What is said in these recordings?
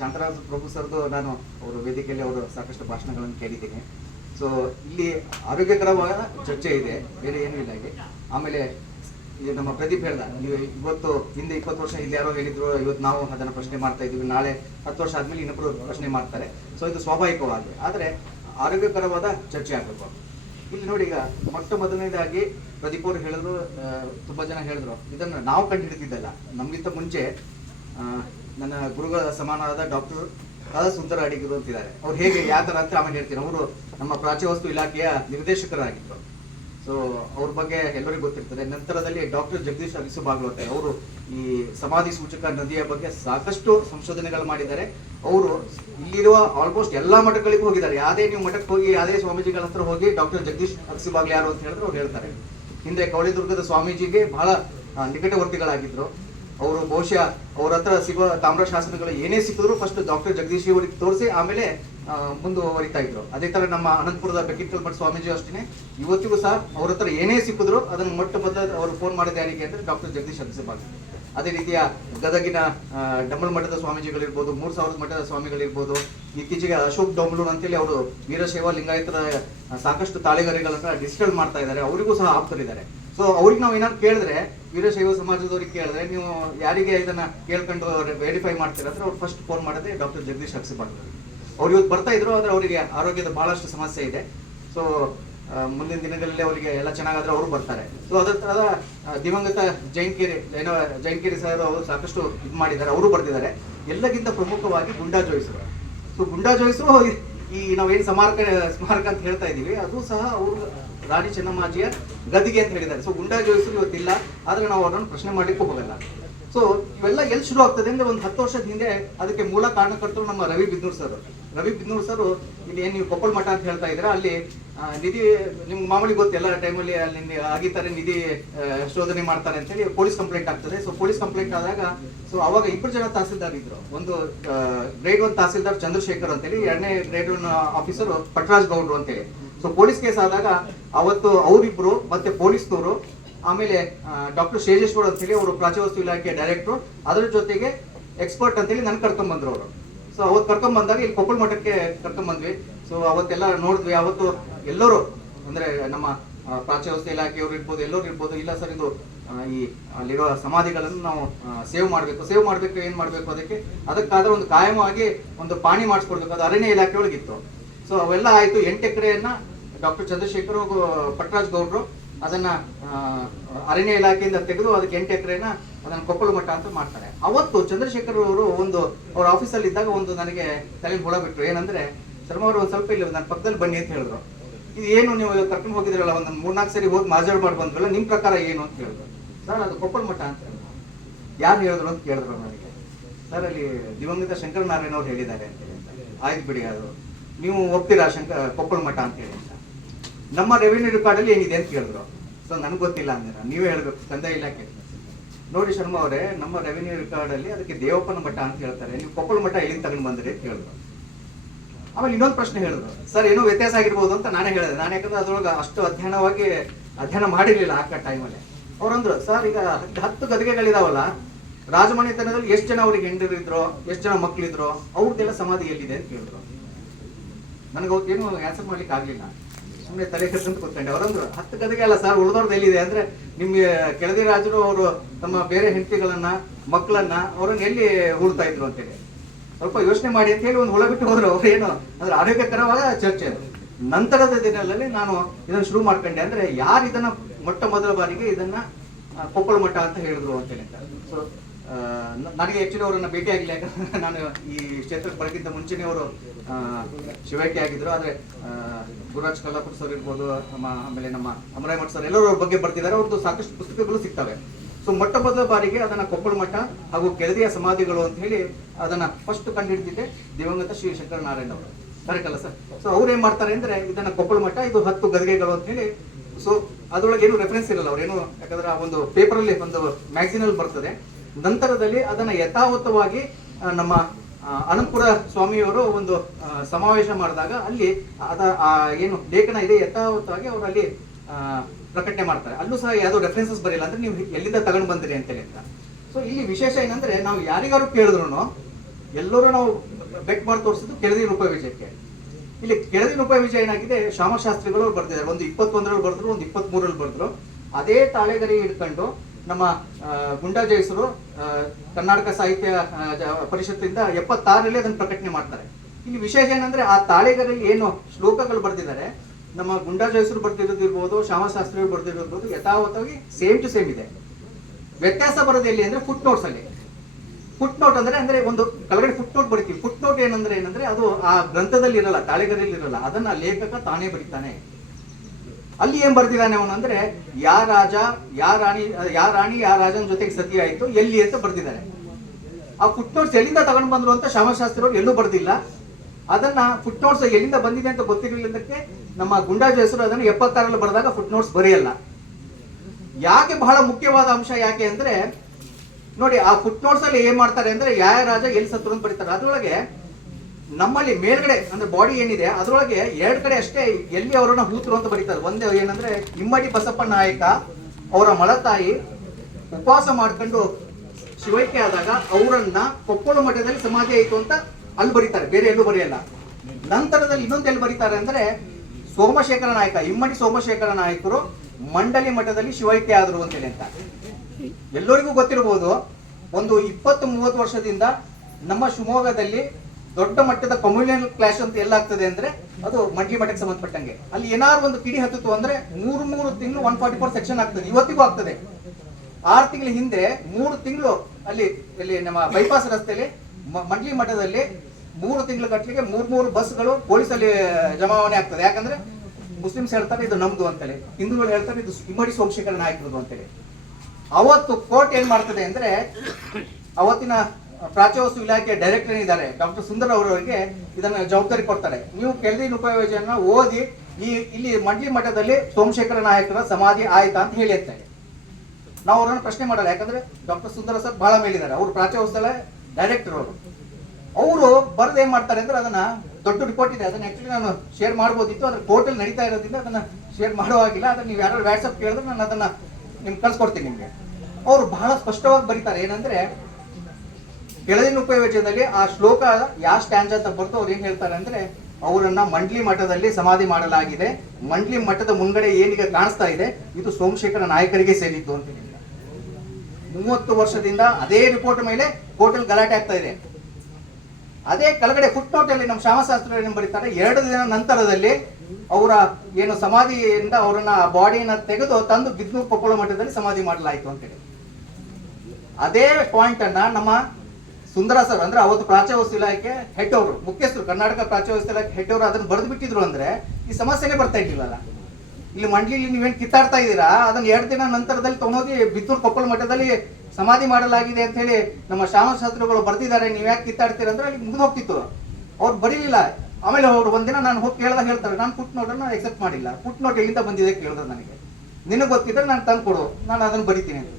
ಶಾಂತರಾಜ್ ಪ್ರಭು ಸರ್ದು ನಾನು ಅವರು ವೇದಿಕೆಯಲ್ಲಿ ಅವರು ಸಾಕಷ್ಟು ಭಾಷಣಗಳನ್ನು ಕೇಳಿದ್ದೀನಿ. ಸೊ ಇಲ್ಲಿ ಆರೋಗ್ಯಕರವಾದ ಚರ್ಚೆ ಇದೆ, ಬೇರೆ ಏನೂ ಇಲ್ಲ ಇಲ್ಲಿ. ಆಮೇಲೆ ನಮ್ಮ ಪ್ರದೀಪ್ ಹೇಳ್ದ, ನೀವು ಇವತ್ತು ಹಿಂದೆ 20 ವರ್ಷ ಇಲ್ಲಿ ಯಾರೋ ಹೇಳಿದ್ರು, ಇವತ್ತು ನಾವು ಅದನ್ನು ಪ್ರಶ್ನೆ ಮಾಡ್ತಾ ಇದ್ದೀವಿ, ನಾಳೆ 10 ವರ್ಷ ಆದ್ಮೇಲೆ ಇನ್ನೊಬ್ಬರು ಪ್ರಶ್ನೆ ಮಾಡ್ತಾರೆ. ಸೊ ಇದು ಸ್ವಾಭಾವಿಕವಾಗಿ, ಆದರೆ ಆರೋಗ್ಯಕರವಾದ ಚರ್ಚೆ ಆಗಬೇಕು. ಇಲ್ಲಿ ನೋಡಿ, ಈಗ ಮೊಟ್ಟ ಮೊದಲನೇದಾಗಿ ಪ್ರದೀಪ್ ಅವರು ಹೇಳಿದ್ರು, ತುಂಬ ಜನ ಹೇಳಿದ್ರು, ಇದನ್ನು ನಾವು ಕಂಡು ಹಿಡಿದಿದ್ದಲ್ಲ. ನಮಗಿಂತ ಮುಂಚೆ ನನ್ನ ಗುರುಗಳ ಸಮಾನವಾದ ಡಾಕ್ಟರ್ ಸುಂದರ ಅಡಿಗರು ಅಂತಿದ್ದಾರೆ. ಅವ್ರು ಹೇಗೆ ಯಾವ ಥರ ಅಂತ ಆಮೇಲೆ ಹೇಳ್ತೀನಿ. ಅವರು ನಮ್ಮ ಪ್ರಾಚ್ಯವಸ್ತು ಇಲಾಖೆಯ ನಿರ್ದೇಶಕರಾಗಿದ್ದರು. ಸೊ ಅವ್ರ ಬಗ್ಗೆ ಎಲ್ಲರಿಗೂ ಗೊತ್ತಿರ್ತದೆ. ನಂತರದಲ್ಲಿ ಡಾಕ್ಟರ್ ಜಗದೀಶ್ ಅರಸುಬಾಗ್ಲು ಅಂತ, ಅವರು ಈ ಸಮಾಧಿ ಸೂಚಕ ನದಿಯ ಬಗ್ಗೆ ಸಾಕಷ್ಟು ಸಂಶೋಧನೆಗಳು ಮಾಡಿದ್ದಾರೆ. ಅವರು ಇಲ್ಲಿರುವ ಆಲ್ಮೋಸ್ಟ್ ಎಲ್ಲಾ ಮಠಗಳಿಗೂ ಹೋಗಿದ್ದಾರೆ. ಯಾವುದೇ ನೀವು ಮಠಕ್ಕೆ ಹೋಗಿ ಯಾವುದೇ ಸ್ವಾಮೀಜಿಗಳ ಹತ್ರ ಹೋಗಿ ಡಾಕ್ಟರ್ ಜಗದೀಶ್ ಅರಸುಬಾಗ್ಲು ಯಾರು ಅಂತ ಹೇಳಿದ್ರೆ ಅವ್ರು ಹೇಳ್ತಾರೆ. ಹಿಂದೆ ಕವಳಿದುರ್ಗದ ಸ್ವಾಮೀಜಿಗೆ ಬಹಳ ನಿಕಟವರ್ತಿಗಳಾಗಿದ್ರು ಅವರು. ಬಹುಶಃ ಅವ್ರ ಹತ್ರ ಸಿಗುವ ತಾಮ್ರ ಶಾಸನಗಳು ಏನೇ ಸಿಕ್ಕಿದ್ರು ಫಸ್ಟ್ ಡಾಕ್ಟರ್ ಜಗದೀಶ್ ಅವರಿಗೆ ತೋರಿಸಿ ಆಮೇಲೆ ಮುಂದುವರಿತಾ ಇದ್ರು. ಅದೇ ತರ ನಮ್ಮ ಅನಂತಪುರದ ಬೆಕ್ಕಿಟ್ಕಲ್ ಮಠ ಸ್ವಾಮೀಜಿ ಅಷ್ಟೇ, ಇವತ್ತಿಗೂ ಸಹ ಅವ್ರ ಹತ್ರ ಏನೇ ಸಿಕ್ಕಿದ್ರು ಅದನ್ನು ಮೊಟ್ಟ ಮೊದಲು ಅವರು ಫೋನ್ ಮಾಡಿದ ಯಾರಿಗೆ ಅಂದ್ರೆ ಡಾಕ್ಟರ್ ಜಗದೀಶ್ ಅರಸುಬಾಗ್ಲು. ಅದೇ ರೀತಿಯ ಗದಗಿನ ಡಂಬಲ್ ಮಠದ ಸ್ವಾಮೀಜಿಗಳಿರ್ಬೋದು, 3000 ಮಠದ ಸ್ವಾಮಿಗಳಿರ್ಬೋದು, ಇತ್ತೀಚೆಗೆ ಅಶೋಕ್ ಡೊಂಬ್ಲೂರ್ ಅಂತೇಳಿ ಅವರು ವೀರಶೈವ ಲಿಂಗಾಯತರ ಸಾಕಷ್ಟು ತಾಳೆಗರಿಗಳನ್ನ ಡಿಜಿಟಲ್ ಮಾಡ್ತಾ ಇದ್ದಾರೆ. ಅವರಿಗೂ ಸಹ ಆಪ್ತರಿದ್ದಾರೆ. ಸೊ ಅವ್ರಿಗೆ ನಾವು ಏನಾದ್ರು ಕೇಳಿದ್ರೆ, ವೀರಶೈವ ಸಮಾಜದವ್ರಿಗೆ ಕೇಳಿದ್ರೆ, ನೀವು ಯಾರಿಗೆ ಇದನ್ನ ಕೇಳ್ಕೊಂಡು ವೆರಿಫೈ ಮಾಡ್ತೀರಾ ಅಂದ್ರೆ ಅವ್ರು ಫಸ್ಟ್ ಫೋನ್ ಮಾಡೋದೇ ಡಾಕ್ಟರ್ ಜಗದೀಶ್ ಅರಸುಬಾಗ್ಲು. ಅವ್ರು ಇವತ್ತು ಬರ್ತಾ ಇದ್ರು, ಆದ್ರೆ ಅವರಿಗೆ ಆರೋಗ್ಯದ ಬಹಳಷ್ಟು ಸಮಸ್ಯೆ ಇದೆ. ಸೊ ಮುಂದಿನ ದಿನಗಳಲ್ಲಿ ಅವರಿಗೆ ಎಲ್ಲ ಚೆನ್ನಾಗಾದ್ರೆ ಅವರು ಬರ್ತಾರೆ. ಸೊ ಅದರ ತರ ದಿವಂಗತ ಜೈನ್ಕೇರಿ ಸರ್ ಅವರು ಸಾಕಷ್ಟು ಇದು ಮಾಡಿದ್ದಾರೆ, ಅವರು ಬರ್ತಿದ್ದಾರೆ. ಎಲ್ಲಕ್ಕಿಂತ ಪ್ರಮುಖವಾಗಿ ಗುಂಡಾ ಜೋಯಿಸರು. ಸೊ ಗುಂಡಾ ಜೋಯಿಸರು ಈ ನಾವೇನು ಸ್ಮಾರಕ ಅಂತ ಹೇಳ್ತಾ ಇದೀವಿ, ಅದು ಸಹ ಅವರು ರಾಣಿ ಚೆನ್ನಮ್ಮಾಜಿಯ ಗದಿಗೆ ಅಂತ ಹೇಳಿದ್ದಾರೆ. ಸೊ ಗುಂಡಾ ಜೋಯಿಸರು ಇವತ್ತಿಲ್ಲ, ಆದ್ರೆ ನಾವು ಅವ್ರನ್ನ ಪ್ರಶ್ನೆ ಮಾಡ್ಲಿಕ್ಕೂ ಹೋಗಲ್ಲ. ಸೊ ಇವೆಲ್ಲ ಎಲ್ಲಿ ಶುರು ಆಗ್ತದೆ ಅಂದ್ರೆ, ಒಂದು 10 ವರ್ಷದ ಹಿಂದೆ ಅದಕ್ಕೆ ಮೂಲ ಕಾರಣಕರ್ತರು ನಮ್ಮ ರವಿ ಬಿದ್ನೂರ್ ಸರ್. ಇಲ್ಲಿ ಏನ್ ನೀವು ಕೊಪ್ಪಳ ಮಠ ಅಂತ ಹೇಳ್ತಾ ಇದ್ದೀರಾ, ಅಲ್ಲಿ ನಿಧಿ ನಿಮ್ಗೆ ಮಾಮೂಲಿ ಗೊತ್ತು, ಎಲ್ಲ ಟೈಮಲ್ಲಿ ಅಲ್ಲಿ ಆಗಿದ್ದಾರೆ, ನಿಧಿ ಶೋಧನೆ ಮಾಡ್ತಾರೆ ಅಂತ ಹೇಳಿ ಪೊಲೀಸ್ ಕಂಪ್ಲೇಂಟ್ ಆಗ್ತದೆ. ಸೊ ಪೊಲೀಸ್ ಕಂಪ್ಲೇಂಟ್ ಆದಾಗ, ಸೊ ಅವಾಗ 2 ಜನ ತಹಸೀಲ್ದಾರ್ ಇದ್ರು. ಒಂದು ಗ್ರೇಡ್ 1 ತಹಸೀಲ್ದಾರ್ ಚಂದ್ರಶೇಖರ್ ಅಂತೇಳಿ, 2ನೇ ಗ್ರೇಡ್ 1 ಆಫೀಸರ್ ಪಟ್ರಾಜ್ ಗೌಡ್ರು ಅಂತೇಳಿ. ಸೊ ಪೊಲೀಸ್ ಕೇಸ್ ಆದಾಗ ಅವತ್ತು ಅವರಿಬ್ರು ಮತ್ತೆ ಪೊಲೀಸ್ನವರು, ಆಮೇಲೆ ಡಾಕ್ಟರ್ ಶೇಜೇಶ್ವರ್ ಅಂತೇಳಿ ಅವರು ಪ್ರಾಚ್ಯವಸ್ತು ಇಲಾಖೆಯ ಡೈರೆಕ್ಟ್ರು, ಅದರ ಜೊತೆಗೆ ಎಕ್ಸ್ಪರ್ಟ್ ಅಂತೇಳಿ ನನ್ ಕರ್ಕೊಂಡ್ ಬಂದ್ರು ಅವರು. ಸೊ ಅವತ್ತು ಕರ್ಕೊಂಡ್ ಬಂದಾಗ ಇಲ್ಲಿ ಕೊಪ್ಪಳ ಮಠಕ್ಕೆ ಕರ್ಕೊಂಡ್ ಬಂದ್ವಿ. ಸೊ ಅವತ್ತೆಲ್ಲ ನೋಡಿದ್ವಿ. ಅವತ್ತು ಎಲ್ಲರೂ ಅಂದ್ರೆ ನಮ್ಮ ಪ್ರಾಚ್ಯವಸ್ತು ಇಲಾಖೆಯವರು ಇರ್ಬೋದು, ಎಲ್ಲರೂ ಇರ್ಬೋದು, ಇಲ್ಲ ಸರ್ ಇದು ಈ ಅಲ್ಲಿರೋ ಸಮಾಧಿಗಳನ್ನು ನಾವು ಸೇವ್ ಮಾಡ್ಬೇಕು ಏನ್ ಮಾಡ್ಬೇಕು, ಅದಕ್ಕಾದ್ರೆ ಒಂದು ಕಾಯಮವಾಗಿ ಒಂದು ಪಾಣಿ ಮಾಡಿಸ್ಕೊಡ್ಬೇಕು, ಅದು ಅರಣ್ಯ ಇಲಾಖೆ ಒಳಗಿತ್ತು. ಸೊ ಅವೆಲ್ಲ ಆಯ್ತು. 8 ಎಕರೆಯನ್ನ ಡಾಕ್ಟರ್ ಚಂದ್ರಶೇಖರ್ ಪಟ್ರಾಜ್ ಗೌಡ್ರು ಅದನ್ನ ಅರಣ್ಯ ಇಲಾಖೆಯಿಂದ ತೆಗೆದು ಅದಕ್ಕೆ 8 ಎಕರೆನ ಅದನ್ನ ಕೊಪ್ಪಳ ಮಠ ಅಂತ ಮಾಡ್ತಾರೆ. ಅವತ್ತು ಚಂದ್ರಶೇಖರ್ ಅವರು ಅವ್ರ ಆಫೀಸಲ್ಲಿ ಇದ್ದಾಗ ಒಂದು ನನಗೆ ತಲೆಗೆ ಹುಳ ಬಿಟ್ರು. ಏನಂದ್ರೆ, ಶರ್ಮಾ ಅವರು ಒಂದ್ ಸ್ವಲ್ಪ ಇಲ್ಲಿ ನನ್ನ ಪಕ್ಕದಲ್ಲಿ ಬನ್ನಿ ಅಂತ ಹೇಳಿದ್ರು. ಇದು ಏನು ನೀವು ಕರ್ಕೊಂಡು ಹೋಗಿದ್ರಲ್ಲ, ಒಂದು 3-4 ಸರಿ ಹೋಗಿ ಮಾಜಾಡ್ ಮಾಡಿ ಬಂದ್ರಲ್ಲ, ನಿಮ್ ಪ್ರಕಾರ ಏನು ಅಂತ ಹೇಳಿದ್ರು. ಸರ್ ಅದು ಕೊಪ್ಪಳ ಮಠ ಅಂತ ಹೇಳಿದ್ರು. ಯಾರು ಹೇಳಿದ್ರು ಅಂತ ಕೇಳಿದ್ರು ನನಗೆ. ಸರ್ ಅಲ್ಲಿ ದಿವಂಗತ ಶಂಕರನಾರಾಯಣ ಅವ್ರು ಹೇಳಿದ್ದಾರೆ ಅಂತ ಹೇಳಿ. ಆಯ್ತು ಬಿಡಿ, ಅದು ನೀವು ಒಪ್ತೀರಾ ಕೊಪ್ಪಳ ಮಠ ಅಂತ ಹೇಳಿ ಅಂತ. ನಮ್ಮ ರೆವಿನ್ಯೂ ರೆಕಾರ್ಡ್ ಅಲ್ಲಿ ಏನಿದೆ ಅಂತ ಕೇಳಿದ್ರು. ಸೊ ನನ್ಗೆ ಗೊತ್ತಿಲ್ಲ ಅಂದಿರ, ನೀವೇ ಹೇಳ್ಬೇಕು, ಕಂದಾಯ ಇಲಾಖೆ. ನೋಡಿ ಶರ್ಮಾ ಅವರೇ, ನಮ್ಮ ರೆವಿನ್ಯೂ ರೆಕಾರ್ಡ್ ಅಲ್ಲಿ ಅದಕ್ಕೆ ದೇವಪ್ಪನ ಮಠ ಅಂತ ಹೇಳ್ತಾರೆ, ನೀವು ಕೊಪ್ಪಳ ಮಠ ಎಲ್ಲಿಂದ ತಗೊಂಡು ಬಂದ್ರಿ ಅಂತ ಹೇಳಿದ್ರು. ಆಮೇಲೆ ಇನ್ನೊಂದು ಪ್ರಶ್ನೆ ಹೇಳಿದ್ರು, ಸರ್ ಏನೋ ವ್ಯತ್ಯಾಸ ಆಗಿರ್ಬೋದು ಅಂತ ನಾನೇ ಹೇಳಿದೆ. ನಾನು ಯಾಕಂದ್ರೆ ಅದ್ರೊಳಗೆ ಅಷ್ಟು ಅಧ್ಯಯನ ಮಾಡಿರ್ಲಿಲ್ಲ ಆ ಟೈಮಲ್ಲಿ. ಅವ್ರಂದ್ರು, ಸರ್ ಈಗ 10 ಗದಿಗೆಗಳಿದಾವಲ್ಲ, ರಾಜಮನೆತನದಲ್ಲಿ ಎಷ್ಟು ಜನ ಅವ್ರಿಗೆ ಹೆಂಡರಿದ್ರು, ಎಷ್ಟು ಜನ ಮಕ್ಳಿದ್ರು, ಅವ್ರದ್ದೆಲ್ಲ ಸಮಾಧಿ ಎಲ್ಲಿದೆ ಅಂತ ಕೇಳಿದ್ರು. ನನಗೆ ಅವತ್ತೇನು ಆನ್ಸರ್ ಮಾಡ್ಲಿಕ್ಕೆ ಆಗ್ಲಿಲ್ಲ, ಸುಮ್ಮನೆ ತಲೆ ಕೆತ್ತಂತ ಕೂತ್ಕೊಂಡೆ. ಅವರಂದ್ರು, 10 ಗದಿಗೆ ಅಲ್ಲ ಸರ್, ಉಳಿದವ್ರದ್ದು ಎಲ್ಲಿದೆ ಅಂದ್ರೆ, ನಿಮ್ಗೆ ಕೆಳದಿ ರಾಜರು ಅವರು ತಮ್ಮ ಬೇರೆ ಹೆಂಡತಿಗಳನ್ನ ಮಕ್ಕಳನ್ನ ಅವ್ರನ್ನ ಎಲ್ಲಿ ಉಳ್ತಾ ಇದ್ರು ಅಂತೇಳಿ ಸ್ವಲ್ಪ ಯೋಚನೆ ಮಾಡಿ ಅಂತ ಹೇಳಿ ಒಂದು ಹುಳ ಬಿಟ್ಟು ಹೋದ್ರು. ಅವ್ರು ಏನು ಅಂದ್ರೆ ಆರೋಗ್ಯಕರವಾದ ಚರ್ಚೆ ಅದು. ನಂತರದ ದಿನಗಳಲ್ಲಿ ನಾನು ಇದನ್ನ ಶುರು ಮಾಡ್ಕೊಂಡೆ. ಅಂದ್ರೆ ಯಾರು ಇದನ್ನ ಮೊಟ್ಟ ಮೊದಲ ಬಾರಿಗೆ ಇದನ್ನ ಕೊಪ್ಪಳ ಮಠ ಅಂತ ಹೇಳಿದ್ರು ಅಂತೇಳಿ. ಸೊ ನನಗೆ ಆಕ್ಚುಲಿ ಅವರನ್ನ ಭೇಟಿ ಆಗಿಲ್ಲ, ಯಾಕಂದ್ರೆ ನಾನು ಈ ಕ್ಷೇತ್ರಕ್ಕೆ ಬರೋಕ್ಕಿಂತ ಮುಂಚೆನೆ ಅವರು ಶಿವೈಕ್ಯ ಆಗಿದ್ರು. ಆದ್ರೆ ಗುರುರಾಜ್ ಕಲ್ಲಾಪುರ ಸರ್ ಇರ್ಬೋದು, ಆಮೇಲೆ ನಮ್ಮ ಅಮರಾಯ ಮಠ ಸರ್, ಎಲ್ಲರೂ ಅವ್ರ ಬಗ್ಗೆ ಬರ್ತಿದ್ದಾರೆ. ಅವ್ರದ್ದು ಸಾಕಷ್ಟು ಪುಸ್ತಕಗಳು ಸಿಗ್ತವೆ. ಸೊ ಮೊಟ್ಟ ಮೊದಲ ಬಾರಿಗೆ ಅದನ್ನ ಕೊಪ್ಪಳ ಮಠ ಹಾಗೂ ಕೆಳದಿಯ ಸಮಾಧಿಗಳು ಅಂತ ಹೇಳಿ ಅದನ್ನ ಫಸ್ಟ್ ಕಂಡುಹಿಡಿದಿದ್ದೆ ದಿವಂಗತ ಶ್ರೀ ಶಂಕರನಾರಾಯಣ ಅವರು. ಕರೆಕ್ಟ್ ಅಲ್ಲ ಸರ್? ಸೊ ಅವ್ರು ಏನ್ ಮಾಡ್ತಾರೆ ಅಂದ್ರೆ, ಇದನ್ನ ಕೊಪ್ಪಳ ಮಠ, ಇದು 10 ಗದಿಗೆಗಳು ಅಂತ ಹೇಳಿ. ಸೊ ಅದ್ರೊಳಗೆ ಏನು ರೆಫರೆನ್ಸ್ ಇರಲ್ಲ ಅವ್ರೇನು, ಯಾಕಂದ್ರೆ ಒಂದು ಪೇಪರ್ ಅಲ್ಲಿ ಒಂದು ಮ್ಯಾಗಝಿನ್ ಅಲ್ಲಿ ಬರ್ತದೆ. ನಂತರದಲ್ಲಿ ಅದನ್ನ ಯಥಾವತ್ತವಾಗಿ ನಮ್ಮ ಅನಂತಪುರ ಸ್ವಾಮಿಯವರು ಒಂದು ಸಮಾವೇಶ ಮಾಡಿದಾಗ ಅಲ್ಲಿ ಏನು ಲೇಖನ ಇದೆ ಯಥಾವತ್ತವಾಗಿ ಅವರು ಅಲ್ಲಿ ಪ್ರಕಟಣೆ ಮಾಡ್ತಾರೆ. ಅಲ್ಲೂ ಸಹ ಯಾವ್ದೋ ರೆಫರೆನ್ಸಸ್ ಬರಿಲ್ಲ, ಅಂದ್ರೆ ನೀವು ಎಲ್ಲಿಂದ ತಗೊಂಡು ಬಂದ್ರಿ ಅಂತೇಳಿ ಅಂತ. ಸೊ ಇಲ್ಲಿ ವಿಶೇಷ ಏನಂದ್ರೆ, ನಾವು ಯಾರಿಗಾರು ಕೇಳಿದ್ರು ಎಲ್ಲರೂ ನಾವು ಬೆಟ್ ಮಾಡಿ ತೋರಿಸಿದ್ದು ಕೆಳದಿನ ರೂಪಾಯಿ ವಿಜಯಕ್ಕೆ. ಇಲ್ಲಿ ಕೆಳದಿನ ರೂಪಾಯಿ ವಿಜಯ ಏನಾಗಿದೆ, ಶ್ಯಾಮಶಾಸ್ತ್ರಿಗಳು ಬರೆದಿದ್ದಾರೆ. ಒಂದು 21ರಲ್ಲಿ ಬರೆದ್ರು, ಒಂದು 23ರಲ್ಲಿ ಬರೆದ್ರು. ಅದೇ ತಾಳೆಗರಿ ಹಿಡ್ಕೊಂಡು ನಮ್ಮ ಗುಂಡಾಜಯಸರು ಕರ್ನಾಟಕ ಸಾಹಿತ್ಯ ಪರಿಷತ್ತಿಂದ 76ರಲ್ಲಿ ಅದನ್ನು ಪ್ರಕಟಣೆ ಮಾಡ್ತಾರೆ. ಇಲ್ಲಿ ವಿಶೇಷ ಏನಂದ್ರೆ ಆ ತಾಳೆಗರಲ್ಲಿ ಏನು ಶ್ಲೋಕಗಳು ಬರೆದಿದ್ದಾರೆ, ನಮ್ಮ ಗುಂಡಾಜಯಸರು ಬರ್ದಿರೋದಿರ್ಬೋದು, ಶ್ಯಾಮಶಾಸ್ತ್ರಿಗಳು ಬರ್ದಿರೋದಿರ್ಬೋದು, ಯಥಾವತ್ತಾಗಿ ಸೇಮ್ ಟು ಸೇಮ್ ಇದೆ. ವ್ಯತ್ಯಾಸ ಬರೋದು ಎಲ್ಲಿ ಅಂದ್ರೆ ಫುಟ್ ನೋಟ್ಸ್ ಅಲ್ಲಿ. ಫುಟ್ ನೋಟ್ ಅಂದ್ರೆ ಒಂದು ಕೆಳಗಡೆ ಫುಟ್ ನೋಟ್ ಬರಿತೀವಿ. ಫುಟ್ ನೋಟ್ ಏನಂದ್ರೆ ಅದು ಆ ಗ್ರಂಥದಲ್ಲಿ ಇರಲ್ಲ, ತಾಳೆಗರಲ್ಲಿ ಇರಲ್ಲ, ಅದನ್ನ ಲೇಖಕ ತಾನೇ ಬರೀತಾನೆ. ಅಲ್ಲಿ ಏನ್ ಬರ್ದಿದ್ದಾನೆ ಅವನು ಅಂದ್ರೆ ಯಾ ರಾಜ ಯಾ ರಾಣಿ ಯಾ ರಾಜನ ಜೊತೆಗೆ ಸತಿ ಆಯ್ತು ಎಲ್ಲಿ ಅಂತ ಬರ್ದಿದ್ದಾರೆ. ಆ ಫುಟ್ ನೋಟ್ಸ್ ಎಲ್ಲಿಂದ ತಗೊಂಡು ಬಂದ್ರು ಅಂತ ಶ್ಯಾಮಶಾಸ್ತ್ರಿಗಳು ಎಲ್ಲೂ ಬರ್ದಿಲ್ಲ. ಅದನ್ನ ಫುಟ್ ನೋಟ್ಸ್ ಎಲ್ಲಿಂದ ಬಂದಿದೆ ಅಂತ ಗೊತ್ತಿರಲಿಲ್ಲದಕ್ಕೆ ನಮ್ಮ ಗುಂಡಾಜ ಹೆಸರು ಅದನ್ನು 76ರಲ್ಲಿ ಬರೆದಾಗ ಫುಟ್ ನೋಟ್ಸ್ ಬರೆಯಲ್ಲ. ಯಾಕೆ ಬಹಳ ಮುಖ್ಯವಾದ ಅಂಶ ಯಾಕೆ ಅಂದ್ರೆ ನೋಡಿ, ಆ ಫುಟ್ ನೋಟ್ಸ್ ಅಲ್ಲಿ ಏನ್ ಮಾಡ್ತಾರೆ ಅಂದ್ರೆ ಯಾವ ರಾಜ ಎಲ್ಲಿ ಸತ್ರು ಅಂತ ಬರೀತಾರೆ. ಅದ್ರೊಳಗೆ ನಮ್ಮಲ್ಲಿ ಮೇಲ್ಗಡೆ ಅಂದ್ರೆ ಬಾಡಿ ಏನಿದೆ ಅದ್ರೊಳಗೆ 2 ಕಡೆ ಅಷ್ಟೇ ಎಲ್ಲಿ ಅವರನ್ನ ಹೂತರು ಅಂತ ಬರೀತಾರೆ. ಒಂದು ಏನಂದ್ರೆ ಇಮ್ಮಡಿ ಬಸಪ್ಪ ನಾಯಕ ಅವರ ಮಳತಾಯಿ ಉಪವಾಸ ಮಾಡ್ಕೊಂಡು ಶಿವೈಕ್ಯ ಆದಾಗ ಅವರನ್ನ ಕೊಪ್ಪಳ ಮಠದಲ್ಲಿ ಸಮಾಧಿ ಆಯಿತು ಅಂತ ಅಲ್ಲಿ ಬರೀತಾರೆ, ಬೇರೆ ಎಲ್ಲೂ ಬರೆಯಲ್ಲ. ನಂತರದಲ್ಲಿ ಇನ್ನೊಂದು ಎಲ್ಲಿ ಬರೀತಾರೆ ಅಂದ್ರೆ ಸೋಮಶೇಖರ ನಾಯಕ, ಇಮ್ಮಡಿ ಸೋಮಶೇಖರ ನಾಯಕರು ಮಂಡಲಿ ಮಠದಲ್ಲಿ ಶಿವೈಕ್ಯ ಆದ್ರು ಅಂತೇಳಿ ಅಂತ. ಎಲ್ಲರಿಗೂ ಗೊತ್ತಿರಬಹುದು, ಒಂದು 20-30 ವರ್ಷದಿಂದ ನಮ್ಮ ಶಿವಮೊಗ್ಗದಲ್ಲಿ ದೊಡ್ಡ ಮಟ್ಟದ ಕಮ್ಯುನಲ್ ಕ್ಲಾಶ್ ಅಂತ ಎಲ್ಲಾಗ್ತದೆ ಅಂದ್ರೆ ಅದು ಮಂಡ್ಲಿ ಮಠಕ್ಕೆ ಸಂಬಂಧಪಟ್ಟಂಗೆ. ಅಲ್ಲಿ ಏನಾದ್ರು ಒಂದು ಕಿಡಿ ಹತ್ತಿತ್ತು ಅಂದ್ರೆ 3 ತಿಂಗಳು 144 ಸೆಕ್ಷನ್ ಆಗ್ತದೆ. ಇವತ್ತಿಗೂ ಆಗ್ತದೆ. 6 ತಿಂಗಳ ಹಿಂದೆ 3 ತಿಂಗಳು ಅಲ್ಲಿ ನಮ್ಮ ಬೈಪಾಸ್ ರಸ್ತೆಯಲ್ಲಿ ಮಂಡ್ಲಿ ಮಠದಲ್ಲಿ 3 ತಿಂಗಳ ಗಟ್ಟಲಿಗೆ 3 ಬಸ್ಗಳು ಪೊಲೀಸಲ್ಲಿ ಜಮಾವಣೆ ಆಗ್ತದೆ. ಯಾಕಂದ್ರೆ ಮುಸ್ಲಿಮ್ಸ್ ಹೇಳ್ತಾರೆ ಇದು ನಮ್ದು ಅಂತೇಳಿ, ಹಿಂದೂಗಳು ಹೇಳ್ತಾರೆ ಇದು ಇಮ್ಮಡಿ ಸೋಮಶೇಖರ ನಾಯಕರದು ಅಂತೇಳಿ. ಅವತ್ತು ಕೋರ್ಟ್ ಏನ್ ಮಾಡ್ತದೆ ಅಂದ್ರೆ ಅವತ್ತಿನ ಪ್ರಾಚ್ಯವಸ್ತು ಇಲಾಖೆ ಡೈರೆಕ್ಟರ್ ಏನಿದ್ದಾರೆ ಡಾಕ್ಟರ್ ಸುಂದರ್ ಅವರವರಿಗೆ ಇದನ್ನ ಜವಾಬ್ದಾರಿ ಕೊಡ್ತಾರೆ. ನೀವು ಕೆಳದಿನ ಉಪಯೋಜನ ಓದಿ ಇಲ್ಲಿ ಮಂಡ್ಲಿ ಮಠದಲ್ಲಿ ಸೋಮಶೇಖರ ನಾಯಕರ ಸಮಾಧಿ ಆಯ್ತಾ ಅಂತ ಹೇಳಿ ಇರ್ತಾರೆ. ನಾವು ಅವರನ್ನು ಪ್ರಶ್ನೆ ಮಾಡಲ್ಲ, ಯಾಕಂದ್ರೆ ಡಾಕ್ಟರ್ ಸುಂದರ ಸರ್ ಬಹಳ ಮೇಲಿದ್ದಾರೆ, ಅವರು ಪ್ರಾಚ್ಯವಸ್ತುಗಳ ಡೈರೆಕ್ಟರ್ ಅವರು ಬರೆದು ಏನ್ ಮಾಡ್ತಾರೆ ಅಂದ್ರೆ ಅದನ್ನ ದೊಡ್ಡ ರಿಪೋರ್ಟ್ ಇದೆ, ಅದನ್ನ ಆಕ್ಚುಲಿ ನಾನು ಶೇರ್ ಮಾಡ್ಬೋದಿತ್ತು, ಅದ್ರ ಕೋರ್ಟಲ್ಲಿ ನಡೀತಾ ಇರೋದ್ರಿಂದ ಅದನ್ನ ಶೇರ್ ಮಾಡುವಾಗಿಲ್ಲ. ಅದನ್ನ ನೀವು ಯಾರು ವಾಟ್ಸಪ್ ಕೇಳಿದ್ರೆ ನಾನು ಅದನ್ನ ನಿಮ್ಗೆ ಕಳ್ಸ್ಕೊಡ್ತೀನಿ ನಿಮ್ಗೆ. ಅವರು ಬಹಳ ಸ್ಪಷ್ಟವಾಗಿ ಬರೀತಾರೆ ಏನಂದ್ರೆ ಕೆಳದಿನ ಉಪಯೋಜನದಲ್ಲಿ ಆ ಶ್ಲೋಕ ಯಾವ ಸ್ಟ್ಯಾಂಜ್ ಅಂತ ಬರ್ತು ಅವ್ರು ಏನ್ ಹೇಳ್ತಾರೆ ಅಂದ್ರೆ ಅವರನ್ನ ಮಂಡ್ಲಿ ಮಠದಲ್ಲಿ ಸಮಾಧಿ ಮಾಡಲಾಗಿದೆ, ಮಂಡ್ಲಿ ಮಠದ ಮುಂಗಡೆ ಏನೀಗ ಕಾಣಿಸ್ತಾ ಇದೆ ಇದು ಸೋಮಶೇಖರ ನಾಯಕರಿಗೆ ಸೇರಿದ್ದು ಅಂತ ಹೇಳಿ 30 ವರ್ಷದಿಂದ ಅದೇ ರಿಪೋರ್ಟ್ ಮೇಲೆ ಕೋರ್ಟಲ್ಲಿ ಗಲಾಟೆ ಆಗ್ತಾ ಇದೆ. ಅದೇ ಕೆಳಗಡೆ ಫುಟ್ ನೋಟ್ ಅಲ್ಲಿ ನಮ್ಮ ಶ್ಯಾಮಶಾಸ್ತ್ರಿ ಏನ್ ಬರೀತಾರೆ, 2 ದಿನ ನಂತರದಲ್ಲಿ ಅವರ ಏನು ಸಮಾಧಿಯಿಂದ ಅವರನ್ನ ಬಾಡಿಯನ್ನ ತೆಗೆದು ತಂದು ಬಿದ್ನೂರು ಕೊಪ್ಪಳ ಮಠದಲ್ಲಿ ಸಮಾಧಿ ಮಾಡಲಾಯಿತು ಅಂತೇಳಿ. ಅದೇ ಪಾಯಿಂಟ್ ಅನ್ನ ನಮ್ಮ ಸುಂದರ ಸರ್ ಅಂದ್ರೆ ಅವತ್ತು ಪ್ರಾಚ್ಯವಸ್ತು ಇಲಾಖೆ ಹೆಡ್ ಅವರು ಮುಖ್ಯಸ್ಥರು, ಕರ್ನಾಟಕ ಪ್ರಾಚ್ಯವಸ್ತು ಇಲಾಖೆ ಹೆಡ್ ಅವರು ಅದನ್ನ ಬರೆದು ಬಿಟ್ಟಿದ್ರು ಅಂದ್ರೆ ಈ ಸಮಸ್ಯೆನೇ ಬರ್ತಾ ಇರ್ಲಿಲ್ಲ. ಇಲ್ಲಿ ಮಂಡ್ಲಿಲಿ ನೀವೇನ್ ಕಿತ್ತಾಡ್ತಾ ಇದ್ದೀರಾ ಅದನ್ನ 2 ದಿನ ನಂತರದಲ್ಲಿ ತಗೊಂಡೋಗಿ ಬಿತ್ತೂರು ಕೊಪ್ಪಳ ಮಠದಲ್ಲಿ ಸಮಾಧಿ ಮಾಡಲಾಗಿದೆ ಅಂತ ಹೇಳಿ ನಮ್ಮ ಶ್ಯಾಮಶಾಸ್ತ್ರಿಗಳು ಬರ್ದಿದ್ದಾರೆ, ನೀವ್ ಯಾಕೆ ಕಿತ್ತಾಡ್ತೀರ ಅಂದ್ರೆ ಅಲ್ಲಿ ಮುಗಿದು ಹೋಗ್ತಿತ್ತು. ಅವ್ರು ಬರೀಲಿಲ್ಲ. ಆಮೇಲೆ ಅವ್ರು ಒಂದಿನ ನಾನು ಹೋಗಿ ಕೇಳ್ದಾಗ ಹೇಳ್ತಾರೆ ನಾನು ಫುಟ್ ನೋಟನ್ನು ಎಕ್ಸೆಪ್ಟ್ ಮಾಡಿಲ್ಲ, ಫುಟ್ ನೋಟ್ ಎಲ್ಲಿಂದ ಬಂದಿದೆ ಕೇಳಿದ್ರೆ ನನಗೆ ನಿನಗೆ ಗೊತ್ತಿದ್ರೆ ನಾನು ತಂದು ಕೊಡು, ನಾನು ಅದನ್ನು ಬರಿತೀನಿ ಅಂತ.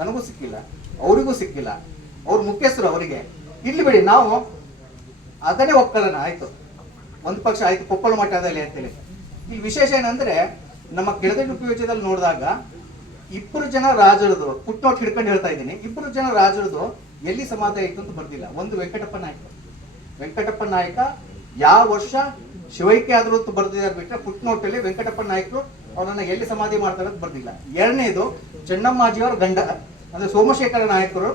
ನನಗೂ ಸಿಕ್ಕಿಲ್ಲ, ಅವರಿಗೂ ಸಿಕ್ಕಿಲ್ಲ, ಅವ್ರ ಮುಖ್ಯಸ್ಥರು ಅವರಿಗೆ ಇಲ್ಲಿ ಬಿಡಿ ನಾವು ಅದನ್ನೇ ಒಪ್ಕೊಳ್ಳೋಣ ಆಯ್ತು, ಒಂದು ಪಕ್ಷ ಆಯ್ತು ಕೊಪ್ಪಳ ಮಠದಲ್ಲಿ ಅಂತೇಳಿ. ಈ ವಿಶೇಷ ಏನಂದ್ರೆ ನಮ್ಮ ಕೆಳದಿನ ಉಪಯೋಜದಲ್ಲಿ ನೋಡಿದಾಗ 2 ಜನ ರಾಜರದು ಫುಟ್ ನೋಟ್ ಹಿಡ್ಕೊಂಡು ಹೇಳ್ತಾ ಇದ್ದೀನಿ, 2 ಜನ ರಾಜರದು ಎಲ್ಲಿ ಸಮಾಧಿ ಆಯ್ತು ಅಂತ ಬರ್ದಿಲ್ಲ. ಒಂದು ವೆಂಕಟಪ್ಪ ನಾಯಕ ಯಾವ ವರ್ಷ ಶಿವೈಕ್ಯ ಆದ್ರು ಅಂತ ಬರ್ದಿದ್ದಾರೆ ಬಿಟ್ರೆ ಫುಟ್ ನೋಟ್ ಅಲ್ಲಿ ವೆಂಕಟಪ್ಪ ನಾಯಕರು ಅವರನ್ನ ಎಲ್ಲಿ ಸಮಾಧಿ ಮಾಡ್ತಾರೆ ಅಂತ ಬರ್ದಿಲ್ಲ. 2ನೇದು ಚೆನ್ನಮ್ಮಾಜಿಯವರ ಗಂಡ ಅಂದ್ರೆ ಸೋಮಶೇಖರ ನಾಯಕರು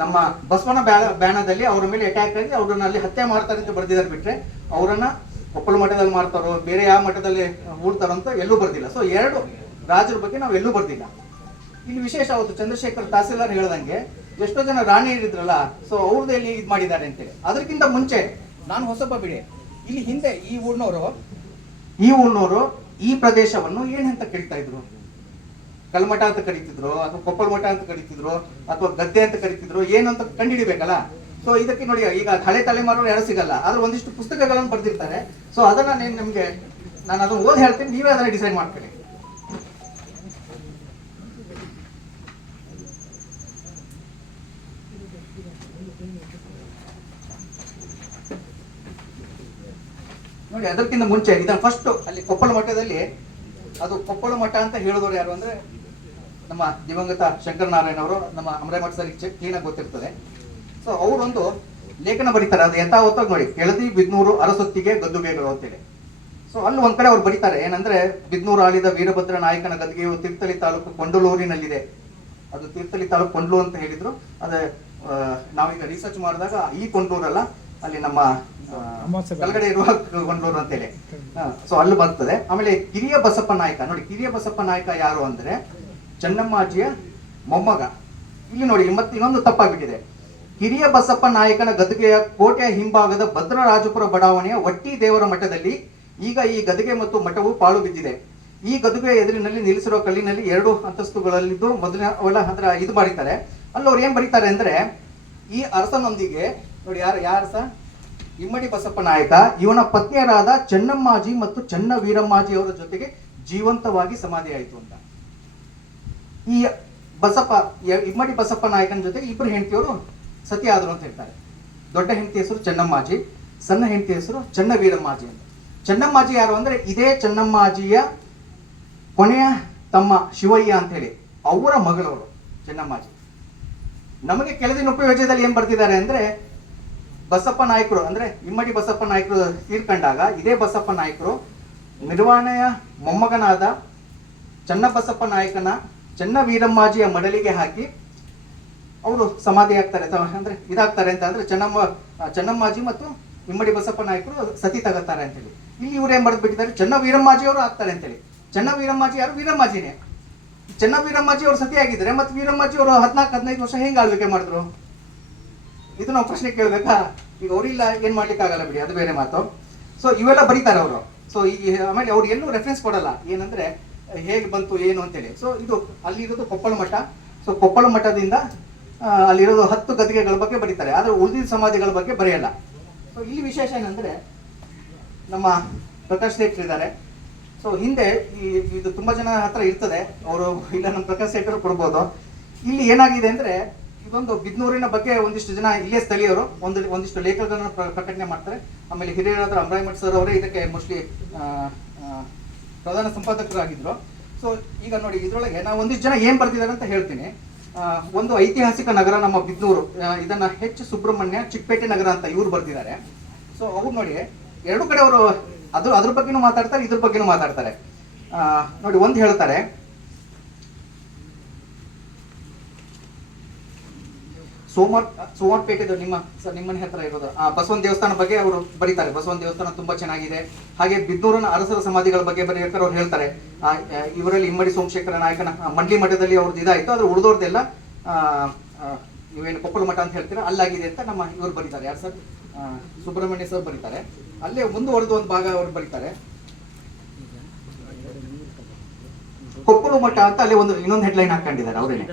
ನಮ್ಮ ಬಸವನ ಬ್ಯಾನದಲ್ಲಿ ಅವರ ಮೇಲೆ ಅಟ್ಯಾಕ್ ಆಗಿ ಅವ್ರನ್ನ ಅಲ್ಲಿ ಹತ್ಯೆ ಮಾಡ್ತಾರೆ ಅಂತ ಬರ್ದಿದ್ದಾರೆ ಬಿಟ್ರೆ ಅವರನ್ನ ಕೊಪ್ಪಳ ಮಠದಲ್ಲಿ ಮಾಡ್ತಾರೋ ಬೇರೆ ಯಾವ ಮಠದಲ್ಲಿ ಹೂಡ್ತಾರೋ ಅಂತ ಎಲ್ಲೂ ಬರ್ದಿಲ್ಲ. ಸೊ 2 ರಾಜರ ಬಗ್ಗೆ ನಾವು ಎಲ್ಲೂ ಬರ್ದಿಲ್ಲ. ಇಲ್ಲಿ ವಿಶೇಷ ಅವತ್ತು ಚಂದ್ರಶೇಖರ್ ತಹಸೀಲ್ದಾರ್ ಹೇಳ್ದಂಗೆ ಎಷ್ಟೋ ಜನ ರಾಣಿ ಇದ್ರಲ್ಲ, ಸೊ ಅವ್ರದ್ದು ಎಲ್ಲಿ ಇದು ಮಾಡಿದ್ದಾರೆ ಅಂತೇಳಿ. ಅದಕ್ಕಿಂತ ಮುಂಚೆ ನಾನು ಹೊಸಬ ಬಿಡಿ, ಇಲ್ಲಿ ಹಿಂದೆ ಈ ಊರ್ನವರು ಈ ಪ್ರದೇಶವನ್ನು ಏನಂತ ಕರೀತಾ ಇದ್ರು, ಕಲ್ಮಠ ಅಂತ ಕರೀತಿದ್ರು ಅಥವಾ ಕೊಪ್ಪಳ ಮಠ ಅಂತ ಕರೀತಿದ್ರು ಅಥವಾ ಗದ್ದೆ ಅಂತ ಕರೀತಿದ್ರು, ಏನು ಅಂತ ಕಂಡುಹಿಡಿಬೇಕಲ್ಲ. ಸೊ ಇದಕ್ಕೆ ನೋಡಿ ಈಗ ಹಳೆ ತಲೆಮಾರು ಯಾರು ಸಿಗಲ್ಲ, ಆದ್ರೆ ಒಂದಿಷ್ಟು ಪುಸ್ತಕಗಳನ್ನು ಬರ್ದಿರ್ತಾರೆ. ಸೊ ಅದನ್ನ ನಿಮ್ಗೆ ನಾನು ಅದನ್ನ ಓದಿ ಹೇಳ್ತೀನಿ, ನೀವೇ ಅದನ್ನ ಡಿಸೈಡ್ ಮಾಡ್ಕೊಳ್ಳಿ. ನೋಡಿ ಅದಕ್ಕಿಂತ ಮುಂಚೆ ಇದನ್ನ ಫಸ್ಟ್ ಅಲ್ಲಿ ಕೊಪ್ಪಳ ಮಠದಲ್ಲಿ, ಅದು ಕೊಪ್ಪಳ ಮಠ ಅಂತ ಹೇಳಿದವರು ಯಾರು ಅಂದ್ರೆ ನಮ್ಮ ದಿವಂಗತ ಶಂಕರನಾರಾಯಣ ಅವರು, ನಮ್ಮ ಅಮರೇಮಠ ಸರ್ ಕ್ಲೀನಾಗಿ ಗೊತ್ತಿರ್ತದೆ. ಸೊ ಅವರೊಂದು ಲೇಖನ ಬರೀತಾರೆ. ಅದು ಯಥಾವತ್ತಾಗಿ ನೋಡಿ, ಕೆಳದಿ ಬಿದ್ನೂರು ಅರಸೊತ್ತಿಗೆ ಗದ್ದುಗೆಗಳು ಅಂತೇಳಿ. ಸೊ ಅಲ್ಲಿ ಒಂದ್ ಕಡೆ ಅವ್ರು ಬರೀತಾರೆ ಏನಂದ್ರೆ, ಬಿದ್ನೂರು ಆಳಿದ ವೀರಭದ್ರ ನಾಯಕನ ಗದ್ದುಗೆಯು ತೀರ್ಥಹಳ್ಳಿ ತಾಲೂಕು ಕೊಂಡಲೂರಿನಲ್ಲಿದೆ. ಅದು ತೀರ್ಥಹಳ್ಳಿ ತಾಲೂಕು ಕೊಂಡ್ಲು ಅಂತ ಹೇಳಿದ್ರು. ಅದೇ ನಾವೀಗ ರಿಸರ್ಚ್ ಮಾಡಿದಾಗ ಈ ಕೊಂಡ್ಲೂರಲ್ಲ, ಅಲ್ಲಿ ನಮ್ಮ ಕೆಳಗಡೆ ಇರುವ ಕೊಂಡ್ಲೂರು ಅಂತೇಳಿ. ಸೊ ಅಲ್ಲಿ ಬರ್ತದೆ. ಆಮೇಲೆ ಕಿರಿಯ ಬಸಪ್ಪ ನಾಯಕ ನೋಡಿ, ಕಿರಿಯ ಬಸಪ್ಪ ನಾಯಕ ಯಾರು ಅಂದ್ರೆ ಚೆನ್ನಮ್ಮಾಜಿಯ ಮೊಮ್ಮಗ. ಇಲ್ಲಿ ನೋಡಿ ಮತ್ತೆ ಇನ್ನೊಂದು ತಪ್ಪಾಗ್ಬಿಟ್ಟಿದೆ. ಕಿರಿಯ ಬಸಪ್ಪ ನಾಯಕನ ಗದ್ದುಗೆಯ ಕೋಟೆಯ ಹಿಂಭಾಗದ ಭದ್ರರಾಜಪುರ ಬಡಾವಣೆಯ ಒಟ್ಟಿ ದೇವರ ಮಠದಲ್ಲಿ ಈಗ ಈ ಗದ್ದುಗೆ ಮತ್ತು ಮಠವು ಪಾಳು ಬಿದ್ದಿದೆ. ಈ ಗದ್ದುಗೆಯ ಎದುರಿನಲ್ಲಿ ನಿಲ್ಲಿಸಿರುವ ಕಲ್ಲಿನಲ್ಲಿ 2 ಅಂತಸ್ತುಗಳಲ್ಲಿದ್ದು ಮೊದಲಿನ ಅಂದ್ರೆ ಇದು ಬರೀತಾರೆ. ಅಲ್ಲಿ ಅವ್ರು ಏನ್ ಬರೀತಾರೆ ಅಂದ್ರೆ, ಈ ಅರಸನೊಂದಿಗೆ ನೋಡಿ, ಯಾರ ಅರಸ, ಇಮ್ಮಡಿ ಬಸಪ್ಪ ನಾಯಕ, ಇವನ ಪತ್ನಿಯರಾದ ಚೆನ್ನಮ್ಮಾಜಿ ಮತ್ತು ಚೆನ್ನ ವೀರಮ್ಮಾಜಿ ಅವರ ಜೊತೆಗೆ ಜೀವಂತವಾಗಿ ಸಮಾಧಿ ಆಯಿತು ಅಂತ. ಈ ಇಮ್ಮಡಿ ಬಸಪ್ಪ ನಾಯಕನ ಜೊತೆಗೆ 2 ಹೆಂಡತಿಯವರು ಸತಿ ಆದರು ಅಂತ ಹೇಳ್ತಾರೆ. ದೊಡ್ಡ ಹೆಂಡತಿ ಹೆಸರು ಚೆನ್ನಮ್ಮಾಜಿ, ಸಣ್ಣ ಹೆಂಡತಿ ಹೆಸರು ಚೆನ್ನ ವೀರಮ್ಮಾಜಿ ಅಂತ. ಚೆನ್ನಮ್ಮಾಜಿ ಯಾರು ಅಂದ್ರೆ ಇದೇ ಚೆನ್ನಮ್ಮಾಜಿಯ ಕೊನೆಯ ತಮ್ಮ ಶಿವಯ್ಯ ಅಂತ ಹೇಳಿ ಅವರ ಮಗಳವರು ಚೆನ್ನಮ್ಮಾಜಿ. ನಮಗೆ ಕೆಳದಿನ ಉಪಯೋಜದಲ್ಲಿ ಏನ್ ಬರ್ತಿದ್ದಾರೆ ಅಂದ್ರೆ, ಬಸಪ್ಪ ನಾಯಕರು ಅಂದ್ರೆ ಇಮ್ಮಡಿ ಬಸಪ್ಪ ನಾಯಕರು ತೀರ್ಕೊಂಡಾಗ ಇದೇ ಬಸಪ್ಪ ನಾಯಕರು ನಿರ್ವಾಣೆಯ ಮೊಮ್ಮಗನಾದ ಚನ್ನಬಸಪ್ಪ ನಾಯಕನ ಚೆನ್ನ ವೀರಮ್ಮಾಜಿಯ ಮಡಲಿಗೆ ಹಾಕಿ ಅವರು ಸಮಾಧಿ ಆಗ್ತಾರೆ, ಅಂದ್ರೆ ಇದಾಗ್ತಾರೆ ಅಂತ. ಅಂದ್ರೆ ಚೆನ್ನಮ್ಮಾಜಿ ಮತ್ತು ಇಮ್ಮಡಿ ಬಸಪ್ಪ ನಾಯಕರು ಸತಿ ತಗೋತಾರೆ ಅಂತೇಳಿ. ಇಲ್ಲಿ ಇವ್ರು ಏನ್ ಬರೆದು ಬಿಟ್ಟಿದ್ದಾರೆ, ಚೆನ್ನ ವೀರಮ್ಮಾಜಿ ಅವರು ಆಗ್ತಾರೆ ಅಂತೇಳಿ. ಚೆನ್ನ ವೀರಮ್ಮಾಜಿ ಯಾರು? ವೀರಮ್ಮಾಜಿನೇ. ಚೆನ್ನ ವೀರಮ್ಮಾಜಿ ಅವರು ಸತಿ ಆಗಿದ್ದಾರೆ, ಮತ್ತೆ ವೀರಮ್ಮಾಜಿ ಅವರು 14-15 ವರ್ಷ ಹೆಂಗ್ ಆಳ್ವಿಕೆ ಮಾಡಿದ್ರು? ಇದು ನಾವು ಪ್ರಶ್ನೆ ಕೇಳ್ಬೇಕಾ? ಈಗ ಅವರಿಲ್ಲ, ಏನ್ ಮಾಡ್ಲಿಕ್ಕೆ ಆಗಲ್ಲ ಬಿಡಿ, ಅದು ಬೇರೆ ಮಾತು. ಸೊ ಇವೆಲ್ಲ ಬರೀತಾರೆ ಅವರು. ಸೊ ಆಮೇಲೆ ಅವ್ರು ಎಲ್ಲೂ ರೆಫರೆನ್ಸ್ ಕೊಡಲ್ಲ ಏನಂದ್ರೆ ಹೇಗೆ ಬಂತು ಏನು ಅಂತೇಳಿ. ಸೊ ಇದು ಅಲ್ಲಿರೋದು ಕೊಪ್ಪಳ ಮಠ. ಸೊ ಕೊಪ್ಪಳ ಮಠದಿಂದ ಅಲ್ಲಿರೋದು 10 ಗದ್ದುಗೆಗಳ ಬಗ್ಗೆ ಬರೀತಾರೆ, ಆದ್ರೆ ಉಳಿದಿದ್ದ ಸಮಾಧಿಗಳ ಬಗ್ಗೆ ಬರೆಯಲ್ಲ. ಸೊ ಇಲ್ಲಿ ವಿಶೇಷ ಏನಂದ್ರೆ, ನಮ್ಮ ಪ್ರಕಾಶ್ ಶೇಟ್ರ್ ಇದ್ದಾರೆ. ಸೊ ಹಿಂದೆ ಇದು ತುಂಬಾ ಜನ ಹತ್ರ ಇರ್ತದೆ, ಅವರು ಇಲ್ಲ ನಮ್ಮ ಪ್ರಕಾಶ್ ಶೇಟ್ರ್ ಕೊಡ್ಬೋದು. ಇಲ್ಲಿ ಏನಾಗಿದೆ ಅಂದ್ರೆ, ಇದೊಂದು ಬಿದ್ನೂರಿನ ಬಗ್ಗೆ ಒಂದಿಷ್ಟು ಜನ ಇಲ್ಲೇ ಸ್ಥಳೀಯರು ಒಂದಿಷ್ಟು ಲೇಖಕರನ್ನ ಪ್ರಕಟಣೆ ಮಾಡ್ತಾರೆ. ಆಮೇಲೆ ಹಿರಿಯರಾದ ಅಮರಾಯಮಠ್ ಸರ್ ಅವರೇ ಇದಕ್ಕೆ ಮೋಸ್ಟ್ಲಿ ಪ್ರಧಾನ ಸಂಪಾದಕರಾಗಿದ್ರು. ಸೊ ಈಗ ನೋಡಿ, ಇದ್ರೊಳಗೆ ನಾವು ಒಂದಿಷ್ಟು ಜನ ಏನ್ ಬರ್ತಿದ್ದಾರೆ ಅಂತ ಹೇಳ್ತೀನಿ. ಒಂದು ಐತಿಹಾಸಿಕ ನಗರ ನಮ್ಮ ಬಿದ್ನೂರು, ಇದನ್ನ ಎಚ್ ಸುಬ್ರಹ್ಮಣ್ಯ ಚಿಕ್ಕಪೇಟೆ ನಗರ ಅಂತ ಇವ್ರು ಬರ್ತಿದ್ದಾರೆ. ಸೊ ಅವ್ರು ನೋಡಿ 2 ಕಡೆ ಅವರು ಅದ್ರ ಬಗ್ಗೆನೂ ಮಾತಾಡ್ತಾರೆ, ಇದ್ರ ಬಗ್ಗೆನೂ ಮಾತಾಡ್ತಾರೆ. ನೋಡಿ, ಒಂದು ಹೇಳ್ತಾರೆ, ಸೋಮವಾರಪೇಟೆದು ನಿಮ್ಮನೆ ಹತ್ರ ಇರೋದು ಬಸವನ ದೇವಸ್ಥಾನ ಬಗ್ಗೆ ಅವರು ಬರೀತಾರೆ. ಬಸವನ ದೇವಸ್ಥಾನ ತುಂಬಾ ಚೆನ್ನಾಗಿದೆ. ಹಾಗೆ ಬಿದ್ನೂರಿನ ಅರಸರ ಸಮಾಧಿಗಳ ಬಗ್ಗೆ ಬರೆಯಬೇಕಾದ್ರೆ ಅವ್ರು ಹೇಳ್ತಾರೆ, ಇವರಲ್ಲಿ ಇಮ್ಮಡಿ ಸೋಮಶೇಖರ ನಾಯಕನ ಮಂಡ್ಲಿ ಮಠದಲ್ಲಿ ಅವ್ರದ್ದು ಇದಾಯ್ತು, ಆದ್ರೆ ಉಳಿದವ್ರದ್ದೆಲ್ಲ ಇವೇನು ಕೊಪ್ಪಳ ಮಠ ಅಂತ ಹೇಳ್ತೀರಾ ಅಲ್ಲಾಗಿದೆ ಅಂತ ನಮ್ಮ ಇವ್ರು ಬರೀತಾರೆ. ಯಾರು ಸರ್? ಸುಬ್ರಹ್ಮಣ್ಯ ಸರ್ ಬರೀತಾರೆ. ಅಲ್ಲೇ ಮುಂದುವರೆದು ಒಂದು ಭಾಗ ಅವ್ರು ಬರೀತಾರೆ, ಕೊಪ್ಪಳ ಮಠ ಅಂತ ಅಲ್ಲೇ ಇನ್ನೊಂದು ಹೆಡ್ಲೈನ್ ಹಾಕೊಂಡಿದ್ದಾರೆ ಅವರೇನೆ.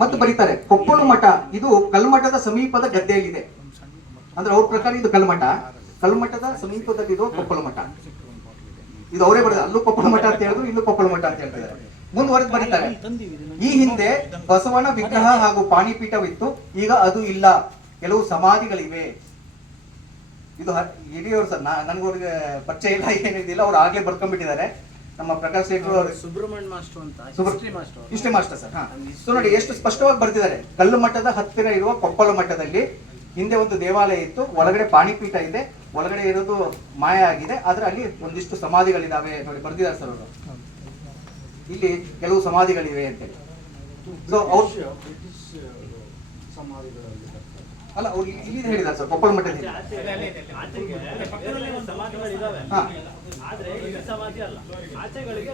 ಮತ್ತೆ ಬರೀತಾರೆ, ಕೊಪ್ಪಳ ಮಠ ಇದು ಕಲ್ಮಠದ ಸಮೀಪದ ಗದ್ದೆಯಲ್ಲಿದೆ. ಅಂದ್ರೆ ಅವ್ರ ಪ್ರಕಾರ ಇದು ಕಲ್ಮಠದ ಸಮೀಪದಲ್ಲಿರುವ ಕೊಪ್ಪಳ ಮಠ. ಇದು ಅವರೇ ಬರೆದ, ಅಲ್ಲೂ ಕೊಪ್ಪಳ ಮಠ ಅಂತ ಹೇಳಿದ್ರು, ಇಲ್ಲೂ ಕೊಪ್ಪಳ ಮಠ ಅಂತ ಹೇಳ್ತಿದ್ದಾರೆ. ಮುಂದುವರೆದು ಬರೀತಾರೆ, ಈ ಹಿಂದೆ ಬಸವನ ವಿಗ್ರಹ ಹಾಗೂ ಪಾಣಿಪೀಠವಿತ್ತು, ಈಗ ಅದು ಇಲ್ಲ, ಕೆಲವು ಸಮಾಧಿಗಳಿವೆ. ಇದು ಹಿರಿಯವರು ಸರ್, ನನ್ಗವ್ರಿಗೆ ಪರಿಚಯ ಇಲ್ಲ, ಏನಿದಿಲ್ಲ, ಅವ್ರು ಆಗ್ಲೇ ಬರ್ಕೊಂಡ್ಬಿಟ್ಟಿದ್ದಾರೆ. ನಮ್ಮ ಪ್ರಕಾಶ್ ಶೇಟ್ರು ಸುಬ್ರಹ್ಮಣ್ಯ ಮಾಸ್ಟರ್ ಅಂತ ಹಿಸ್ಟ್ರಿ ಮಾಸ್ಟರ್ ಸರ್. ಸೊ ನೋಡಿ ಎಷ್ಟು ಸ್ಪಷ್ಟವಾಗಿ ಬರ್ತಿದ್ದಾರೆ. ಕಲ್ಲು ಮಠದ ಹತ್ತಿರ ಇರುವ ಕೊಪ್ಪಳ ಮಠದಲ್ಲಿ ಹಿಂದೆ ಒಂದು ದೇವಾಲಯ ಇತ್ತು, ಒಳಗಡೆ ಪಾಣಿಪೀಠ ಇದೆ, ಒಳಗಡೆ ಇರೋದು ಮಾಯ ಆಗಿದೆ, ಆದ್ರೆ ಅಲ್ಲಿ ಒಂದಿಷ್ಟು ಸಮಾಧಿಗಳಿದಾವೆ ನೋಡಿ ಬರ್ದಿದ್ದಾರೆ ಸರ್ ಅವರು. ಇಲ್ಲಿ ಕೆಲವು ಸಮಾಧಿಗಳಿವೆ ಅಂತೇಳಿ. ಸೊ ಅವ್ರು ಅಲ್ಲ, ಅವ್ರು ಇಲ್ಲಿ ಹೇಳಿದ್ದಾರೆ ಸರ್, ಕೊಪ್ಪಳ ಮಠದಲ್ಲಿ.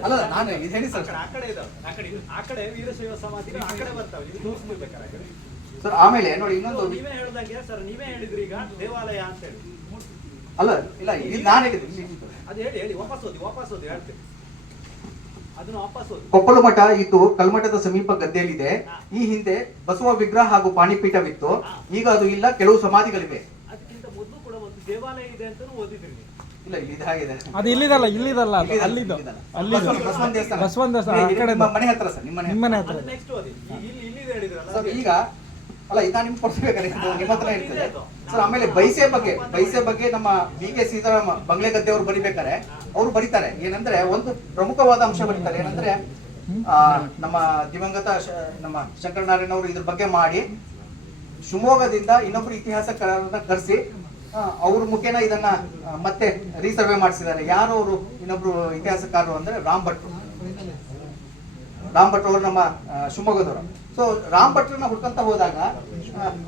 ಅಲ್ಲ, ನಾನು ಇದು ಹೇಳಿ ಸರ್. ಸರ್ ಆಮೇಲೆ ನೋಡಿ ಇನ್ನೊಂದು, ನೀವೇ ಹೇಳಿದ್ರಿ ಈಗ ದೇವಾಲಯ ಅಂತ ಹೇಳಿ. ಅಲ್ಲ ಇಲ್ಲ, ನಾನು ಹೇಳಿದ್ದೀನಿ, ಅದು ಹೇಳಿ ವಾಪಸ್ ಓದಿ ಹೇಳ್ತೀನಿ. ಕೊಪ್ಪಳ ಮಠ ಇತ್ತು ಕಲ್ಮಠದ ಸಮೀಪ ಗದ್ದೆಯಲ್ಲಿದೆ. ಈ ಹಿಂದೆ ಬಸವ ವಿಗ್ರಹ ಹಾಗೂ ಪಾಣಿಪೀಠವಿತ್ತು, ಈಗ ಅದು ಇಲ್ಲ, ಕೆಲವು ಸಮಾಧಿಗಳಿವೆ. ಅದಕ್ಕಿಂತ ಮೊದಲು ಕೂಡ ಒಂದು ದೇವಾಲಯ ಇದೆ ಅಂತ ಓದಿದ್ರಿ. ಇಲ್ಲ, ಇಲ್ಲಿ ಹಾಗಿದೆ. ಅದು ಇಲ್ಲಿದಲ್ಲ, ಅಲ್ಲಿದ್ದು ಬಸವನ ದೇವಸ್ಥಾನ, ಬಸವನ ದೇವಸ್ಥಾನ ಮನೆ ಹತ್ರ ಸರ್, ನಿಮ್ಮ ಮನೆ ಹತ್ರ. ನೆಕ್ಸ್ಟ್ ಓದಿ, ಇಲ್ಲಿ ಹೇಳಿದ್ರಲ್ಲ ಸರ್. ಈಗ ಅಲ್ಲ, ಇದನ್ನ ನಿಮ್ಗೆ ಕೊಡ್ಬೇಕಾದ್ರೆ ನಿಮ್ಮ ಹತ್ರ ಇರ್ತದೆ ಸರ್. ಆಮೇಲೆ ಬೈಸೆ ಬಗ್ಗೆ ನಮ್ಮ BK ಸೀತಾರಾಮ ಬಂಗ್ಲೆ ಗದ್ದೆ ಅವರು ಬರಿಬೇಕಾರೆ ಅವ್ರು ಬರೀತಾರೆ ಏನಂದ್ರೆ, ಒಂದು ಪ್ರಮುಖವಾದ ಅಂಶ ಬರೀತಾರೆ ಏನಂದ್ರೆ, ನಮ್ಮ ದಿವಂಗತ ನಮ್ಮ ಶಂಕರನಾರಾಯಣ ಅವರು ಇದ್ರ ಬಗ್ಗೆ ಮಾಡಿ ಶಿವಮೊಗ್ಗದಿಂದ ಇನ್ನೊಬ್ರು ಇತಿಹಾಸಕಾರರನ್ನ ಕರೆಸಿ ಅವ್ರ ಮುಖೇನ ಇದನ್ನ ಮತ್ತೆ ರೀಸರ್ವೆ ಮಾಡಿಸಿದ್ದಾರೆ. ಯಾರು ಅವರು ಇನ್ನೊಬ್ರು ಇತಿಹಾಸಕಾರರು ಅಂದ್ರೆ ರಾಮ್ ಭಟ್ರು ಅವರು ನಮ್ಮ ಶಿವಮೊಗ್ಗದವರು. ಸೊ ರಾಮ್ ಭಟ್ರನ್ನ ಹುಡ್ಕೊಂತ ಹೋದಾಗ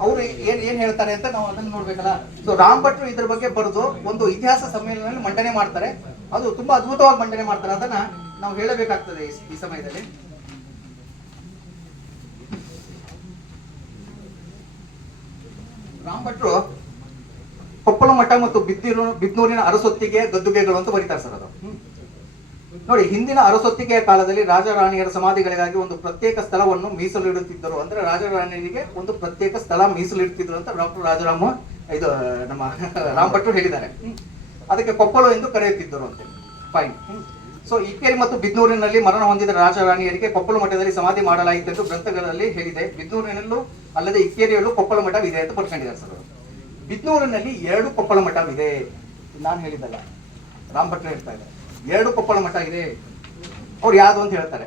ಅವ್ರು ಏನ್ ಹೇಳ್ತಾರೆ ಅಂತ ನಾವು ಅದನ್ನ ನೋಡ್ಬೇಕಲ್ಲ. ಸೊ ರಾಮ್ ಭಟ್ರು ಇದ್ರ ಬಗ್ಗೆ ಬರೆದು ಒಂದು ಇತಿಹಾಸ ಸಮ್ಮೇಳನದಲ್ಲಿ ಮಂಡನೆ ಮಾಡ್ತಾರೆ. ಅದು ತುಂಬಾ ಅದ್ಭುತವಾಗಿ ಮಂಡನೆ ಮಾಡ್ತಾರೆ. ಅದನ್ನ ನಾವು ಹೇಳಬೇಕಾಗ್ತದೆ ಈ ಸಮಯದಲ್ಲಿ. ರಾಮ್ ಭಟ್ರು ಕೊಪ್ಪಳ ಮಠ ಮತ್ತು ಬಿದ್ನೂರಿನ ಅರಸೊತ್ತಿಗೆ ಗದ್ದುಗೆಗಳು ಅಂತ ಬರೀತಾರೆ ಸರ್. ಅದು ನೋಡಿ, ಹಿಂದಿನ ಅರಸೊತ್ತಿಗೆಯ ಕಾಲದಲ್ಲಿ ರಾಜರಾಣಿಯರ ಸಮಾಧಿಗಳಿಗಾಗಿ ಒಂದು ಪ್ರತ್ಯೇಕ ಸ್ಥಳವನ್ನು ಮೀಸಲಿಡುತ್ತಿದ್ದರು. ಅಂದ್ರೆ ರಾಜರಾಣಿಯರಿಗೆ ಒಂದು ಪ್ರತ್ಯೇಕ ಸ್ಥಳ ಮೀಸಲಿಡುತ್ತಿದ್ರು ಅಂತ ಡಾಕ್ಟರ್ ಇದು ನಮ್ಮ ರಾಮ್ ಭಟ್ರು ಹೇಳಿದ್ದಾರೆ. ಅದಕ್ಕೆ ಕೊಪ್ಪಳ ಎಂದು ಕರೆಯುತ್ತಿದ್ದರು ಅಂತ. ಫೈನ್. ಸೊ ಇಕ್ಕೇರಿ ಮತ್ತು ಬಿದ್ನೂರಿನಲ್ಲಿ ಮರಣ ಹೊಂದಿದ ರಾಜರಾಣಿಯರಿಗೆ ಕೊಪ್ಪಳ ಮಠದಲ್ಲಿ ಸಮಾಧಿ ಮಾಡಲಾಯಿತು ಎಂದು ಗ್ರಂಥಗಳಲ್ಲಿ ಹೇಳಿದೆ. ಬಿದ್ನೂರಿನಲ್ಲೂ ಅಲ್ಲದೆ ಇಕ್ಕೇರಿಯಲ್ಲೂ ಕೊಪ್ಪಳ ಮಠವಿದೆ ಅಂತ ಬರ್ಕೊಂಡಿದ್ದಾರೆ ಸರ್. ಬಿದ್ನೂರಿನಲ್ಲಿ 2 ಕೊಪ್ಪಳ ಮಠವಿದೆ. ನಾನು ಹೇಳಿದ್ದಲ್ಲ, ರಾಮ್ ಭಟ್ರು ಹೇಳ್ತಾ ಇದ್ದಾರೆ 2 ಕೊಪ್ಪಳ ಮಠ ಇದೆ. ಅವ್ರು ಯಾವ್ದು ಅಂತ ಹೇಳ್ತಾರೆ.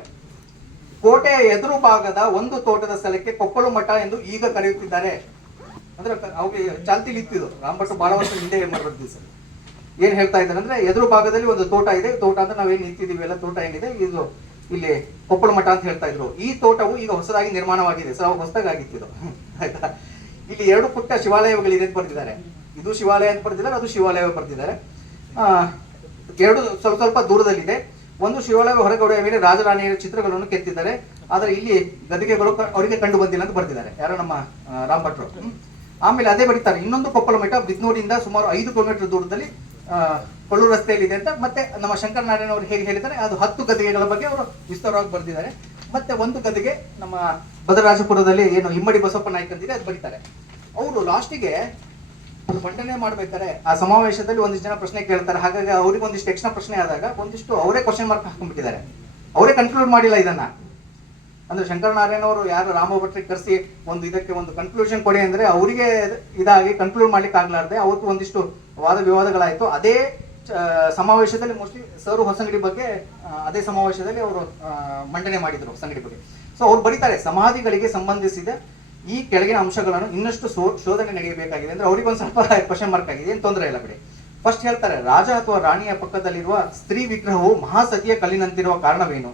ಕೋಟೆಯ ಎದುರು ಭಾಗದ ಒಂದು ತೋಟದ ಸ್ಥಳಕ್ಕೆ ಕೊಪ್ಪಳ ಮಠ ಎಂದು ಈಗ ಕರೆಯುತ್ತಿದ್ದಾರೆ. ಅಂದ್ರೆ ಅವ್ರಿಗೆ ಚಾಲ್ತಿಲಿ ಇತ್ತಿದ್ದು. ರಾಮ್ ಭಟ್ರು ಬಹಳ ವರ್ಷ ಹಿಂದೆ ಮಾಡ್ಬಿಡ್ತೀವಿ ಸರ್. ಏನ್ ಹೇಳ್ತಾ ಇದ್ದಾರೆ ಅಂದ್ರೆ, ಎದುರು ಭಾಗದಲ್ಲಿ ಒಂದು ತೋಟ ಇದೆ. ತೋಟ ಅಂದ್ರೆ ನಾವೇನ್ ನಿಂತಿದೀವಿ ಎಲ್ಲ ತೋಟ ಏನಿದೆ ಇದು ಇಲ್ಲಿ ಕೊಪ್ಪಳ ಮಠ ಅಂತ ಹೇಳ್ತಾ ಇದ್ರು. ಈ ತೋಟವು ಈಗ ಹೊಸದಾಗಿ ನಿರ್ಮಾಣವಾಗಿದೆ ಸರ್. ಅವಾಗ ಹೊಸದಾಗಿ ಆಗಿತ್ತು ಆಯ್ತಾ. ಇಲ್ಲಿ 2 ಪುಟ್ಟ ಶಿವಾಲಯಗಳಿದೆ ಅಂತ ಬರ್ತಿದ್ದಾರೆ. ಇದು ಶಿವಾಲಯ ಅಂತ ಬರ್ತಿದ್ದಾರೆ, ಅದು ಶಿವಾಲಯ ಬರ್ತಿದ್ದಾರೆ. 2 ಸ್ವಲ್ಪ ದೂರದಲ್ಲಿದೆ. ಒಂದು ಶಿವಾಲಯ ಹೊರಗೋಡೆಯ ಮೇಲೆ ರಾಜರಾಣಿಯರ ಚಿತ್ರಗಳನ್ನು ಕೆತ್ತಿದ್ದಾರೆ. ಆದ್ರೆ ಇಲ್ಲಿ ಗದಿಗೆಗಳು ಅವರಿಗೆ ಕಂಡು ಬಂದಿಲ್ಲ ಅಂತ ಬರ್ತಿದ್ದಾರೆ. ಯಾರೋ ನಮ್ಮ ರಾಮ್ ಭಟ್ರು. ಆಮೇಲೆ ಅದೇ ಬರೀತಾರೆ, ಇನ್ನೊಂದು ಕೊಪ್ಪಳ ಮಠ ಬಿದ್ನೂರಿಂದ ಸುಮಾರು 5 ಕಿಲೋಮೀಟರ್ ದೂರದಲ್ಲಿ ಕೊಳ್ಳೂರು ರಸ್ತೆಯಲ್ಲಿ ಇದೆ ಅಂತ. ಮತ್ತೆ ನಮ್ಮ ಶಂಕರನಾರಾಯಣ ಅವರು ಹೇಗೆ ಹೇಳಿದ್ದಾರೆ, ಅದು 10 ಗದಿಗೆಗಳ ಬಗ್ಗೆ ಅವರು ವಿಸ್ತಾರವಾಗಿ ಬರೆದಿದ್ದಾರೆ. ಮತ್ತೆ ಒಂದು ಗದಿಗೆ ನಮ್ಮ ಬದರಾಜಪುರದಲ್ಲಿ ಏನು ಇಮ್ಮಡಿ ಬಸವಪ್ಪ ನಾಯ್ಕ ಅಂತಿದೆ, ಅದು ಬರೀತಾರೆ. ಅವರು ಲಾಸ್ಟಿಗೆ ಮಂಡನೆ ಮಾಡ್ಬೇಕಾರೆ ಆ ಸಮಾವೇಶದಲ್ಲಿ ಒಂದಿಷ್ಟು ಜನ ಪ್ರಶ್ನೆ ಕೇಳ್ತಾರೆ. ಹಾಗಾಗಿ ಅವ್ರಿಗೆ ಒಂದಿಷ್ಟು ಎಕ್ಸ್ಟ್ರಾ ಪ್ರಶ್ನೆ ಆದಾಗ ಒಂದಿಷ್ಟು ಅವರೇ ಕ್ವಶನ್ ಮಾರ್ಕ್ ಹಾಕೊಂಡ್ಬಿಟ್ಟಿದ್ದಾರೆ. ಅವರೇ ಕನ್ಕ್ಲೂಡ್ ಮಾಡಿಲ್ಲ ಇದನ್ನ. ಅಂದ್ರೆ ಶಂಕರನಾರಾಯಣ ಅವರು ಯಾರು ರಾಮ ಭಟ್ರಿಗೆ ಕರೆಸಿ ಇದಕ್ಕೆ ಒಂದು ಕನ್ಕ್ಲೂಷನ್ ಕೊಡಿ ಅಂದ್ರೆ ಅವರಿಗೆ ಇದಾಗಿ ಕನ್ಕ್ಲೂಡ್ ಮಾಡ್ಲಿಕ್ಕೆ ಆಗ್ಲಾರ್ದೆ ಅವ್ರಿಗೆ ಒಂದಿಷ್ಟು ವಾದ ವಿವಾದಗಳಾಯ್ತು. ಅದೇ ಸಮಾವೇಶದಲ್ಲಿ ಮೋಸ್ಟ್ಲಿ ಸರ್ ಹೊಸಂಗಡಿ ಬಗ್ಗೆ ಅದೇ ಸಮಾವೇಶದಲ್ಲಿ ಅವರು ಮಂಡನೆ ಮಾಡಿದ್ರು ಹೊಸಂಗಡಿ ಬಗ್ಗೆ. ಸೊ ಅವ್ರು ಬರೀತಾರೆ, ಸಮಾಧಿಗಳಿಗೆ ಸಂಬಂಧಿಸಿದ ಈ ಕೆಳಗಿನ ಅಂಶಗಳನ್ನು ಇನ್ನಷ್ಟು ಶೋಧನೆ ನಡೆಯಬೇಕಾಗಿದೆ. ಅಂದ್ರೆ ಅವ್ರಿಗೆ ಒಂದು ಸ್ವಲ್ಪ ಕ್ವಶನ್ ಮಾರ್ಕ್ ಆಗಿದೆ. ಏನ್ ತೊಂದರೆ ಇಲ್ಲ ಬಿಡಿ. ಫಸ್ಟ್ ಹೇಳ್ತಾರೆ, ರಾಜ ಅಥವಾ ರಾಣಿಯ ಪಕ್ಕದಲ್ಲಿರುವ ಸ್ತ್ರೀ ವಿಗ್ರಹವು ಮಹಾಸತಿಯ ಕಲ್ಲಿನಂತಿರುವ ಕಾರಣವೇನು?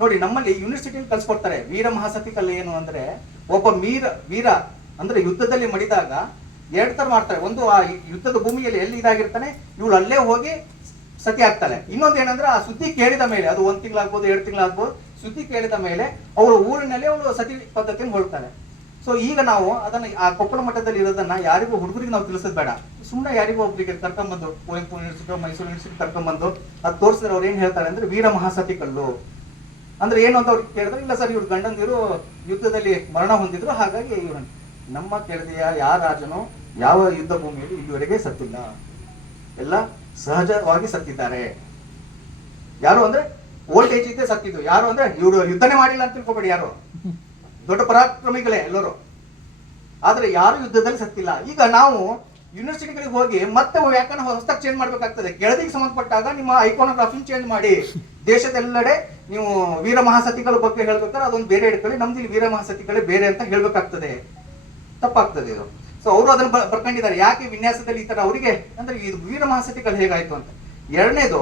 ನೋಡಿ, ನಮ್ಮಲ್ಲಿ ಯೂನಿವರ್ಸಿಟಿಯಲ್ಲಿ ಕಲ್ಸ್ಕೊಡ್ತಾರೆ ವೀರ ಮಹಾಸತಿ ಕಲ್ಲು ಏನು ಅಂದ್ರೆ, ಒಬ್ಬ ವೀರ ಅಂದ್ರೆ ಯುದ್ಧದಲ್ಲಿ ಮಡಿದಾಗ 2 ತರ ಮಾಡ್ತಾರೆ. ಒಂದು ಆ ಯುದ್ಧದ ಭೂಮಿಯಲ್ಲಿ ಎಲ್ಲಿ ಇದಾಗಿರ್ತಾನೆ ಇವಳು ಅಲ್ಲೇ ಹೋಗಿ ಸತಿ ಆಗ್ತಾಳೆ. ಇನ್ನೊಂದು ಏನಂದ್ರೆ, ಆ ಸುದ್ದಿ ಕೇಳಿದ ಮೇಲೆ, ಅದು 1 ತಿಂಗಳಾಗ್ಬೋದು 2 ತಿಂಗಳಾಗ್ಬೋದು, ಸುದ್ದಿ ಕೇಳಿದ ಮೇಲೆ ಅವಳು ಊರಿನಲ್ಲಿ ಅವಳು ಸತಿ ಪದ್ಧತಿಯನ್ನು ಹೊಳ್ತಾಳೆ. ಸೊ ಈಗ ನಾವು ಅದನ್ನ ಆ ಕೊಪ್ಪಳ ಮಠದಲ್ಲಿ ಇರೋದನ್ನ ಯಾರಿಗೂ ಹುಡುಗರಿಗೆ ನಾವು ತಿಳಿಸೋದು ಬೇಡ. ಸುಮ್ಮನೆ ಯಾರಿಗೂ ಒಬ್ಬರಿಗೆ ಕರ್ಕೊಂಡ್ಬಂದು ಕುವೆಂಪು ಯೂನಿವರ್ಸಿಟಿ ಮೈಸೂರು ಯೂನಿವರ್ಸಿಟಿ ಕರ್ಕೊಂಡ್ಬಂದು ಅದು ತೋರಿಸಿದ್ರೆ ಅವ್ರು ಏನ್ ಹೇಳ್ತಾರೆ ಅಂದ್ರೆ, ವೀರ ಮಹಾಸತಿ ಕಲ್ಲು ಅಂದ್ರೆ ಏನು ಅಂತ ಅವ್ರಿಗೆ ಕೇಳಿದ್ರೆ, ಇಲ್ಲ ಸರ್ ಇವ್ರು ಗಂಡಂದಿರು ಯುದ್ಧದಲ್ಲಿ ಮರಣ ಹೊಂದಿದ್ರು, ಹಾಗಾಗಿ ಇವ್ರು ನಮ್ಮ ಕೆಳದಿಯ ಯಾವ ರಾಜನು ಯಾವ ಯುದ್ಧ ಭೂಮಿಯಲ್ಲಿ ಇಲ್ಲಿವರೆಗೆ ಸತ್ತಿಲ್ಲ, ಎಲ್ಲ ಸಹಜವಾಗಿ ಸತ್ತಿದ್ದಾರೆ. ಯಾರು ಅಂದ್ರೆ ಓಲ್ಡ್ ಏಜ್ ಇದ್ದೇ ಸತ್ತಿದ್ದು. ಯಾರು ಅಂದ್ರೆ ಇವರು ಯುದ್ಧನೇ ಮಾಡಿಲ್ಲ ಅಂತ ತಿಳ್ಕೊಬೇಡಿ, ಯಾರು ದೊಡ್ಡ ಪರಾಕ್ರಮಿಗಳೇ ಎಲ್ಲರೂ, ಆದ್ರೆ ಯಾರು ಯುದ್ಧದಲ್ಲಿ ಸತ್ತಿಲ್ಲ. ಈಗ ನಾವು ಯೂನಿವರ್ಸಿಟಿಗಳಿಗೆ ಹೋಗಿ ಮತ್ತೆ ವ್ಯಾಕರಣ ಹೊಸದಾಗಿ ಚೇಂಜ್ ಮಾಡ್ಬೇಕಾಗ್ತದೆ. ಕೆಳದಿಗೆ ಸಂಬಂಧಪಟ್ಟಾಗ ನಿಮ್ಮ ಐಕೋನೋಗ್ರಾಫಿನ ಚೇಂಜ್ ಮಾಡಿ, ದೇಶದೆಲ್ಲೆಡೆ ನೀವು ವೀರ ಮಹಾಸತಿಗಳ ಬಗ್ಗೆ ಹೇಳ್ಬೇಕಾದ್ರೆ ಅದೊಂದು ಬೇರೆ ಇಟ್ಕೊಳ್ಳಿ, ನಮ್ದು ಇಲ್ಲಿ ವೀರ ಮಹಾಸತಿಗಳೇ ಬೇರೆ ಅಂತ ಹೇಳ್ಬೇಕಾಗ್ತದೆ. ತಪ್ಪಾಗ್ತದೆ ಇದು. ಸೊ ಅವರು ಅದನ್ನ ಬರ್ಕೊಂಡಿದ್ದಾರೆ. ಯಾಕೆ ವಿನ್ಯಾಸದಲ್ಲಿ ಈ ತರ ಅವರಿಗೆ ಅಂದ್ರೆ ಇದು ವೀರ ಮಹಾಸತಿಗಳು ಹೇಗಾಯ್ತು ಅಂತ. ಎರಡನೇದು,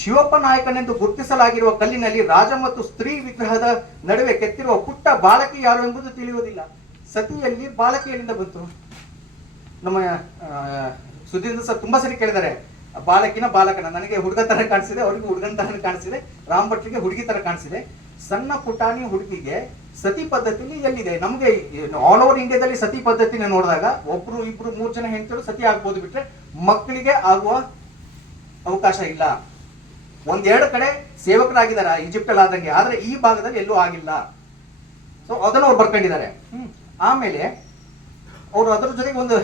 ಶಿವಪ್ಪ ನಾಯಕನೆಂದು ಗುರುತಿಸಲಾಗಿರುವ ಕಲ್ಲಿನಲ್ಲಿ ರಾಜ ಮತ್ತು ಸ್ತ್ರೀ ವಿಗ್ರಹದ ನಡುವೆ ಕೆತ್ತಿರುವ ಪುಟ್ಟ ಬಾಲಕಿ ಯಾರು ಎಂಬುದು ತಿಳಿಯುವುದಿಲ್ಲ. ಸತಿಯಲ್ಲಿ ಬಾಲಕಿ ಎಲ್ಲಿಂದ ಬಂತು? ನಮ್ಮ ಸುಧೀಂದ್ರ ಸರ್ ತುಂಬಾ ಸರಿ ಕೇಳಿದ್ದಾರೆ, ಬಾಲಕಿನ ಬಾಲಕನ. ನನಗೆ ಹುಡುಗ ತರ ಕಾಣಿಸಿದೆ, ಅವ್ರಿಗೆ ಹುಡುಗನ ತರ ಕಾಣಿಸಿದೆ, ರಾಮ್ ಭಟ್ರಿಗೆ ಹುಡುಗಿ ತರ ಕಾಣಿಸಿದೆ. ಸಣ್ಣ ಪುಟಾಣಿ ಹುಡುಗಿಗೆ ಸತಿ ಪದ್ಧತಿಲಿ ಎಲ್ಲಿದೆ? ನಮ್ಗೆ ಆಲ್ ಓವರ್ ಇಂಡಿಯಾದಲ್ಲಿ ಸತಿ ಪದ್ಧತಿನ ನೋಡಿದಾಗ 1, 2, 3 ಜನ ಹೆಂಡತಿರು ಸತಿ ಆಗ್ಬೋದು, ಬಿಟ್ರೆ ಮಕ್ಕಳಿಗೆ ಆಗುವ ಅವಕಾಶ ಇಲ್ಲ. 1-2 ಕಡೆ ಸೇವಕರಾಗಿದ್ದಾರೆ ಈಜಿಪ್ಟ್ ಅಲ್ಲಿ ಆದಂಗೆ, ಆದ್ರೆ ಈ ಭಾಗದಲ್ಲಿ ಎಲ್ಲೂ ಆಗಿಲ್ಲ. ಸೊ ಅದನ್ನು ಅವ್ರು ಬರ್ಕೊಂಡಿದ್ದಾರೆ. ಆಮೇಲೆ ಅವರು ಅದರ ಜೊತೆಗೆ ಒಂದು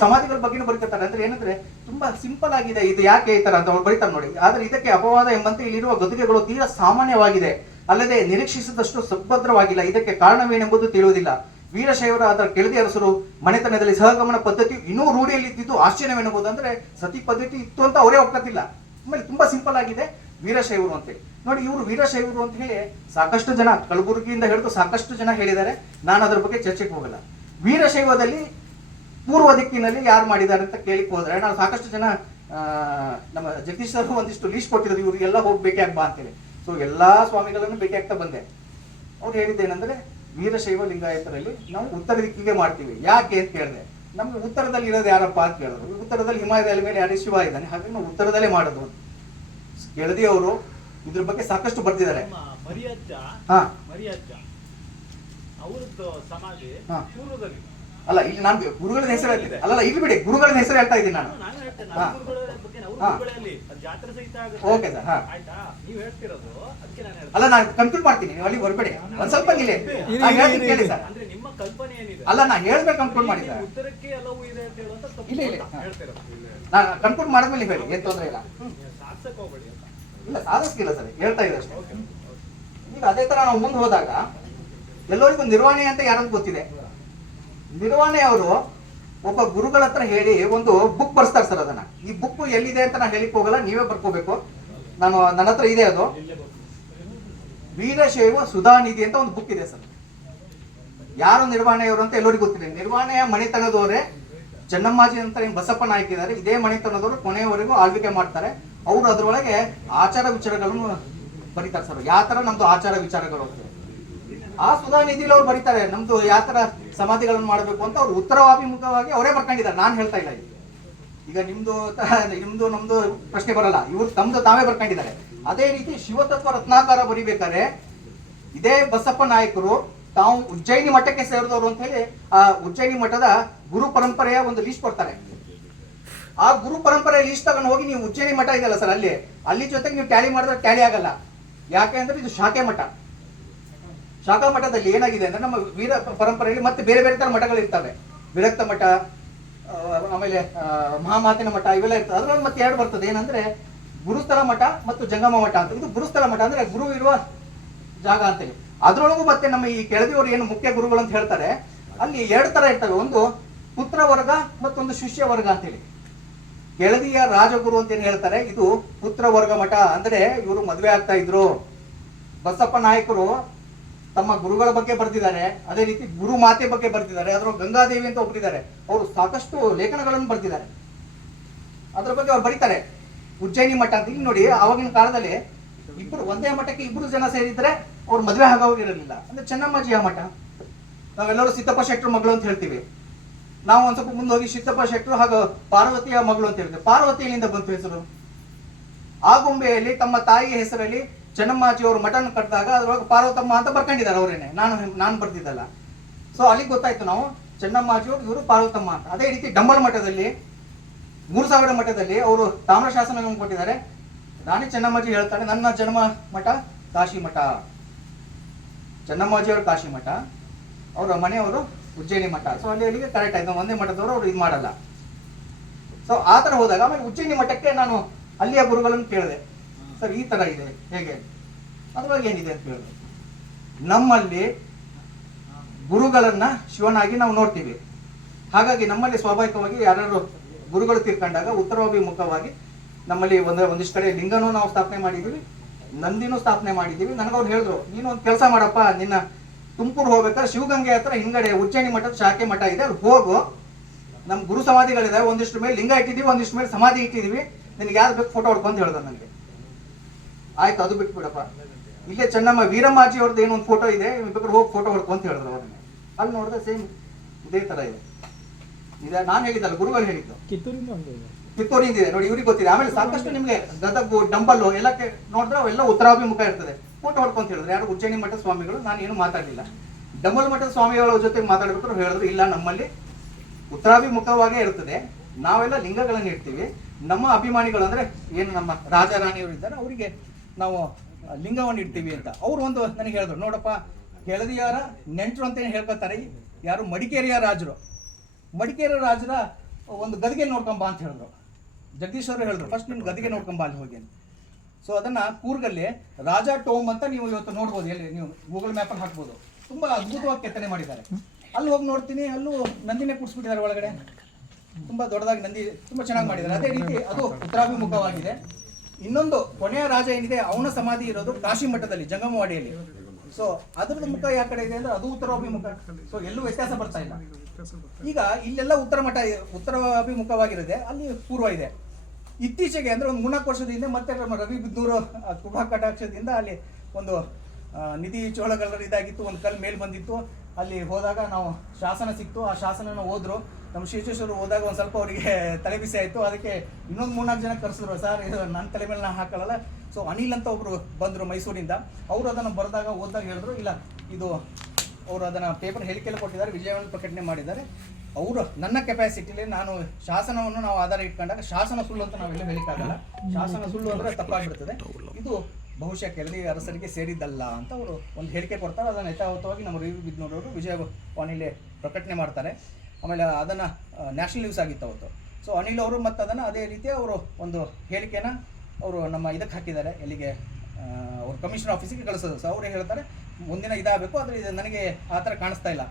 ಸಮಾಧಿಗಳ ಬಗ್ಗೆನೂ ಬರೀತಾರೆ. ಅಂದ್ರೆ ಏನಂದ್ರೆ ತುಂಬಾ ಸಿಂಪಲ್ ಆಗಿದೆ, ಇದು ಯಾಕೆ ಈ ತರ ಅಂತ ಅವ್ರು ಬರೀತಾರೆ ನೋಡಿ. ಆದ್ರೆ ಇದಕ್ಕೆ ಅಪವಾದ ಎಂಬಂತೆ ಇಲ್ಲಿರುವ ಗದ್ದುಗೆಗಳು ತೀರಾ ಸಾಮಾನ್ಯವಾಗಿದೆ, ಅಲ್ಲದೆ ನಿರೀಕ್ಷಿಸಿದಷ್ಟು ಸುಭದ್ರವಾಗಿಲ್ಲ. ಇದಕ್ಕೆ ಕಾರಣವೇನೆಂಬುದು ತಿಳಿಯುವುದಿಲ್ಲ. ವೀರಶೈವರ ಅದರ ಕೆಳದಿ ಅರಸರು ಮನೆತನದಲ್ಲಿ ಸಹಗಮನ ಪದ್ಧತಿ ಇನ್ನೂ ರೂಢಿಯಲ್ಲಿ ಇದ್ದಿದ್ದು ಆಶ್ಚರ್ಯವೆನ್ನಬಹುದು. ಅಂದ್ರೆ ಸತಿ ಪದ್ಧತಿ ಇತ್ತು ಅಂತ ಅವರೇ ಒಪ್ಪತ್ತಿಲ್ಲ. ಆಮೇಲೆ ತುಂಬಾ ಸಿಂಪಲ್ ಆಗಿದೆ ವೀರಶೈವರು ಅಂತೇಳಿ. ನೋಡಿ, ಇವರು ವೀರಶೈವರು ಅಂತ ಹೇಳಿ ಸಾಕಷ್ಟು ಜನ ಕಲಬುರಗಿಯಿಂದ ಹಿಡಿದು ಸಾಕಷ್ಟು ಜನ ಹೇಳಿದ್ದಾರೆ. ನಾನು ಅದ್ರ ಬಗ್ಗೆ ಚರ್ಚೆಗೆ ಹೋಗಲ್ಲ. ವೀರಶೈವದಲ್ಲಿ ಪೂರ್ವ ದಿಕ್ಕಿನಲ್ಲಿ ಯಾರು ಮಾಡಿದ್ದಾರೆ ಅಂತ ಕೇಳಿಕ್ ಹೋದ್ರೆ ನಾವು ಸಾಕಷ್ಟು ಜನ ನಮ್ಮ ಜಗದೀಶ್ ಸರ್ ಒಂದಿಷ್ಟು ಲೀಸ್ಟ್ ಕೊಟ್ಟಿದ್ರು, ಇವ್ರಿಗೆಲ್ಲ ಹೋಗಿ ಭೇಟಿಯಾಗಿ ಬಾ ಅಂತೇಳಿ. ಸೊ ಎಲ್ಲಾ ಸ್ವಾಮಿಗಳನ್ನು ಭೇಟಿ ಆಗ್ತಾ ಬಂದೆ. ಅವ್ರು ಹೇಳಿದ್ದೇನೆಂದ್ರೆ ವೀರಶೈವ ಲಿಂಗಾಯತರಲ್ಲಿ ನಾವು ಉತ್ತರ ದಿಕ್ಕಿಗೆ ಮಾಡ್ತೀವಿ. ಯಾಕೆ ಅಂತ ಕೇಳಿದೆ. ನಮ್ಗೆ ಉತ್ತರದಲ್ಲಿ ಇರೋದು ಯಾರಪ್ಪ ಅಂತ ಕೇಳಿದ್ರು. ಉತ್ತರದಲ್ಲಿ ಹಿಮಾಲಯದ ಮೇಲೆ ಯಾರು ಶಿವ ಇದ್ದಾನೆ, ಹಾಗಾಗಿ ನಾವು ಉತ್ತರದಲ್ಲೇ ಮಾಡೋದು. ಕೆಳದಿ ಅವರು ಇದ್ರ ಬಗ್ಗೆ ಸಾಕಷ್ಟು ಬರ್ತಿದ್ದಾರೆ. ಮರಿಯಜ್ಜ ಹಾ ಮರಿಯಜ್ಜ ಅವ್ರದ್ದು ಸಮಾಧಿ ಹಾ. ಪೂರ್ವದಲ್ಲಿ. ಅಲ್ಲ, ಇಲ್ಲಿ ನಾನು ಗುರುಗಳ ಹೆಸರು ಹೇಳ್ತಿದ್ದೆ. ಅಲ್ಲ ಇಲ್ಲಿ ಬಿಡಿ, ಗುರುಗಳ ಹೆಸರು ಹೇಳ್ತಾ ಇದ್ದೀನಿ ನಾನು. ನಾನು ಹೇಳ್ತೇನೆ, ಹಾ. ನಮ್ಮ ಗುರುಗಳ ಬಗ್ಗೆ ಅವ್ರ ಹಾ. ಗುರುಗಳಲ್ಲಿ ಅದು ಜಾತ್ರೆ ಸಹಿತ ಆಗುತ್ತೆ. Okay sir. ಹಾ ಆಯ್ತಾ, ನೀವು ಹೇಳ್ತಿರೋದು ಅದಕ್ಕೆ ನಾನು ಹೇಳ್ತೇನೆ. ಅಲ್ಲ, ನಾನು ಕನ್ಫ್ಯೂಸ್ ಮಾಡ್ತೀನಿ, ನೀವು ಅಲ್ಲಿ ಹೊರಬೇಡಿ. ಒಂದ್ ಸ್ವಲ್ಪ ನಿಲ್ಲಿ. ನಾನು ಹೇಳ್ತೀನಿ ಕೇಳಿ ಸರ್. ಅಂದ್ರೆ ನಿಮ್ಮ ಕಲ್ಪನೆ ಏನಿದೆ, ಅಲ್ಲ, ನಾನು ಹೇಳ್ಬೇಕು ಕನ್ಫ್ಯೂಸ್ ಮಾಡಿ ಸರ್. ಉತ್ತರಕ್ಕೆ ಹಲವು ಇದೆ ಅಂತ ಹೇಳುವಂತ ತಪ್ಪು ಇಲ್ಲ, ಇಲ್ಲ. ಹೇಳ್ತಿರೋದು. ನಾನು ಕನ್ಫ್ಯೂಸ್ ಮಾಡಿದ್ಮೇಲೆ ಹೇಳಿ, ಏನ್ ತೊಂದರೆ ಇಲ್ಲ. ಸಾಧಿಸಕ್ ಹೋಗ್ಬೇಡಿ ಅಂತ. ಇಲ್ಲ, ಸಾಧಿಸ್ಕಿಲ್ಲ ಸರ್, ಹೇಳ್ತಾ ಇದೆ ಅಷ್ಟೇ. ಈಗ ಅದೇ ತರ ನಾವು ಮುಂದೆ ಹೋದಾಗ ಎಲ್ಲರಿಗೂ ನಿರ್ವಹಣೆ ಅಂತ ಯಾರಂತ ಗೊತ್ತಿದೆ. ನಿರ್ವಹಣೆ ಅವರು ಒಬ್ಬ ಗುರುಗಳ ಹತ್ರ ಹೇಳಿ ಒಂದು ಬುಕ್ ಬರ್ಸ್ತಾರೆ ಸರ್. ಅದನ್ನ ಈ ಬುಕ್ ಎಲ್ಲಿದೆ ಅಂತ ನಾನು ಹೇಳಿಕ್ ಹೋಗಲ್ಲ, ನೀವೇ ಬರ್ಕೋಬೇಕು. ನನ್ನ ಹತ್ರ ಇದೆ ಅದು. ವೀರಶೈವ ಸುಧಾನಿಧಿ ಅಂತ ಒಂದು ಬುಕ್ ಇದೆ ಸರ್. ಯಾರು ನಿರ್ವಹಣೆಯವರು ಅಂತ ಎಲ್ಲರಿಗೂ ಗೊತ್ತಿದೆ. ನಿರ್ವಹಣೆಯ ಮನೆತನದವರೇ ಚೆನ್ನಮ್ಮಾಜಿ ಅಂತ ಏನು ಬಸಪ್ಪ ನಾಯಕ್ ಇದ್ದಾರೆ, ಇದೇ ಮನೆತನದವರು ಕೊನೆಯವರೆಗೂ ಆಳ್ವಿಕೆ ಮಾಡ್ತಾರೆ. ಅವರು ಅದರೊಳಗೆ ಆಚಾರ ವಿಚಾರಗಳನ್ನು ಬರೀತಾರೆ ಸರ್. ಯಾವ ತರ ನಮ್ದು ಆಚಾರ ವಿಚಾರಗಳು ಅಂತ ಆ ಸುಧಾನಿಧಿಲಿ ಅವ್ರು ಬರೀತಾರೆ. ನಮ್ದು ಯಾವ ತರ ಸಮಾಧಿಗಳನ್ನು ಮಾಡಬೇಕು ಅಂತ ಅವ್ರು ಉತ್ತರಾಭಿಮುಖವಾಗಿ ಅವರೇ ಬರ್ಕೊಂಡಿದ್ದಾರೆ. ನಾನು ಹೇಳ್ತಾ ಇಲ್ಲ. ಈಗ ನಿಮ್ದು ನಮ್ದು ಪ್ರಶ್ನೆ ಬರಲ್ಲ, ಇವ್ರು ತಮ್ದು ತಾವೇ ಬರ್ಕೊಂಡಿದ್ದಾರೆ. ಅದೇ ರೀತಿ ಶಿವತತ್ವ ರತ್ನಾಕರ ಬರಿಬೇಕಾದ್ರೆ ಇದೇ ಬಸಪ್ಪ ನಾಯಕರು ತಾವು ಉಜ್ಜಯಿನಿ ಮಠಕ್ಕೆ ಸೇರಿದವರು ಅಂತ ಹೇಳಿ ಆ ಉಜ್ಜಯಿನಿ ಮಠದ ಗುರು ಪರಂಪರೆಯ ಒಂದು ಲೀಸ್ಟ್ ಕೊಡ್ತಾರೆ. ಆ ಗುರು ಪರಂಪರೆ ಲೀಸ್ಟ್ ತಗೊಂಡು ಹೋಗಿ ನೀವು ಉಜ್ಜಯಿನಿ ಮಠ ಇದೆಯಲ್ಲ ಸರ್, ಅಲ್ಲಿ ಜೊತೆಗೆ ನೀವು ಟ್ಯಾಲಿ ಮಾಡಿದ್ರೆ ಟ್ಯಾಲಿ ಆಗಲ್ಲ. ಯಾಕೆ ಅಂದ್ರೆ ಇದು ಶಾಖೆ ಮಠ. ಶಾಖಾ ಮಠದಲ್ಲಿ ಏನಾಗಿದೆ ಅಂದ್ರೆ ನಮ್ಮ ವೀರ ಪರಂಪರೆಯಲ್ಲಿ ಮತ್ತೆ ಬೇರೆ ಬೇರೆ ತರ ಮಠಗಳು ಇರ್ತವೆ. ವಿರಕ್ತ ಮಠ, ಆಮೇಲೆ ಮಹಾಮಾತಿನ ಮಠ, ಇವೆಲ್ಲ ಇರ್ತವೆ. ಅದ್ರಲ್ಲಿ ಮತ್ತೆ ಎರಡು ಬರ್ತದೆ. ಏನಂದ್ರೆ ಗುರುಸ್ಥಳ ಮಠ ಮತ್ತು ಜಂಗಮ ಮಠ ಅಂತ. ಇದು ಗುರುಸ್ಥಳ ಮಠ ಅಂದ್ರೆ ಗುರು ಇರುವ ಜಾಗ ಅಂತೇಳಿ. ಅದ್ರೊಳಗೂ ಮತ್ತೆ ನಮ್ಮ ಈ ಕೆಳದಿಯವರು ಏನು ಮುಖ್ಯ ಗುರುಗಳು ಅಂತ ಹೇಳ್ತಾರೆ, ಅಲ್ಲಿ ಎರಡು ತರ ಇರ್ತವೆ. ಒಂದು ಪುತ್ರ ವರ್ಗ ಮತ್ತೊಂದು ಶಿಷ್ಯ ವರ್ಗ ಅಂತೇಳಿ. ಕೆಳದಿಯ ರಾಜಗುರು ಅಂತ ಏನ್ ಹೇಳ್ತಾರೆ, ಇದು ಪುತ್ರ ವರ್ಗ ಮಠ. ಅಂದ್ರೆ ಇವರು ಮದುವೆ ಆಗ್ತಾ ಇದ್ರು. ಬಸಪ್ಪ ನಾಯಕರು ತಮ್ಮ ಗುರುಗಳ ಬಗ್ಗೆ ಬರ್ತಿದ್ದಾರೆ, ಅದೇ ರೀತಿ ಗುರು ಮಾತೆ ಬಗ್ಗೆ ಬರ್ತಿದ್ದಾರೆ. ಅದ್ರ ಗಂಗಾದೇವಿ ಅಂತ ಒಬ್ಬರಿದ್ದಾರೆ, ಅವರು ಸಾಕಷ್ಟು ಲೇಖನಗಳನ್ನು ಬರ್ತಿದ್ದಾರೆ. ಅದ್ರ ಬಗ್ಗೆ ಅವ್ರು ಬರೀತಾರೆ. ಉಜ್ಜಯಿನಿ ಮಠ ಅಂತ ಇಲ್ಲಿ ನೋಡಿ, ಆವಾಗಿನ ಕಾಲದಲ್ಲಿ ಒಂದೇ ಮಠಕ್ಕೆ ಇಬ್ಬರು ಜನ ಸೇರಿದ್ರೆ ಅವ್ರು ಮದುವೆ ಆಗೋಗಿರಲಿಲ್ಲ. ಅಂದ್ರೆ ಚೆನ್ನಮ್ಮಾಜಿಯ ಮಠ. ನಾವೆಲ್ಲರೂ ಸಿದ್ದಪ್ಪ ಶೆಟ್ರು ಮಗಳು ಅಂತ ಹೇಳ್ತೀವಿ. ನಾವು ಒಂದ್ ಸ್ವಲ್ಪ ಮುಂದೆ ಹೋಗಿ ಸಿದ್ದಪ್ಪ ಶೆಟ್ರು ಹಾಗೂ ಪಾರ್ವತಿಯ ಮಗಳು ಅಂತ ಹೇಳ್ತೀವಿ. ಪಾರ್ವತಿಯಿಂದ ಬಂತು ಹೆಸರು. ಆಗುಂಬೆಯಲ್ಲಿ ತಮ್ಮ ತಾಯಿಯ ಹೆಸರಲ್ಲಿ ಚೆನ್ನಮ್ಮಾಜಿ ಅವರು ಮಠನ ಕಟ್ಟಿದಾಗ ಅದ್ರೊಳಗೆ ಪಾರ್ವತಮ್ಮ ಅಂತ ಬರ್ಕೊಂಡಿದ್ದಾರೆ ಅವರೇನೆ. ನಾನು ಬರ್ತಿದ್ದಲ್ಲ. ಸೊ ಅಲ್ಲಿಗೆ ಗೊತ್ತಾಯ್ತು ನಾವು ಚೆನ್ನಮ್ಮಾಜಿ ಅವರು ಇವರು ಪಾರ್ವತಮ್ಮ ಅಂತ. ಅದೇ ರೀತಿ ಡಂಬಳ ಮಠದಲ್ಲಿ 3000 ಮಠದಲ್ಲಿ ಅವರು ತಾಮ್ರ ಶಾಸನಗಳನ್ನು ಕೊಟ್ಟಿದ್ದಾರೆ. ರಾಣಿ ಚೆನ್ನಮ್ಮಾಜಿ ಹೇಳ್ತಾಳೆ, ನನ್ನ ಜನ್ಮ ಮಠ ಕಾಶಿ ಮಠ. ಚೆನ್ನಮ್ಮಾಜಿ ಅವರು ಕಾಶಿ ಮಠ, ಅವರ ಮನೆಯವರು ಉಜ್ಜಯಿನಿ ಮಠ. ಸೊ ಅಲ್ಲಿಗೆ ಕರೆಕ್ಟ್ ಆಯ್ತು. ಒಂದೇ ಮಠದವರು ಅವ್ರು ಇದು ಮಾಡಲ್ಲ. ಸೊ ಆ ತರ ಹೋದಾಗ ಆಮೇಲೆ ಉಜ್ಜಯಿನಿ ಮಠಕ್ಕೆ ನಾನು ಅಲ್ಲಿಯ ಗುರುಗಳನ್ನು ಕೇಳಿದೆ, ಸರ್ ಈ ತರ ಇದೆ ಹೇಗೆ, ಅದ್ರೊಳಗೆ ಏನಿದೆ ಅಂತ ಹೇಳಿದೆ. ನಮ್ಮಲ್ಲಿ ಗುರುಗಳನ್ನ ಶಿವನಾಗಿ ನಾವು ನೋಡ್ತೀವಿ. ಹಾಗಾಗಿ ನಮ್ಮಲ್ಲಿ ಸ್ವಾಭಾವಿಕವಾಗಿ ಯಾರು ಗುರುಗಳು ತೀರ್ಕೊಂಡಾಗ ಉತ್ತರಾಭಿಮುಖವಾಗಿ ನಮ್ಮಲ್ಲಿ ಒಂದಿಷ್ಟು ಕಡೆ ಲಿಂಗನೂ ನಾವು ಸ್ಥಾಪನೆ ಮಾಡಿದೀವಿ, ನಂದಿನೂ ಸ್ಥಾಪನೆ ಮಾಡಿದೀವಿ. ನನಗವ್ರು ಹೇಳಿದ್ರು, ನೀನು ಒಂದು ಕೆಲಸ ಮಾಡಪ್ಪ, ನಿನ್ನ ತುಮಕೂರು ಹೋಗ್ಬೇಕಾದ್ರೆ ಶಿವಗಂಗೆ ಹತ್ರ ಹಿಂಗಡೆ ಉಜ್ಜಯಿನಿ ಮಠದ ಶಾಖೆ ಮಠ ಇದೆ, ಅಲ್ಲಿ ಹೋಗು. ನಮ್ ಗುರು ಸಮಾಧಿಗಳಿದಾವೆ, ಒಂದಿಷ್ಟು ಮೇಲೆ ಲಿಂಗ ಇಟ್ಟಿದೀವಿ, ಒಂದಿಷ್ಟು ಮೇಲೆ ಸಮಾಧಿ ಇಟ್ಟಿದೀವಿ, ನಿನ್ಗೆ ಯಾರು ಬೇಕು ಫೋಟೋ ಹೊಡ್ಕೊಂಡು ಹೇಳಿದ್ರು ನನಗೆ. ಆಯ್ತು, ಅದು ಬಿಟ್ಬಿಡಪ್ಪ. ಇಲ್ಲೇ ಚೆನ್ನಮ್ಮ ವೀರಮ್ಮಾಜಿ ಅವ್ರದ್ದು ಏನೋ ಒಂದು ಫೋಟೋ ಇದೆ, ಬೇಕಾದ್ರೆ ಹೋಗಿ ಫೋಟೋ ಹೊಡ್ಕೊಂತ ಹೇಳಿದ್ರು ಅವ್ರನ್ನ. ಅಲ್ಲಿ ನೋಡಿದ್ರೆ ಸೇಮ್ ಇದೇ ತರ ಇದೆ. ನಾನು ಹೇಳಿದ್ದಲ್ಲ, ಗುರುಗಳು ಹೇಳಿದ್ದು. ಕಿತ್ತೂರಿಂದ ಇದೆ ನೋಡಿ, ಇವ್ರಿಗೆ ಗೊತ್ತಿದೆ. ಆಮೇಲೆ ಸಾಕಷ್ಟು ನಿಮ್ಗೆ ಗದಗು ಡಂಬಲ್ಲು ಎಲ್ಲಕ್ಕೆ ನೋಡಿದ್ರೆ ಅವೆಲ್ಲ ಉತ್ತರಾಭಿಮುಖ ಇರ್ತದೆ. ಫೋಟೋ ಹೊಡ್ಕೊಂತ ಹೇಳಿದ್ರು ಯಾರು ಉಜ್ಜಯಿನಿ ಮಠದ ಸ್ವಾಮಿಗಳು. ನಾನು ಏನು ಮಾತಾಡಲಿಲ್ಲ. ಡಂಬಲ್ ಮಠದ ಸ್ವಾಮಿಗಳ ಜೊತೆ ಮಾತಾಡ್ಬೇಕಾದ್ರೆ ಹೇಳಿದ್ರು, ಇಲ್ಲ ನಮ್ಮಲ್ಲಿ ಉತ್ತರಾಭಿಮುಖವಾಗೇ ಇರ್ತದೆ, ನಾವೆಲ್ಲ ಲಿಂಗಗಳನ್ನು ಇಡ್ತೀವಿ. ನಮ್ಮ ಅಭಿಮಾನಿಗಳು ಅಂದ್ರೆ ಏನು ನಮ್ಮ ರಾಜ ರಾಣಿಯವರು ಇದ್ದಾರೆ, ಅವರಿಗೆ ನಾವು ಲಿಂಗವನ್ನು ಇಡ್ತೀವಿ ಅಂತ. ಅವ್ರು ಒಂದು ನನಗೆ ಹೇಳಿದ್ರು, ನೋಡಪ್ಪ ಕೆಳದಿಯಾರ ನೆಂಟರು ಅಂತ ಏನು ಹೇಳ್ಕೊತಾರೆ, ಯಾರು ಮಡಿಕೇರಿಯ ರಾಜರು, ಮಡಿಕೇರಿ ರಾಜರ ಒಂದು ಗದಿಗೆ ನೋಡ್ಕೊಂಬ ಅಂತ ಹೇಳಿದ್ರು. ಜಗದೀಶ್ವರ ಹೇಳಿದ್ರು, ಫಸ್ಟ್ ನಿಮ್ಗೆ ಗದಿಗೆ ನೋಡ್ಕೊಂಬ ಅಲ್ಲಿ ಹೋಗಿ. ಸೊ ಅದನ್ನ ಕೂರ್ಗಲ್ಲಿ ರಾಜಾ ಟೋಮ್ ಅಂತ ನೀವು ಇವತ್ತು ನೋಡ್ಬೋದು, ಎಲ್ಲಿ ನೀವು ಗೂಗಲ್ ಮ್ಯಾಪಲ್ಲಿ ಹಾಕ್ಬೋದು. ತುಂಬಾ ಅದ್ಭುತವಾಗಿ ಕೆತ್ತನೆ ಮಾಡಿದ್ದಾರೆ. ಅಲ್ಲಿ ಹೋಗಿ ನೋಡ್ತೀನಿ, ಅಲ್ಲೂ ನಂದಿನೇ ಕೂರಿಸ್ಬಿಟ್ಟಿದ್ದಾರೆ ಒಳಗಡೆ. ತುಂಬಾ ದೊಡ್ಡದಾಗಿ ನಂದಿ ತುಂಬಾ ಚೆನ್ನಾಗಿ ಮಾಡಿದ್ದಾರೆ. ಅದೇ ರೀತಿ ಅದು ಉತ್ತರಾಭಿಮುಖವಾಗಿದೆ. ಇನ್ನೊಂದು ಕೊನೆಯ ರಾಜ ಏನಿದೆ ಅವನ ಸಮಾಧಿ ಇರೋದು ಕಾಶಿ ಮಠದಲ್ಲಿ ಜಂಗಮವಾಡಿಯಲ್ಲಿ. ಸೊ ಅದ್ರದ್ದು ಮುಖ ಯಾವ ಕಡೆ ಇದೆ ಅಂದ್ರೆ ಅದು ಉತ್ತರಾಭಿಮುಖ. ಸೊ ಎಲ್ಲೂ ವ್ಯತ್ಯಾಸ ಬರ್ತಾ ಇಲ್ಲ. ಈಗ ಇಲ್ಲೆಲ್ಲ ಉತ್ತರ ಅಭಿಮುಖವಾಗಿರುತ್ತೆ, ಅಲ್ಲಿ ಪೂರ್ವ ಇದೆ. ಇತ್ತೀಚೆಗೆ ಅಂದರೆ ಒಂದು 3-4 ವರ್ಷದ ಹಿಂದೆ ಮತ್ತೆ ನಮ್ಮ ರವಿ ಬಿದ್ನೂರು ಕೃಪಾ ಕಟಾಕ್ಷದಿಂದ ಅಲ್ಲಿ ಒಂದು ನಿಧಿ ಚೋಳಗಲ್ಲರ ಇದಾಗಿತ್ತು, ಒಂದು ಕಲ್ಲು ಮೇಲೆ ಬಂದಿತ್ತು. ಅಲ್ಲಿ ಹೋದಾಗ ನಾವು ಶಾಸನ ಸಿಕ್ತು, ಆ ಶಾಸನನ ಓದ್ರು. ನಮ್ಮ ಶ್ರೀಚೇಶ್ವರು ಹೋದಾಗ ಒಂದು ಸ್ವಲ್ಪ ಅವರಿಗೆ ತಲೆ ಬಿಸಿ ಆಯಿತು. ಅದಕ್ಕೆ ಇನ್ನೊಂದು 3-4 ಜನ ಕರೆಸಿದ್ರು, ಸರ್ ಇದು ನನ್ನ ತಲೆ ಮೇಲೆ ನಾನು ಹಾಕಲ್ಲ. ಸೊ ಅನಿಲ್ ಅಂತ ಒಬ್ಬರು ಬಂದರು ಮೈಸೂರಿಂದ, ಅವರು ಅದನ್ನು ಓದಿದಾಗ ಹೇಳಿದ್ರು, ಇಲ್ಲ ಇದು ಅವರು ಅದನ್ನು ಪೇಪರ್ ಹೇಳಿಕೆಲ್ಲ ಕೊಟ್ಟಿದ್ದಾರೆ, ವಿಜಯವಾಣಿ ಪ್ರಕಟಣೆ ಮಾಡಿದ್ದಾರೆ. ಅವರು ನನ್ನ ಕೆಪಾಸಿಟಿಲಿ ನಾನು ಶಾಸನವನ್ನು ನಾವು ಆಧಾರ ಇಟ್ಕೊಂಡಾಗ ಶಾಸನ ಸುಳ್ಳು ಅಂತ ನಾವೆಲ್ಲ ಹೇಳಿಕ್ಕಾಗಲ್ಲ. ಶಾಸನ ಸುಳ್ಳು ಅಂದರೆ ತಪ್ಪಾಗ್ಬಿಡ್ತದೆ. ಇದು ಬಹುಶಃ ಕೆಳದಿ ಅರಸರಿಗೆ ಸೇರಿದ್ದಲ್ಲ ಅಂತ ಅವರು ಒಂದು ಹೇಳಿಕೆ ಕೊಡ್ತಾರೆ. ಅದನ್ನು ಯಥಾವತ್ತವಾಗಿ ನಮ್ಮ ರವಿ ಬಿದ್ನೂರವರು ವಿಜಯವಾಣಿಲಿ ಪ್ರಕಟಣೆ ಮಾಡ್ತಾರೆ. ಆಮೇಲೆ ಅದನ್ನು ನ್ಯಾಷನಲ್ ನ್ಯೂಸ್ ಆಗಿತ್ತು ಅವತ್ತು. ಸೊ ಅನಿಲ್ ಅವರು ಮತ್ತು ಅದನ್ನು ಅದೇ ರೀತಿ ಅವರು ಒಂದು ಹೇಳಿಕೆನ ಅವರು ನಮ್ಮ ಇದಕ್ಕೆ ಹಾಕಿದ್ದಾರೆ, ಎಲ್ಲಿಗೆ ಅವ್ರು ಕಮಿಷನರ್ ಆಫೀಸಿಗೆ ಕಳಿಸೋದು. ಸೊ ಅವ್ರು ಹೇಳ್ತಾರೆ ಮುಂದಿನ ಇದಾಗಬೇಕು, ಆದರೆ ಇದು ನನಗೆ ಆ ಥರ ಕಾಣಿಸ್ತಾ ಇಲ್ಲ.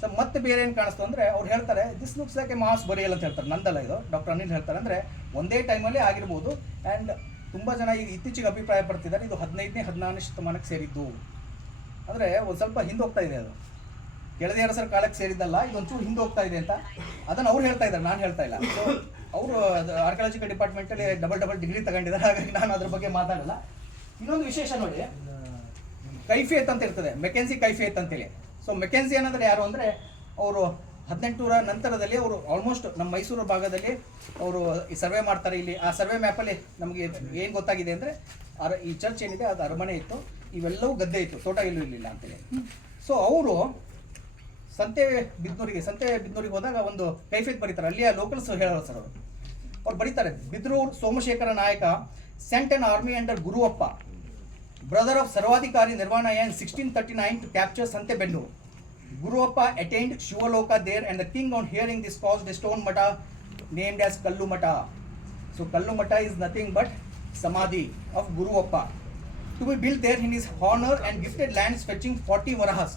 ಸೊ ಮತ್ತೆ ಬೇರೆ ಏನು ಕಾಣಿಸ್ತು ಅಂದರೆ ಅವ್ರು ಹೇಳ್ತಾರೆ this looks like a mass burial ಅಂತ ಹೇಳ್ತಾರೆ. ನಂದಲ್ಲ ಇದು, ಡಾಕ್ಟರ್ ಅನಿಲ್ ಹೇಳ್ತಾರೆ. ಅಂದರೆ ಒಂದೇ ಟೈಮಲ್ಲಿ ಆಗಿರ್ಬೋದು. ಆ್ಯಂಡ್ ತುಂಬ ಜನ ಈಗ ಇತ್ತೀಚೆಗೆ ಅಭಿಪ್ರಾಯ ಪಡ್ತಿದ್ದಾರೆ ಇದು 15ನೇ 16ನೇ ಶತಮಾನಕ್ಕೆ ಸೇರಿದ್ದು. ಅಂದರೆ ಒಂದು ಸ್ವಲ್ಪ ಹಿಂದೆ ಹೋಗ್ತಾ ಇದೆ, ಅದು ಕೆಳದಿ ಅರಸರ ಕಾಲಕ್ಕೆ ಸೇರಿದ್ದಲ್ಲ, ಇದೊಂಚೂರು ಹಿಂದೆ ಹೋಗ್ತಾ ಇದೆ ಅಂತ ಅದನ್ನು ಅವ್ರು ಹೇಳ್ತಾ ಇದ್ದಾರೆ, ನಾನು ಹೇಳ್ತಾ ಇಲ್ಲ. ಸೊ ಅವರು ಆರ್ಕಿಯಾಲಜಿಕಲ್ ಡಿಪಾರ್ಟ್ಮೆಂಟಲ್ಲಿ ಡಬಲ್ ಡಿಗ್ರಿ ತಗೊಂಡಿದ್ದಾರೆ, ಹಾಗಾಗಿ ನಾನು ಅದ್ರ ಬಗ್ಗೆ ಮಾತಾಡಲ್ಲ. ಇನ್ನೊಂದು ವಿಶೇಷ ನೋಡಿ, ಕೈಫಿಯತ್ ಅಂತ ಇರ್ತದೆ, ಮೆಕೆನ್ಸಿ ಕೈಫಿಯತ್ ಅಂತೇಳಿ. ಸೊ ಮೆಕೆನ್ಸಿ ಅನ್ನೋದ್ರೆ ಯಾರು ಅಂದರೆ ಅವರು 1800 ನಂತರದಲ್ಲಿ ಅವರು ಆಲ್ಮೋಸ್ಟ್ ನಮ್ಮ ಮೈಸೂರು ಭಾಗದಲ್ಲಿ ಅವರು ಈ ಸರ್ವೆ ಮಾಡ್ತಾರೆ. ಇಲ್ಲಿ ಆ ಸರ್ವೆ ಮ್ಯಾಪಲ್ಲಿ ನಮಗೆ ಏನು ಗೊತ್ತಾಗಿದೆ ಅಂದರೆ ಈ ಚರ್ಚ್ ಏನಿದೆ ಅದು ಅರಮನೆ ಇತ್ತು, ಇವೆಲ್ಲವೂ ಗದ್ದೆ ಇತ್ತು, ತೋಟ ಎಲ್ಲೂ ಇರಲಿಲ್ಲ ಅಂತೇಳಿ. ಸೊ ಅವರು ಸಂತೆ ಬಿದ್ನೂರಿಗೆ ಹೋದಾಗ ಒಂದು ಕೈಫಿಯತ್ ಬರೀತಾರೆ. ಅಲ್ಲಿಯ ಲೋಕಲ್ಸ್ ಹೇಳೋರು ಸರ್, ಅವ್ರು ಬರೀತಾರೆ, Bidruru Somashekhara Nayaka sent on army under Guruvappa, brother of Sarvadhikari Nirvanaya in 1639 to capture Santebennur. Guruappa attained Shivaloka there, and the king on hearing this caused a stone mata named as Kallu Mata. So Kallu Mata is nothing but Samadhi of Guruappa, to be built there in his honor, and gifted lands fetching 40 varahas.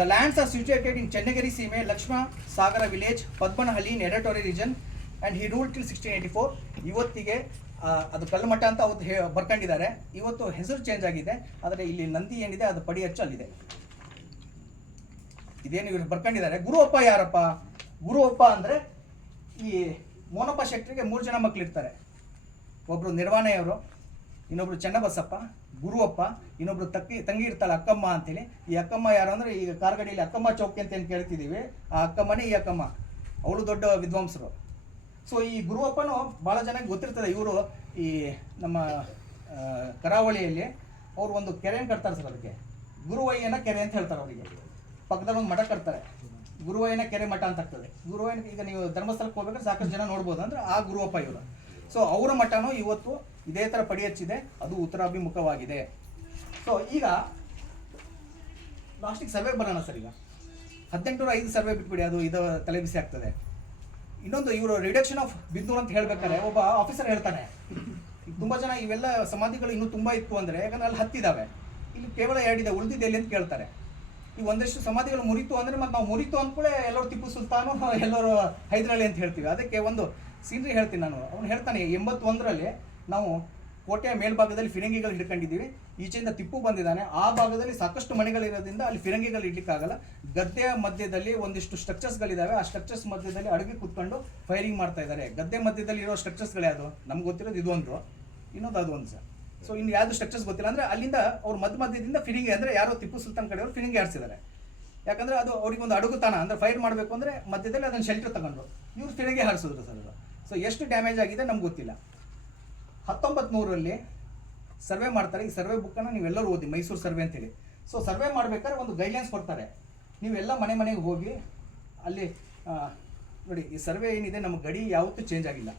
The lands are situated in Chennagiri Sime, Lakshma Sagara village, Padmanahalli in Edatori region, and he ruled till 1684. ಇವತ್ತಿಗೆ ಅದು ಕಲ್ಲು ಮಠ ಅಂತ ಅವತ್ತು ಬರ್ಕೊಂಡಿದ್ದಾರೆ. ಇವತ್ತು ಹೆಸರು change ಆಗಿದೆ, ಆದರೆ ಇಲ್ಲಿ ನಂದಿ ಏನಿದೆ ಅದು ಪಡಿ ಹಚ್ಚು ಅಲ್ಲಿದೆ. ಇದೇನು ಇವ್ರು ಬರ್ಕೊಂಡಿದ್ದಾರೆ. ಗುರುವಪ್ಪ ಯಾರಪ್ಪ? ಗುರುವಪ್ಪ ಅಂದರೆ ಈ ಮೋನಪ್ಪ ಶೆಟ್ಟರಿಗೆ 3 ಜನ ಮಕ್ಕಳಿರ್ತಾರೆ. ಒಬ್ಬರು ನಿರ್ವಾಣೆಯವರು, ಇನ್ನೊಬ್ರು ಚೆನ್ನಬಸಪ್ಪ, ಗುರುವಪ್ಪ, ಇನ್ನೊಬ್ರು ತಂಗಿ ಇರ್ತಾಳೆ ಅಕ್ಕಮ್ಮ ಅಂತೇಳಿ. ಈ ಅಕ್ಕಮ್ಮ ಯಾರು ಅಂದರೆ ಈಗ ಕಾರ್ಗಡಿಯಲ್ಲಿ ಅಕ್ಕಮ್ಮ ಚೌಕಿ ಅಂತ ಏನು ಕೇಳ್ತಿದ್ದೀವಿ, ಆ ಅಕ್ಕಮ್ಮನೇ ಈ ಅಕ್ಕಮ್ಮ. ಅವಳು ದೊಡ್ಡ ವಿದ್ವಾಂಸರು. ಸೊ ಈ ಗುರುವಪ್ಪನೂ ಭಾಳ ಜನಕ್ಕೆ ಗೊತ್ತಿರ್ತದೆ. ಇವರು ಈ ನಮ್ಮ ಕರಾವಳಿಯಲ್ಲಿ ಅವರು ಒಂದು ಕೆರೆಯನ್ನು ಕಟ್ತಾರೆ ಸರ್, ಅದಕ್ಕೆ ಗುರುವಯ್ಯನ ಕೆರೆ ಅಂತ ಹೇಳ್ತಾರೆ. ಅವರಿಗೆ ಪಕ್ಕದಲ್ಲಿ ಒಂದು ಮಠ ಕಟ್ತಾರೆ, ಗುರುವಯ್ಯನ ಕೆರೆ ಮಠ ಅಂತ ಆಗ್ತದೆ. ಗುರುವಯ್ಯನ ಈಗ ನೀವು ಧರ್ಮಸ್ಥಳಕ್ಕೆ ಹೋಗ್ಬೇಕಾದ್ರೆ ಸಾಕಷ್ಟು ಜನ ನೋಡ್ಬೋದು, ಅಂದರೆ ಆ ಗುರುವಪ್ಪ ಇವರು. ಸೊ ಅವರ ಮಠನೂ ಇವತ್ತು ಇದೇ ಥರ ಪಡಿ ಹಚ್ಚಿದೆ, ಅದು ಉತ್ತರಾಭಿಮುಖವಾಗಿದೆ. ಸೊ ಈಗ ಲಾಸ್ಟಿಗೆ ಸರ್ವೆ ಬರೋಣ ಸರ್. ಈಗ 1805 ಸರ್ವೆ ಬಿಟ್ಬಿಡಿ, ಅದು ಇದು ತಲೆ ಬಿಸಿ ಆಗ್ತದೆ. ಇನ್ನೊಂದು ಇವರು ರಿಡಕ್ಷನ್ ಆಫ್ ಬಿದ್ನೂರು ಅಂತ ಹೇಳ್ಬೇಕಾದ್ರೆ ಒಬ್ಬ ಆಫೀಸರ್ ಹೇಳ್ತಾನೆ, ತುಂಬ ಜನ ಇವೆಲ್ಲ ಸಮಾಧಿಗಳು ಇನ್ನೂ ತುಂಬ ಇತ್ತು ಅಂದರೆ, ಯಾಕಂದ್ರೆ ಅಲ್ಲಿ 10 ಇದ್ದಾವೆ, ಇಲ್ಲಿ ಕೇವಲ 2 ಇದೆ, ಉಳಿದಿದೆ ಎಲ್ಲಿ ಅಂತ ಕೇಳ್ತಾರೆ. ಈ ಒಂದಷ್ಟು ಸಮಾಧಿಗಳು ಮುರಿತು ಅಂದರೆ ಮತ್ತೆ ನಾವು ಮುರಿತು ಅಂದ್ಕೂಳೆ ಎಲ್ಲರೂ ಟಿಪ್ಪು ಸುಲ್ತಾನು, ಎಲ್ಲರೂ ಹೈದರಾಳಿ ಅಂತ ಹೇಳ್ತೀವಿ. ಅದಕ್ಕೆ ಒಂದು ಸೀನ್ರಿ ಹೇಳ್ತೀನಿ ನಾನು. ಅವನು ಹೇಳ್ತಾನೆ 81ರಲ್ಲಿ ನಾವು ಕೋಟೆಯ ಮೇಲ್ಭಾಗದಲ್ಲಿ ಫಿರಂಗಿಗಳು ಹಿಡ್ಕೊಂಡಿದ್ದೀವಿ, ಈಚೆಯಿಂದ ಟಿಪ್ಪು ಬಂದಿದ್ದಾನೆ, ಆ ಭಾಗದಲ್ಲಿ ಸಾಕಷ್ಟು ಮನೆಗಳಿರೋದ್ರಿಂದ ಅಲ್ಲಿ ಫಿರಂಗಿಗಳು ಇಡ್ಲಿಕ್ಕಾಗಲ್ಲ. ಗದ್ದೆಯ ಮಧ್ಯದಲ್ಲಿ ಒಂದಿಷ್ಟು ಸ್ಟ್ರಕ್ಚರ್ಸ್ಗಳಿದ್ದಾವೆ, ಆ ಸ್ಟ್ರಕ್ಚರ್ಸ್ ಮಧ್ಯದಲ್ಲಿ ಅಡುಗೆ ಕೂತ್ಕೊಂಡು ಫೈರಿಂಗ್ ಮಾಡ್ತಾ ಇದ್ದಾರೆ. ಗದ್ದೆ ಮಧ್ಯದಲ್ಲಿ ಇರೋ ಸ್ಟ್ರಕ್ಚರ್ಸ್ಗಳು ಯಾವುದು ನಮ್ಗೆ ಗೊತ್ತಿರೋದು ಇದೊಂದು, ಇನ್ನೊಂದು ಅದು ಒಂದು ಸರ್. ಸೊ ಇನ್ನು ಯಾವುದು ಸ್ಟ್ರಕ್ಚರ್ಸ್ ಗೊತ್ತಿಲ್ಲ. ಅಂದರೆ ಅಲ್ಲಿಂದ ಅವ್ರ ಮಧ್ಯದಿಂದ ಫಿರಿಂಗಿ, ಅಂದರೆ ಯಾರೋ ಟಿಪ್ಪು ಸುಲ್ತಾನ್ ಕಡೆಯವರು ಫಿರಿಂಗಿ ಆಡಿಸಿದ್ದಾರೆ. ಯಾಕಂದರೆ ಅದು ಅವ್ರಿಗೆ ಒಂದು ಅಡುಗುತಾನ, ಅಂದರೆ ಫೈರ್ ಮಾಡಬೇಕು ಅಂದರೆ ಮಧ್ಯದಲ್ಲಿ ಅದನ್ನು ಶೆಲ್ಟರ್ ತಗೊಂಡ್ರು, ಇವ್ರು ಫಿರಂಗಿ ಹಾರಿಸಿದ್ರು ಸರ್ ಅದು. ಸೊ ಎಷ್ಟು ಡ್ಯಾಮೇಜ್ ಆಗಿದೆ ನಮ್ಗೆ ಗೊತ್ತಿಲ್ಲ. 1900ರಲ್ಲಿ ಸರ್ವೆ ಮಾಡ್ತಾರೆ. ಈ ಸರ್ವೆ ಬುಕ್ಕನ್ನು ನೀವೆಲ್ಲರೂ ಓದಿ, ಮೈಸೂರು ಸರ್ವೆ ಅಂತೇಳಿ. ಸೊ ಸರ್ವೆ ಮಾಡ್ಬೇಕಾದ್ರೆ ಒಂದು ಗೈಡ್ಲೈನ್ಸ್ ಕೊಡ್ತಾರೆ, ನೀವೆಲ್ಲ ಮನೆಗೆ ಹೋಗಿ ಅಲ್ಲಿ ನೋಡಿ, ಈ ಸರ್ವೆ ಏನಿದೆ ನಮ್ಮ ಗಡಿ ಯಾವತ್ತೂ ಚೇಂಜ್ ಆಗಿಲ್ಲ,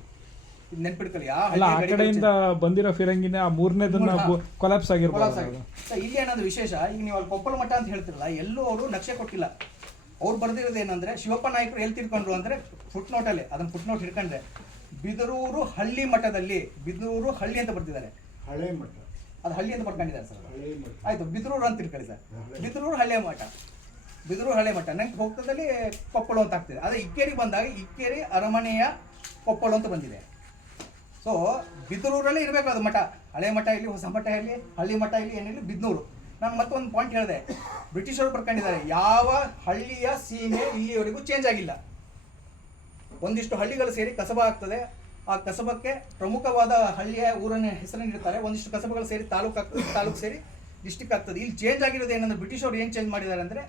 ಇದು ನೆನ್ಪಿಡ್ಕೊಳ್ಳಿ. ಆ ಕಡೆಯಿಂದ ಬಂದಿರೋ ಫಿರಂಗಿನೇ ಆ 3ನೇದನ್ನ ಕೊಲಾಪ್ಸ್ ಆಗಿರ್ಬೋದು. ಸೊ ಇಲ್ಲಿ ಏನಾದ್ರು ವಿಶೇಷ, ಈಗ ನೀವು ಅಲ್ಲಿ ಕೊಪ್ಪಳ ಮಠ ಅಂತ ಹೇಳ್ತಿರಲ್ಲ, ಎಲ್ಲೂ ಅವರು ನಕ್ಷೆ ಕೊಟ್ಟಿಲ್ಲ. ಅವ್ರು ಬರ್ದಿರೋದು ಏನಂದ್ರೆ, ಶಿವಪ್ಪ ನಾಯಕರು ಎಲ್ಲಿ ತಿಳ್ಕೊಂಡ್ರು ಅಂದರೆ ಫುಟ್ ನೋಟಲ್ಲಿ, ಅದನ್ನು ಫುಟ್ ನೋಟ್ ಹಿಡ್ಕೊಂಡ್ರೆ ಬಿದರೂರು ಹಳ್ಳಿ ಮಠದಲ್ಲಿ, ಬಿದರೂರು ಹಳ್ಳಿ ಅಂತ ಬರ್ತಿದ್ದಾರೆ, ಹಳೆ ಮಠ, ಅದು ಹಳ್ಳಿ ಅಂತ ಬರ್ಕೊಂಡಿದ್ದಾರೆ ಸರ್. ಆಯ್ತು, ಬಿದರೂರು ಅಂತ ತಿಳ್ಕೊಳ್ಳಿ ಸರ್. ಬಿದರೂರು ಹಳೆ ಮಠ, ಬಿದರೂರು ಹಳೆ ಮಠ ನಂಗೆ ಹೋಗ್ತದಲ್ಲಿ ಕೊಪ್ಪಳ ಅಂತ ಆಗ್ತಿದೆ. ಆದರೆ ಇಕ್ಕೇರಿ ಬಂದಾಗ ಇಕ್ಕೇರಿ ಅರಮನೆಯ ಕೊಪ್ಪಳ ಅಂತ ಬಂದಿದೆ. ಸೊ ಬಿದರೂರಲ್ಲೇ ಇರಬೇಕು ಅದು ಮಠ, ಹಳೆ ಮಠ ಇಲ್ಲಿ, ಹೊಸ ಮಠ ಇಲ್ಲಿ, ಹಳ್ಳಿ ಮಠ ಇಲ್ಲಿ, ಏನಿಲ್ಲ ಬಿದ್ನೂರು. ನಾನು ಮತ್ತೊಂದು ಪಾಯಿಂಟ್ ಹೇಳಿದೆ, ಬ್ರಿಟಿಷರು ಬರ್ಕೊಂಡಿದ್ದಾರೆ, ಯಾವ ಹಳ್ಳಿಯ ಸೀಮೆ ಇಲ್ಲಿಯವರೆಗೂ ಚೇಂಜ್ ಆಗಿಲ್ಲ. ಒಂದಿಷ್ಟು ಹಳ್ಳಿಗಳು ಸೇರಿ ಕಸಬಾ ಆಗ್ತದೆ, ಆ ಕಸಬಕ್ಕೆ ಪ್ರಮುಖವಾದ ಹಳ್ಳಿಯ ಊರನ್ನ ಹೆಸರನ್ನು ಇಡ್ತಾರೆ. ಒಂದಿಷ್ಟು ಕಸಬಗಳು ಸೇರಿ ತಾಲೂಕು ಆಗ್ತದೆ, ತಾಲೂಕು ಸೇರಿ ಡಿಸ್ಟಿಕ್ ಆಗ್ತದೆ. ಇಲ್ಲಿ ಚೇಂಜ್ ಆಗಿರೋದು ಏನಂದ್ರೆ ಬ್ರಿಟಿಷರು ಏನು ಚೇಂಜ್ ಮಾಡಿದ್ದಾರೆ ಅಂದರೆ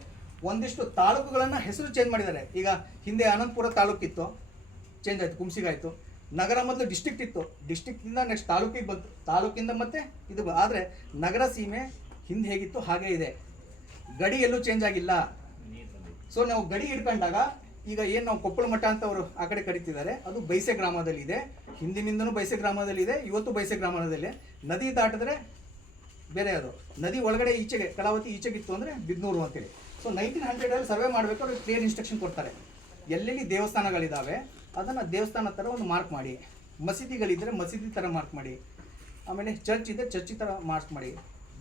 ಒಂದಿಷ್ಟು ತಾಲೂಕುಗಳನ್ನು ಹೆಸರು ಚೇಂಜ್ ಮಾಡಿದ್ದಾರೆ. ಈಗ ಹಿಂದೆ ಅನಂತಪುರ ತಾಲೂಕಿತ್ತು, ಚೇಂಜ್ ಆಯಿತು, ಕುಂಸಿಗಾಯಿತು. ನಗರ ಮೊದಲು ಡಿಸ್ಟ್ರಿಕ್ಟ್ ಇತ್ತು, ಡಿಸ್ಟ್ರಿಕ್ಟಿಂದ ನೆಕ್ಸ್ಟ್ ತಾಲೂಕಿಗೆ ಬಂತು, ತಾಲೂಕಿಂದ ಮತ್ತೆ ಇದು. ಆದರೆ ನಗರ ಸೀಮೆ ಹಿಂದೆ ಹೇಗಿತ್ತು ಹಾಗೇ ಇದೆ, ಗಡಿ ಎಲ್ಲೂ ಚೇಂಜ್ ಆಗಿಲ್ಲ. ಸೊ ನಾವು ಗಡಿ ಇಟ್ಕೊಂಡಾಗ ಈಗ ಏನು ನಾವು ಕೊಪ್ಪಳ ಮಠ ಅಂತ ಅವರು ಆ ಕಡೆ ಕರೀತಿದ್ದಾರೆ, ಅದು ಬೈಸೆ ಗ್ರಾಮದಲ್ಲಿ ಇದೆ. ಹಿಂದಿನಿಂದನೂ ಬೈಸೆ ಗ್ರಾಮದಲ್ಲಿ ಇದೆ, ಇವತ್ತು ಬೈಸೆ ಗ್ರಾಮದಲ್ಲಿ. ನದಿ ದಾಟಿದ್ರೆ ಬೇರೆ, ಅದು ನದಿ ಒಳಗಡೆ ಈಚೆಗೆ ಕಲಾವತಿ ಈಚೆಗಿತ್ತು ಅಂದರೆ ಬಿದ್ನೂರು ಅಂತೇಳಿ. ಸೊ 1900 ಸರ್ವೆ ಮಾಡಬೇಕು, ಅವ್ರಿಗೆ ಕ್ಲಿಯರ್ ಇನ್ಸ್ಟ್ರಕ್ಷನ್ ಕೊಡ್ತಾರೆ. ಎಲ್ಲೆಲ್ಲಿ ದೇವಸ್ಥಾನಗಳಿದ್ದಾವೆ ಅದನ್ನು ದೇವಸ್ಥಾನ ಥರ ಒಂದು ಮಾರ್ಕ್ ಮಾಡಿ, ಮಸೀದಿಗಳಿದ್ದರೆ ಮಸೀದಿ ಥರ ಮಾರ್ಕ್ ಮಾಡಿ, ಆಮೇಲೆ ಚರ್ಚ್ ಇದೆ ಚರ್ಚಿ ಥರ ಮಾರ್ಕ್ ಮಾಡಿ,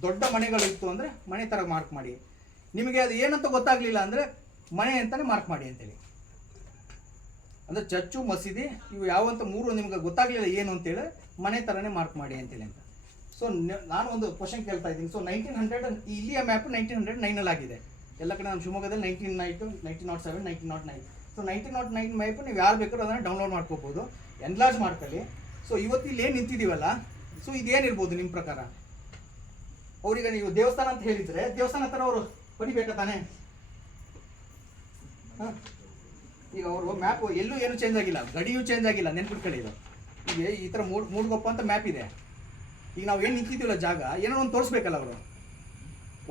ದೊಡ್ಡ ಮನೆಗಳಿತ್ತು ಅಂದರೆ ಮನೆ ಥರ ಮಾರ್ಕ್ ಮಾಡಿ. ನಿಮಗೆ ಅದು ಏನಂತ ಗೊತ್ತಾಗಲಿಲ್ಲ ಅಂದರೆ ಮನೆ ಅಂತಲೇ ಮಾರ್ಕ್ ಮಾಡಿ ಅಂತೇಳಿ. ಅಂದರೆ ಚರ್ಚು ಮಸೀದಿ ಇವು ಯಾವಂತ ಮೂರು ನಿಮ್ಗೆ ಗೊತ್ತಾಗಲಿಲ್ಲ ಏನು ಅಂತೇಳಿ ಮನೆ ಥರನೇ ಮಾರ್ಕ್ ಮಾಡಿ ಅಂತೇಳಿ ಅಂತ. ಸೊ ನಾನು ಒಂದು ಕ್ವಶನ್ ಕೇಳ್ತಾ ಇದ್ದೀನಿ. ಸೊ 1900 ಇಲ್ಲಿಯ ಮ್ಯಾಪ್ 1909 ಆಗಿದೆ ಎಲ್ಲ ಕಡೆ. ನಮ್ಮ ಶಿವಮೊಗ್ಗದಲ್ಲಿ 1907, 1909. ಸೊ 1909 ಮ್ಯಾಪ್ ನೀವು ಯಾರು ಬೇಕಾದ್ರೂ ಅದನ್ನು ಡೌನ್ಲೋಡ್ ಮಾಡ್ಕೋಬೋದು, ಎನ್ಲಾರ್ಜ್ ಮಾಡ್ಕೊಳ್ಳಿ. ಸೊ ಇವತ್ತು ಇಲ್ಲಿ ಏನು ನಿಂತಿದ್ದೀವಲ್ಲ, ಸೊ ಇದೇನಿರ್ಬೋದು ನಿಮ್ಮ ಪ್ರಕಾರ? ಅವ್ರಿಗೆ ನೀವು ದೇವಸ್ಥಾನ ಅಂತ ಹೇಳಿದರೆ ದೇವಸ್ಥಾನ ಥರ ಅವರು ಪಡಿಬೇಕಾ ತಾನೇ? ಹಾಂ, ಈಗ ಅವರು ಮ್ಯಾಪ್ ಎಲ್ಲೂ ಏನು ಚೇಂಜ್ ಆಗಿಲ್ಲ, ಗಡಿಯೂ ಚೇಂಜ್ ಆಗಿಲ್ಲ, ನೆನ್ಪಿಟ್ಕೊಳ್ಳಿ. ಇದು ಈಗ ಈ ಥರ ಮೂಡ್ಗೊಪ್ಪ ಅಂತ ಮ್ಯಾಪ್ ಇದೆ. ಈಗ ನಾವು ಏನು ನಿಂತಿದ್ದೀವಲ್ಲ ಜಾಗ, ಏನೋ ಒಂದು ತೋರಿಸ್ಬೇಕಲ್ಲ ಅವರು.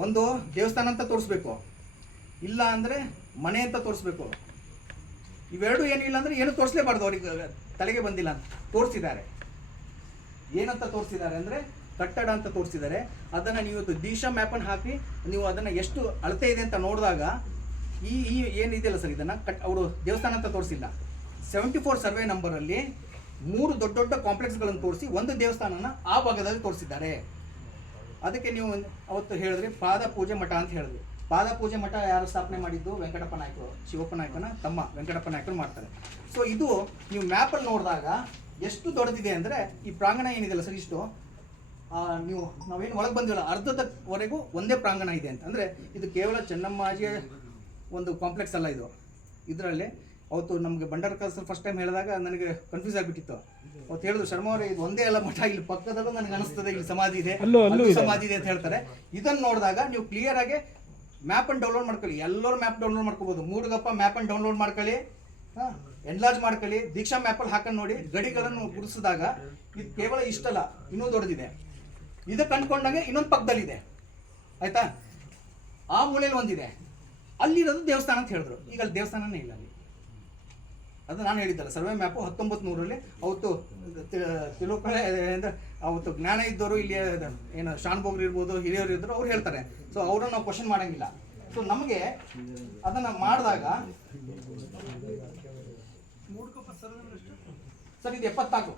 ಒಂದು ದೇವಸ್ಥಾನ ಅಂತ ತೋರಿಸ್ಬೇಕು, ಇಲ್ಲ ಅಂದರೆ ಮನೆ ಅಂತ ತೋರಿಸ್ಬೇಕು. ಇವೆರಡು ಏನಿಲ್ಲ ಅಂದರೆ ಏನು ತೋರಿಸ್ಲೇಬಾರ್ದು, ಅವ್ರಿಗೆ ತಲೆಗೆ ಬಂದಿಲ್ಲ ಅಂತ ತೋರಿಸಿದ್ದಾರೆ. ಏನಂತ ತೋರಿಸಿದ್ದಾರೆ ಅಂದರೆ ಕಟ್ಟಡ ಅಂತ ತೋರಿಸಿದ್ದಾರೆ. ಅದನ್ನು ನೀವು ಇವತ್ತು ದಿಶಾ ಮ್ಯಾಪನ್ನು ಹಾಕಿ ನೀವು ಅದನ್ನು ಎಷ್ಟು ಅಳತೆ ಇದೆ ಅಂತ ನೋಡಿದಾಗ ಈ ಏನಿದೆಯಲ್ಲ ಸರ್, ಇದನ್ನು ಅವರು ದೇವಸ್ಥಾನ ಅಂತ ತೋರಿಸಿಲ್ಲ. 74 ಸರ್ವೆ ನಂಬರಲ್ಲಿ 3 ದೊಡ್ಡ ದೊಡ್ಡ ಕಾಂಪ್ಲೆಕ್ಸ್ಗಳನ್ನು ತೋರಿಸಿ ಒಂದು ದೇವಸ್ಥಾನನ ಆ ಭಾಗದಲ್ಲಿ ತೋರಿಸಿದ್ದಾರೆ. ಅದಕ್ಕೆ ನೀವು ಅವತ್ತು ಹೇಳಿದ್ರಿ ಪಾದ ಪೂಜೆ ಮಠ ಅಂತ ಹೇಳಿದ್ವಿ. ಪಾದ ಪೂಜೆ ಮಠ ಯಾರು ಸ್ಥಾಪನೆ ಮಾಡಿದ್ದು? ವೆಂಕಟಪ್ಪ ನಾಯ್ಕರು, ಶಿವಪ್ಪ ನಾಯ್ಕನ ತಮ್ಮ ವೆಂಕಟಪ್ಪ ನಾಯ್ಕರು ಮಾಡ್ತಾರೆ. ಸೊ ಇದು ನೀವು ಮ್ಯಾಪಲ್ಲಿ ನೋಡಿದಾಗ ಎಷ್ಟು ದೊಡ್ಡದಿದೆ ಅಂದರೆ, ಈ ಪ್ರಾಂಗಣ ಏನಿದೆಯಲ್ಲ ಸರ್, ಇಷ್ಟು ನೀವು ನಾವೇನು ಒಳಗೆ ಬಂದಿವಲ್ಲ ಅರ್ಧದವರೆಗೂ ಒಂದೇ ಪ್ರಾಂಗಣ ಇದೆ ಅಂತ. ಅಂದರೆ ಇದು ಕೇವಲ ಚೆನ್ನಮ್ಮಾಜಿಯ ಒಂದು ಕಾಂಪ್ಲೆಕ್ಸ್ ಅಲ್ಲ ಇದು. ಇದರಲ್ಲಿ ಅವತ್ತು ನಮಗೆ ಭಂಡಾರಕ ಸರ್ ಫಸ್ಟ್ ಟೈಮ್ ಹೇಳಿದಾಗ ನನಗೆ ಕನ್ಫ್ಯೂಸ್ ಆಗಿಬಿಟ್ಟಿತ್ತು. ಅವತ್ತು ಹೇಳಿದ್ರು, ಶರ್ಮಾ ಅವರೇ ಇದು ಒಂದೇ ಅಲ್ಲ ಮಠ, ಇಲ್ಲಿ ಪಕ್ಕದಲ್ಲೂ ನನಗೆ ಅನಿಸ್ತದೆ ಇಲ್ಲಿ ಸಮಾಧಿ ಇದೆ, ಅಲ್ಲೂ ಸಮಾಧಿ ಇದೆ ಅಂತ ಹೇಳ್ತಾರೆ. ಇದನ್ನು ನೋಡಿದಾಗ ನೀವು ಕ್ಲಿಯರ್ ಆಗಿ ಮ್ಯಾಪನ್ನು ಡೌನ್ಲೋಡ್ ಮಾಡ್ಕೊಳ್ಳಿ, ಎಲ್ಲರೂ ಮ್ಯಾಪ್ ಡೌನ್ಲೋಡ್ ಮಾಡ್ಕೋಬೋದು. ಮೂಡುಗಪ್ಪ ಮ್ಯಾಪನ್ನು ಡೌನ್ಲೋಡ್ ಮಾಡ್ಕೊಳ್ಳಿ, ಎನ್ಲಾರ್ಜ್ ಮಾಡ್ಕೊಳ್ಳಿ, ದೀಕ್ಷಾ ಮ್ಯಾಪಲ್ಲಿ ಹಾಕೊಂಡು ನೋಡಿ. ಗಡಿಗಳನ್ನು ಗುಡಿಸಿದಾಗ ಇದು ಕೇವಲ ಇಷ್ಟಲ್ಲ, ಇನ್ನೂ ದೊಡ್ಡದಿದೆ. ಇದಕ್ಕೆ ಅಂದ್ಕೊಂಡಂಗೆ ಇನ್ನೊಂದು ಪಕ್ಕದಲ್ಲಿದೆ, ಆಯ್ತಾ? ಆ ಮೂಲೆಯಲ್ಲಿ ಒಂದಿದೆ, ಅಲ್ಲಿರೋದು ದೇವಸ್ಥಾನ ಅಂತ ಹೇಳಿದ್ರು. ಈಗ ಅಲ್ಲಿ ದೇವಸ್ಥಾನನೇ ಇಲ್ಲ ಅಲ್ಲಿ. ಅದು ನಾನು ಹೇಳಿದ್ದಲ್ಲ, ಸರ್ವೆ ಮ್ಯಾಪು 1900 ಅವತ್ತು ತಿಳುಕಳೆ ಅಂದರೆ ಅವತ್ತು ಜ್ಞಾನ ಇದ್ದವರು ಇಲ್ಲಿ ಏನು ಶಾನ್ಭೋಗ್ರು ಇರ್ಬೋದು, ಹಿರಿಯವರು ಇದ್ದರು, ಅವ್ರು ಹೇಳ್ತಾರೆ. ಸೊ ಅವ್ರನ್ನ ನಾವು ಕ್ವಶನ್ ಮಾಡೋಂಗಿಲ್ಲ. ಸೊ ನಮಗೆ ಅದನ್ನು ಮಾಡಿದಾಗ ಸರ್ ಇದು 76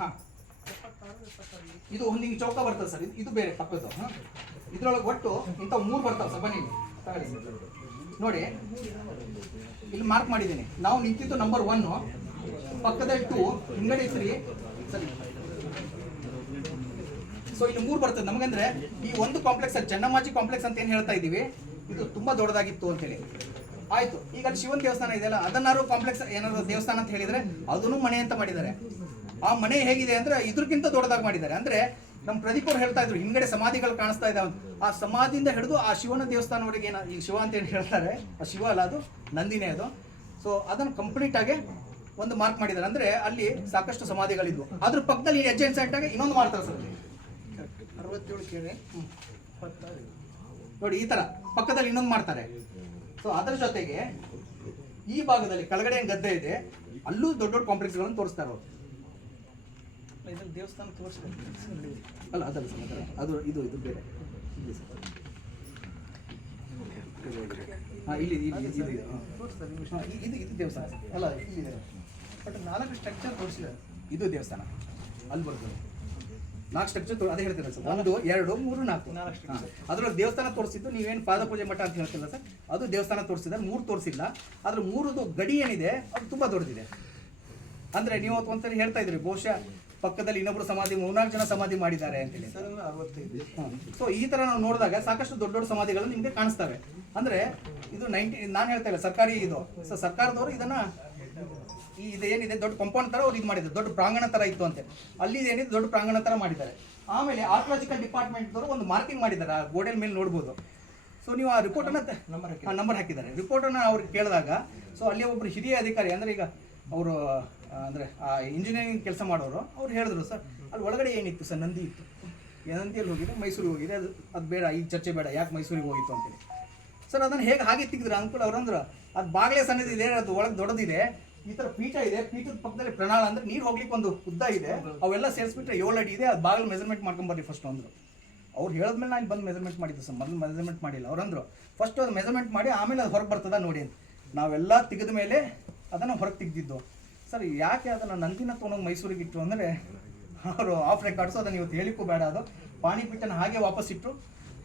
ಹಾಂ, ಇದು ಒಂದು ಚೌಕ ಬರ್ತದೆ ಸರ್, ಇದು ಬೇರೆ ತಪ್ಪದು. ಹಾಂ, ಇದ್ರೊಳಗೆ ಒಟ್ಟು ಇಂಥವು 3 ಬರ್ತಾವೆ ಸರ್. ಬನ್ನಿ ತಗೊಳ್ಳಿ ನೋಡಿ, ಇಲ್ಲಿ ಮಾರ್ಕ್ ಮಾಡಿದ್ದೀನಿ. ನಾವು ನಿಂತಿದ್ದು ನಂಬರ್ 1, ಪಕ್ಕದಲ್ಲಿ 2, ಹಿಂಗಡೆ 3 ಸರಿ. ಸೊ ಇಲ್ಲಿ 3 ಬರ್ತದೆ ನಮಗಂದ್ರೆ ಈ ಒಂದು ಕಾಂಪ್ಲೆಕ್ಸ್ ಅಲ್ಲಿ ಚೆನ್ನಮ್ಮಾಜಿ ಕಾಂಪ್ಲೆಕ್ಸ್ ಅಂತ ಏನು ಹೇಳ್ತಾ ಇದ್ದೀವಿ, ಇದು ತುಂಬ ದೊಡ್ಡದಾಗಿತ್ತು ಅಂತೇಳಿ ಆಯಿತು. ಈಗ ಅಲ್ಲಿ ಶಿವನ ದೇವಸ್ಥಾನ ಇದೆಯಲ್ಲ, ಅದನ್ನಾರು ಕಾಂಪ್ಲೆಕ್ಸ್ ಏನಾದ್ರು ದೇವಸ್ಥಾನ ಅಂತ ಹೇಳಿದರೆ ಅದನ್ನು ಮನೆ ಅಂತ ಮಾಡಿದ್ದಾರೆ. ಆ ಮನೆ ಹೇಗಿದೆ ಅಂದರೆ ಇದ್ರಕ್ಕಿಂತ ದೊಡ್ಡದಾಗಿ ಮಾಡಿದ್ದಾರೆ. ಅಂದರೆ ನಮ್ಮ ಪ್ರದೀಪ್ ಅವ್ರು ಹೇಳ್ತಾ ಇದ್ರು, ಹಿಂಗಡೆ ಸಮಾಧಿಗಳು ಕಾಣಿಸ್ತಾ ಇದ್ದಾವೆ. ಆ ಸಮಾಧಿಯಿಂದ ಹಿಡಿದು ಆ ಶಿವನ ದೇವಸ್ಥಾನವರೆಗೆ ಏನು ಈ ಶಿವ ಅಂತ ಏನು ಹೇಳ್ತಾರೆ, ಆ ಶಿವ ಅಲ್ಲ, ಅದು ನಂದಿನೇ ಅದು. ಸೊ ಅದನ್ನು ಕಂಪ್ಲೀಟ್ ಆಗಿ ಒಂದು ಮಾರ್ಕ್ ಮಾಡಿದ್ದಾರೆ. ಅಂದರೆ ಅಲ್ಲಿ ಸಾಕಷ್ಟು ಸಮಾಧಿಗಳಿದ್ವು. ಅದ್ರ ಪಕ್ಕದಲ್ಲಿ ಅಡ್ಜೆಂಟ್ ಆಗಿ ಇನ್ನೊಂದು ಮಾಡ್ತಾರೆ ಸರ್, 67 ಕೇಳಿ ನೋಡಿ, ಈ ಥರ ಪಕ್ಕದಲ್ಲಿ ಇನ್ನೊಂದು ಮಾಡ್ತಾರೆ. ಸೊ ಅದರ ಜೊತೆಗೆ ಈ ಭಾಗದಲ್ಲಿ ಕೆಳಗಡೆ ಏನು ಗದ್ದೆ ಇದೆ, ಅಲ್ಲೂ ದೊಡ್ಡ ದೊಡ್ಡ ಕಾಂಪ್ಲೆಕ್ಸ್ಗಳನ್ನು ತೋರಿಸ್ತಾರೆ ಅವರು. ಇದ್ರಲ್ಲಿ ದೇವಸ್ಥಾನ ತೋರಿಸ್ಬೇಕು ಅಲ್ಲ, ಅದಲ್ಲ ಸರ್, ಅದು ಇದು ಬೇರೆ. ಹಾಂ, ಇಲ್ಲಿ ಇದು ದೇವಸ್ಥಾನ ಅಲ್ಲ, ಇಲ್ಲಿದೆ ಬಟ್ 4 ಸ್ಟ್ರಕ್ಚರ್ ತೋರಿಸಿದ್ದಾರೆ. ಇದು ದೇವಸ್ಥಾನ ಅಲ್ಲಿ ಬರ್ತದೆ, 4 ಸ್ಟ್ರಕ್ಚರ್ ಅದೇ ಹೇಳ್ತೀರ ಸರ್. 1, 2, 3, 4 ಅದರೊಳಗೆ ದೇವಸ್ಥಾನ ತೋರಿಸಿದ್ದು. ನೀವೇನು ಪಾದ ಪೂಜೆ ಮಠ ಅಂತ ಹೇಳ್ತಿಲ್ಲ ಸರ್, ಅದು ದೇವಸ್ಥಾನ ತೋರಿಸಿದ್ದಾರೆ. 3 ತೋರಿಸಿಲ್ಲ. ಅದ್ರ 3ದು ಗಡಿ ಏನಿದೆ ಅದು ತುಂಬ ದೊಡ್ಡದಿದೆ. ಅಂದರೆ ನೀವು ಒಂದ್ಸರಿ ಹೇಳ್ತಾ ಇದ್ರಿ, ಬಹುಶಃ ಪಕ್ಕದಲ್ಲಿ ಇನ್ನೊಬ್ರು ಸಮಾಧಿ 3-4 ಜನ ಸಮಾಧಿ ಮಾಡಿದ್ದಾರೆ ಅಂತೇಳಿ. ಸೊ ಈ ತರ ನಾವು ನೋಡಿದಾಗ ಸಾಕಷ್ಟು ದೊಡ್ಡ ದೊಡ್ಡ ಸಮಾಧಿಗಳು ನಿಮಗೆ ಕಾಣಿಸ್ತವೆ. ಅಂದ್ರೆ ಇದು ನಾನು ಹೇಳ್ತಾ ಇಲ್ಲ ಸರ್ಕಾರಿ ಇದು. ಸೊ ಸರ್ಕಾರದವರು ಇದನ್ನ ಇದೇನಿದೆ ದೊಡ್ಡ ಕಾಂಪೌಂಡ್ ತರ ಅವ್ರು ಇದು ಮಾಡಿದ್ರು, ದೊಡ್ಡ ಪ್ರಾಂಗಣ ತರ ಇತ್ತು ಅಂತೆ. ಅಲ್ಲಿ ಏನಿದೆ ದೊಡ್ಡ ಪ್ರಾಂಗಣ ತರ ಮಾಡಿದ್ದಾರೆ. ಆಮೇಲೆ ಆರ್ಕಿಯಾಲಜಿಕಲ್ ಡಿಪಾರ್ಟ್ಮೆಂಟ್ ದವರು ಒಂದು ಮಾರ್ಕಿಂಗ್ ಮಾಡಿದ್ದಾರೆ, ಆ ಗೋಡೆ ಮೇಲೆ ನೋಡ್ಬೋದು. ಸೊ ನೀವು ಆ ರಿಪೋರ್ಟ್ ಅನ್ನ ನಂಬರ್ ಹಾಕಿದ್ದಾರೆ. ರಿಪೋರ್ಟ್ ಅನ್ನ ಅವ್ರಿಗೆ ಕೇಳಿದಾಗ ಸೊ ಅಲ್ಲಿ ಒಬ್ರು ಹಿರಿಯ ಅಧಿಕಾರಿ ಅಂದ್ರೆ ಈಗ ಅವರು ಅಂದ್ರೆ ಆ ಇಂಜಿನಿಯರಿಂಗ್ ಕೆಲಸ ಮಾಡೋರು ಅವ್ರು ಹೇಳಿದ್ರು, ಸರ್ ಅಲ್ಲಿ ಒಳಗಡೆ ಏನಿತ್ತು ಸರ್, ನಂದಿ ಇತ್ತು. ನಂದಿಯಲ್ಲಿ ಹೋಗಿದೆ, ಮೈಸೂರಿಗೆ ಹೋಗಿದೆ, ಅದು ಬೇಡ, ಈ ಚರ್ಚೆ ಬೇಡ, ಯಾಕೆ ಮೈಸೂರಿಗೆ ಹೋಗಿತ್ತು ಅಂತೇಳಿ. ಸರ್ ಅದನ್ನು ಹೇಗೆ ಹಾಗೆ ತೆಗೆದ್ರೆ ಅಂಕಲ್ ಅವ್ರಂದ್ರೆ ಅದು ಬಾಗಿಲೇ ಸಣ್ಣದಿದೆ, ಅದು ಒಳಗೆ ದೊಡ್ಡದಿದೆ, ಈ ಥರ ಪೀಠ ಇದೆ, ಪೀಠದ ಪಕ್ಕದಲ್ಲಿ ಪ್ರಣಾಳ ಅಂದ್ರೆ ನೀರು ಹೋಗ್ಲಿಕ್ಕೆ ಒಂದು ಉದ್ದ ಇದೆ, ಅವೆಲ್ಲ ಸೇರಿಸ್ಬಿಟ್ರೆ 7 ಅಡಿ ಇದೆ, ಅದು ಬಾಗಿಲು ಮೆಜರ್ಮೆಂಟ್ ಮಾಡ್ಕೊಂಬರ್ರಿ ಫಸ್ಟ್ ಅಂದರು. ಅವ್ರು ಹೇಳಿದ್ಮೇಲೆ ನಾನು ಬಂದು ಮೆಜರ್ಮೆಂಟ್ ಮಾಡಿದ್ದು ಸರ್, ಮೊದಲು ಮೆಜರ್ಮೆಂಟ್ ಮಾಡಿಲ್ಲ. ಅವ್ರಂದ್ರು ಫಸ್ಟ್ ಅದು ಮೆಜರ್ಮೆಂಟ್ ಮಾಡಿ ಆಮೇಲೆ ಅದು ಹೊರಗೆ ಬರ್ತದ ನೋಡಿ ಅಂತ. ನಾವೆಲ್ಲ ತೆಗೆದ ಮೇಲೆ ಅದನ್ನು ಹೊರಗೆ ತೆಗೆದಿದ್ದು. ಸರ್ ಯಾಕೆ ಅದನ್ನು ನಂದಿನ ತೊಗೊಂಡು ಮೈಸೂರಿಗೆ ಇಟ್ಟು ಅಂದರೆ ಅವರು ಆಫ್ ರೆಕಾರ್ಡ್ಸು ಅದನ್ನು ಇವತ್ತು ಹೇಳಿಕ್ಕೂ ಬೇಡ, ಅದು ಪಾಣಿಪಿಟ್ಟನ ಹಾಗೆ ವಾಪಸ್ ಇಟ್ಟು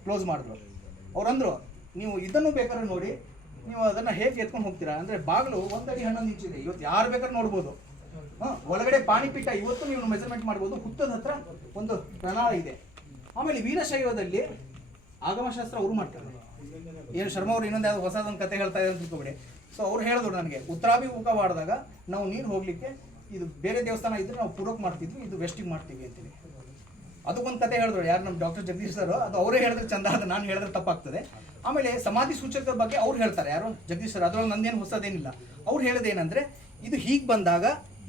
ಕ್ಲೋಸ್ ಮಾಡಿದ್ರು. ಅವ್ರಂದ್ರು ನೀವು ಇದನ್ನು ಬೇಕಾದ್ರೆ ನೋಡಿ, ನೀವು ಅದನ್ನು ಹೇಗೆ ಎತ್ಕೊಂಡು ಹೋಗ್ತೀರಾ ಅಂದರೆ ಬಾಗಿಲು 1 ಅಡಿ 11 ಇಂಚ್ ಇದೆ, ಇವತ್ತು ಯಾರು ಬೇಕಾದ್ರೆ ನೋಡ್ಬೋದು. ಒಳಗಡೆ ಪಾಣಿಪಿಟ್ಟ ಇವತ್ತು ನೀವು ಮೆಜರ್ಮೆಂಟ್ ಮಾಡ್ಬೋದು. ಹುತ್ತದ ಹತ್ರ ಒಂದು ಪ್ರಣಾಳ ಇದೆ. ಆಮೇಲೆ ವೀರಶೈವದಲ್ಲಿ ಆಗಮಶಾಸ್ತ್ರ ಅವರು ಮಾಡ್ತಾರೆ. ಏನು ಶರ್ಮಾ ಅವರು ಇನ್ನೊಂದು ಯಾವ್ದು ಹೊಸದೊಂದು ಕತೆ ಹೇಳ್ತಾ ಇದ್ದಾರೆ ಅಂತ ತಿಳ್ಕೊಬೇಡಿ. ಸೊ ಅವ್ರು ಹೇಳಿದ್ರು ನನಗೆ ಉತ್ತರಾಭಿಮುಖ ಮಾಡಿದಾಗ ನಾವು ನೀರು ಹೋಗ್ಲಿಕ್ಕೆ ಇದು ಬೇರೆ ದೇವಸ್ಥಾನ ಇದ್ರೆ ನಾವು ಪೂರ್ವಕ್ಕೆ ಮಾಡ್ತಿದ್ವಿ, ಇದು ವೆಸ್ಟಿಗೆ ಮಾಡ್ತೀವಿ ಅಂತೇಳಿ. ಅದಕ್ಕೊಂದು ಕತೆ ಹೇಳಿದ್ರು ಯಾರು ನಮ್ಮ ಡಾಕ್ಟರ್ ಜಗದೀಶ್ ಸರ್. ಅದು ಅವರೇ ಹೇಳಿದ್ರೆ ಚಂದ, ಅದು ನಾನು ಹೇಳಿದ್ರೆ ತಪ್ಪಾಗ್ತದೆ. ಆಮೇಲೆ ಸಮಾಧಿ ಸೂಚಕರ ಬಗ್ಗೆ ಅವ್ರು ಹೇಳ್ತಾರೆ, ಯಾರು ಜಗದೀಶ್ ಸರ್. ಅದರೊಳಗೆ ನಂದೇನು ಹೊಸದೇನಿಲ್ಲ. ಅವ್ರು ಹೇಳೋದೇನೆಂದರೆ ಇದು ಹೀಗೆ ಬಂದಾಗ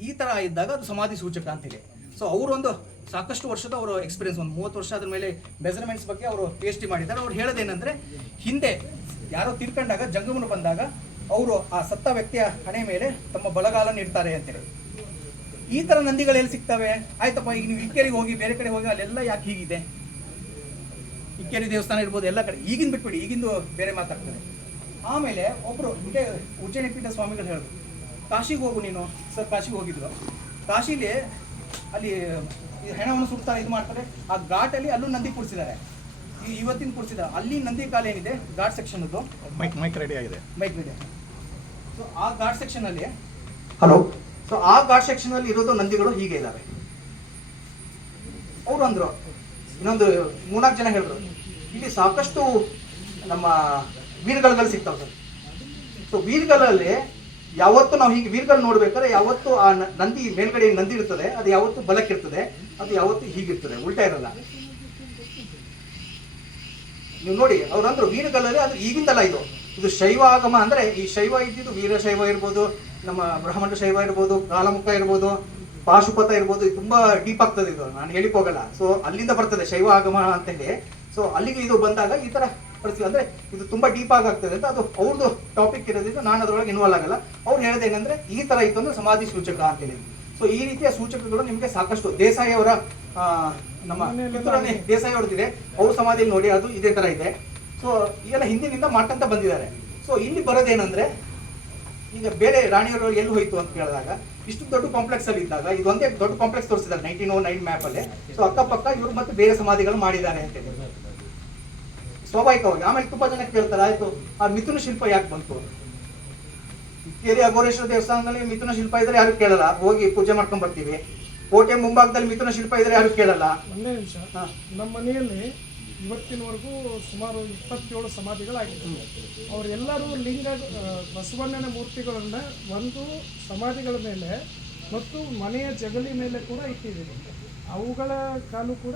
ಈ ಥರ ಇದ್ದಾಗ ಅದು ಸಮಾಧಿ ಸೂಚಕ ಅಂತೇಳಿ. ಸೊ ಅವರೊಂದು ಸಾಕಷ್ಟು ವರ್ಷದ ಅವರು ಎಕ್ಸ್ಪೀರಿಯನ್ಸ್, ಒಂದು 30 ವರ್ಷ ಅದ್ರ ಮೇಲೆ ಮೆಜರ್ಮೆಂಟ್ಸ್ ಬಗ್ಗೆ ಅವರು PhD ಮಾಡಿದ್ದಾರೆ. ಅವ್ರು ಹೇಳೋದೇನೆಂದರೆ ಹಿಂದೆ ಯಾರೋ ತೀರ್ಕೊಂಡಾಗ ಜಂಗಮನು ಬಂದಾಗ ಅವರು ಆ ಸತ್ತ ವ್ಯಕ್ತಿಯ ಹಣೆ ಮೇಲೆ ತಮ್ಮ ಬಲಗಾಲನ್ನು ಇಡ್ತಾರೆ ಅಂತೇಳಿ. ಈ ಥರ ನಂದಿಗಳು ಎಲ್ಲಿ ಸಿಗ್ತವೆ? ಆಯ್ತಪ್ಪ, ಈಗ ನೀವು ಇಕ್ಕೇರಿಗೆ ಹೋಗಿ ಬೇರೆ ಕಡೆ ಹೋಗಿ ಅಲ್ಲೆಲ್ಲ ಯಾಕೆ ಹೀಗಿದೆ? ಇಕ್ಕೇರಿ ದೇವಸ್ಥಾನ ಇರ್ಬೋದು ಎಲ್ಲ ಕಡೆ, ಈಗಿನ ಬಿಟ್ಬಿಡಿ, ಈಗಿಂದು ಬೇರೆ ಮಾತಾಡ್ತಾರೆ. ಆಮೇಲೆ ಒಬ್ಬರು ಇದೇ ಉಜ್ಜಯಿನಿ ಪೀಠ ಸ್ವಾಮಿಗಳು ಹೇಳಿದ್ರು, ಕಾಶಿಗೆ ಹೋಗು ನೀನು. ಸರ್ ಕಾಶಿಗೆ ಹೋಗಿದ್ರು. ಕಾಶಿಲಿ ಅಲ್ಲಿ ಹೆಣವನ್ನು ಸುಡ್ತಾರೆ, ಇದು ಮಾಡ್ತಾರೆ. ಆ ಘಾಟಲ್ಲಿ ಅಲ್ಲೂ ನಂದಿ ಕೂರಿಸಿದ್ದಾರೆ, ಇವತ್ತಿನ ಕೂರಿಸಿದ್ದಾರೆ. ಅಲ್ಲಿ ನಂದಿ ಕಾಲ ಏನಿದೆ ಘಾಟ್ ಸೆಕ್ಷನ್ದು ಮೈಕ್ ರೆಡಿ ಆಗಿದೆ, ಮೈಕ್ ಇದೆ. ಸೊ ಆ ಘಾಟ್ ಸೆಕ್ಷನ್ ಅಲ್ಲಿ ಹಲೋ, ಸೊ ಆ ಘಾಟ್ ಸೆಕ್ಷನ್ ಅಲ್ಲಿ ಇರೋದು ನಂದಿಗಳು ಹೀಗೆ ಇದಾವೆ. ಅವ್ರು ಅಂದ್ರು, ಇನ್ನೊಂದು 3-4 ಜನ ಹೇಳಿದ್ರು, ಇಲ್ಲಿ ಸಾಕಷ್ಟು ನಮ್ಮ ವೀರ್ಗಲ್ಗಳು ಸಿಗ್ತಾವೆ ಸರ್. ಸೊ ವೀರ್ಗಳಲ್ಲಿ ಯಾವತ್ತು ನಾವು ಹೀಗೆ ವೀರ್ಗಳು ನೋಡ್ಬೇಕಾದ್ರೆ ಯಾವತ್ತು ಆ ನಂದಿ ಮೇಲ್ಗಡೆ ನಂದಿ ಇರ್ತದೆ, ಅದು ಯಾವತ್ತು ಬಲಕ್ಕಿರ್ತದೆ, ಅದು ಯಾವತ್ತು ಹೀಗಿರ್ತದೆ, ಉಲ್ಟಾ ಇರಲ್ಲ. ನೀವು ನೋಡಿ, ಅವ್ರಂದ್ರು ವೀರಗಲ್ಲಲ್ಲಿ ಅದು ಈಗಿಂದಲ್ಲ, ಇದು ಶೈವ ಆಗಮ. ಅಂದ್ರೆ ಈ ಶೈವ ಇದ್ದಿದ್ದು ವೀರಶೈವ ಇರ್ಬೋದು, ನಮ್ಮ ಬ್ರಾಹ್ಮಣ ಶೈವ ಇರ್ಬೋದು, ಕಾಲಮುಖ ಇರ್ಬೋದು, ಪಾಶುಪತ ಇರ್ಬೋದು, ಇದು ತುಂಬಾ ಡೀಪ್ ಆಗ್ತದೆ. ಇದು ನಾನು ಹೇಳಿಕ್ ಹೋಗಲ್ಲ. ಸೊ ಅಲ್ಲಿಂದ ಬರ್ತದೆ ಶೈವ ಆಗಮ ಅಂತ ಹೇಳಿ. ಸೊ ಅಲ್ಲಿಗೆ ಇದು ಬಂದಾಗ ಈ ತರ ಪರಿಸ್ಥಿತಿ ಅಂದ್ರೆ ಇದು ತುಂಬಾ ಡೀಪ್ ಆಗ್ತದೆ ಅಂತ ಅದು ಅವ್ರದ್ದು ಟಾಪಿಕ್ ಇರೋದ್ರಿಂದ ನಾನು ಅದರೊಳಗೆ ಇನ್ವಾಲ್ವ್ ಆಗಲ್ಲ. ಅವ್ರು ಹೇಳೋದೇನೆಂದ್ರೆ ಈ ತರ ಇತ್ತು ಅಂದ್ರೆ ಸಮಾಧಿ ಸೂಚಕ ಅಂತೇಳಿ. ಸೊ ಈ ರೀತಿಯ ಸೂಚಕಗಳು ನಿಮಗೆ ಸಾಕಷ್ಟು ದೇಸಾಯಿ ಅವರ ನಮ್ಮ ಕಿತ್ತೂರಲ್ಲಿ ದೇಸಾಯಿ ಅವ್ರದ್ದಿದೆ, ಅವ್ರ ಸಮಾಧಿಯಲ್ಲಿ ನೋಡಿ ಅದು ಇದೇ ತರ ಇದೆ. ಸೊ ಈಗೆಲ್ಲ ಹಿಂದಿನಿಂದ ಮಾಡ್ಕೊಂತ ಬಂದಿದ್ದಾರೆ. ಸೊ ಇಲ್ಲಿ ಬರೋದೇನಂದ್ರೆ ಈಗ ಬೇರೆ ರಾಣಿಯವರು ಎಲ್ಲಿ ಹೋಯ್ತು ಅಂತ ಕೇಳಿದಾಗ ಇಷ್ಟು ದೊಡ್ಡ ಕಾಂಪ್ಲೆಕ್ಸ್ ಅಲ್ಲಿ ಇದ್ದಾಗ ಇದು ಒಂದೇ ದೊಡ್ಡ ಕಾಂಪ್ಲೆಕ್ಸ್ ತೋರಿಸಿದ್ದಾರೆ 1909 ಮ್ಯಾಪ್ ಅಲ್ಲಿ. ಸೊ ಅಕ್ಕಪಕ್ಕ ಇವರು ಮತ್ತೆ ಬೇರೆ ಸಮಾಧಿಗಳು ಮಾಡಿದ್ದಾರೆ ಅಂತ ಸ್ವಾಭಾವಿಕವಾಗಿ. ಆಮೇಲೆ ತುಂಬಾ ಜನ ಕೇಳ್ತಾರೆ, ಆಯ್ತು ಆ ಮಿಥುನ ಶಿಲ್ಪ ಯಾಕೆ ಬಂತು? ಇಕ್ಕೇರಿ ಅಘೋರೇಶ್ವರ ದೇವಸ್ಥಾನದಲ್ಲಿ ಮಿಥುನ ಶಿಲ್ಪ ಇದ್ರೆ ಯಾರು ಕೇಳಲ್ಲ, ಹೋಗಿ ಪೂಜೆ ಮಾಡ್ಕೊಂಡ್ ಬರ್ತೀವಿ. ಕೋಟೆ ಮುಂಭಾಗದಲ್ಲಿ ಮಿಥುನ ಶಿಲ್ಪ ಇದ್ರೆ ಯಾರು ಕೇಳಲ್ಲ. ಒಂದೇ ನಿಮಿಷ, ನಮ್ಮ ಮನೆಯಲ್ಲಿ ಇವತ್ತಿನವರೆಗೂ ಸುಮಾರು 27 ಸಮಾಧಿಗಳಾಗಿವೆ. ಅವರೆಲ್ಲರೂ ಲಿಂಗ ಬಸವಣ್ಣನ ಮೂರ್ತಿಗಳನ್ನ ಒಂದು ಸಮಾಧಿಗಳ ಮೇಲೆ ಮತ್ತು ಮನೆಯ ಜಗಲಿ ಮೇಲೆ ಕೂಡ ಇಟ್ಟಿದ್ದೀವಿ. ಅವುಗಳ ಕಾಲು ಕೂಡ